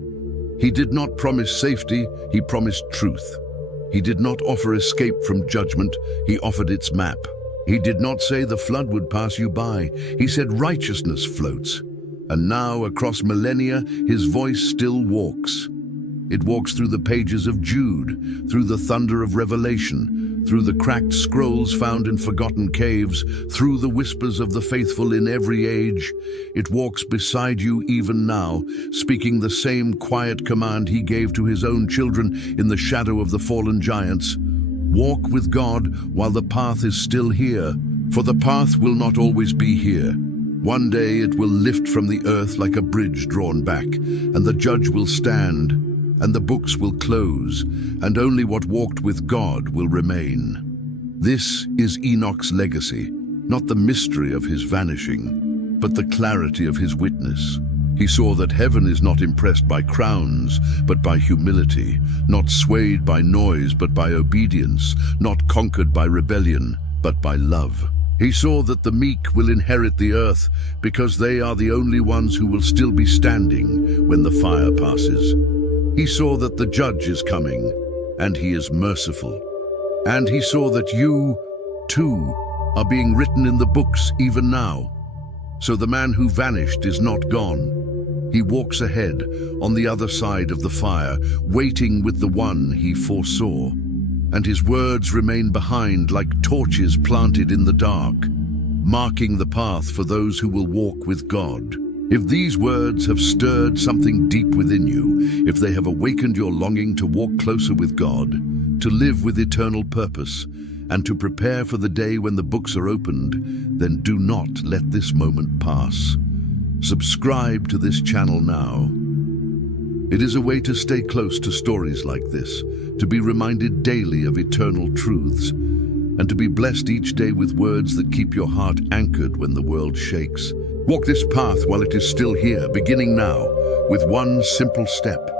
He did not promise safety, he promised truth. He did not offer escape from judgment, he offered its map. He did not say the flood would pass you by, he said righteousness floats. And now, across millennia, his voice still walks. It walks through the pages of Jude, through the thunder of Revelation, through the cracked scrolls found in forgotten caves, through the whispers of the faithful in every age. It walks beside you even now, speaking the same quiet command he gave to his own children in the shadow of the fallen giants. Walk with God while the path is still here, for the path will not always be here. One day it will lift from the earth like a bridge drawn back, and the judge will stand, and the books will close, and only what walked with God will remain. This is Enoch's legacy, not the mystery of his vanishing, but the clarity of his witness. He saw that heaven is not impressed by crowns, but by humility, not swayed by noise, but by obedience, not conquered by rebellion, but by love. He saw that the meek will inherit the earth because they are the only ones who will still be standing when the fire passes. He saw that the judge is coming, and he is merciful. And he saw that you, too, are being written in the books even now. So the man who vanished is not gone. He walks ahead, on the other side of the fire, waiting with the one he foresaw. And his words remain behind like torches planted in the dark, marking the path for those who will walk with God. If these words have stirred something deep within you, if they have awakened your longing to walk closer with God, to live with eternal purpose, and to prepare for the day when the books are opened, then do not let this moment pass. Subscribe to this channel now. It is a way to stay close to stories like this, to be reminded daily of eternal truths, and to be blessed each day with words that keep your heart anchored when the world shakes. Walk this path while it is still here, beginning now, with one simple step.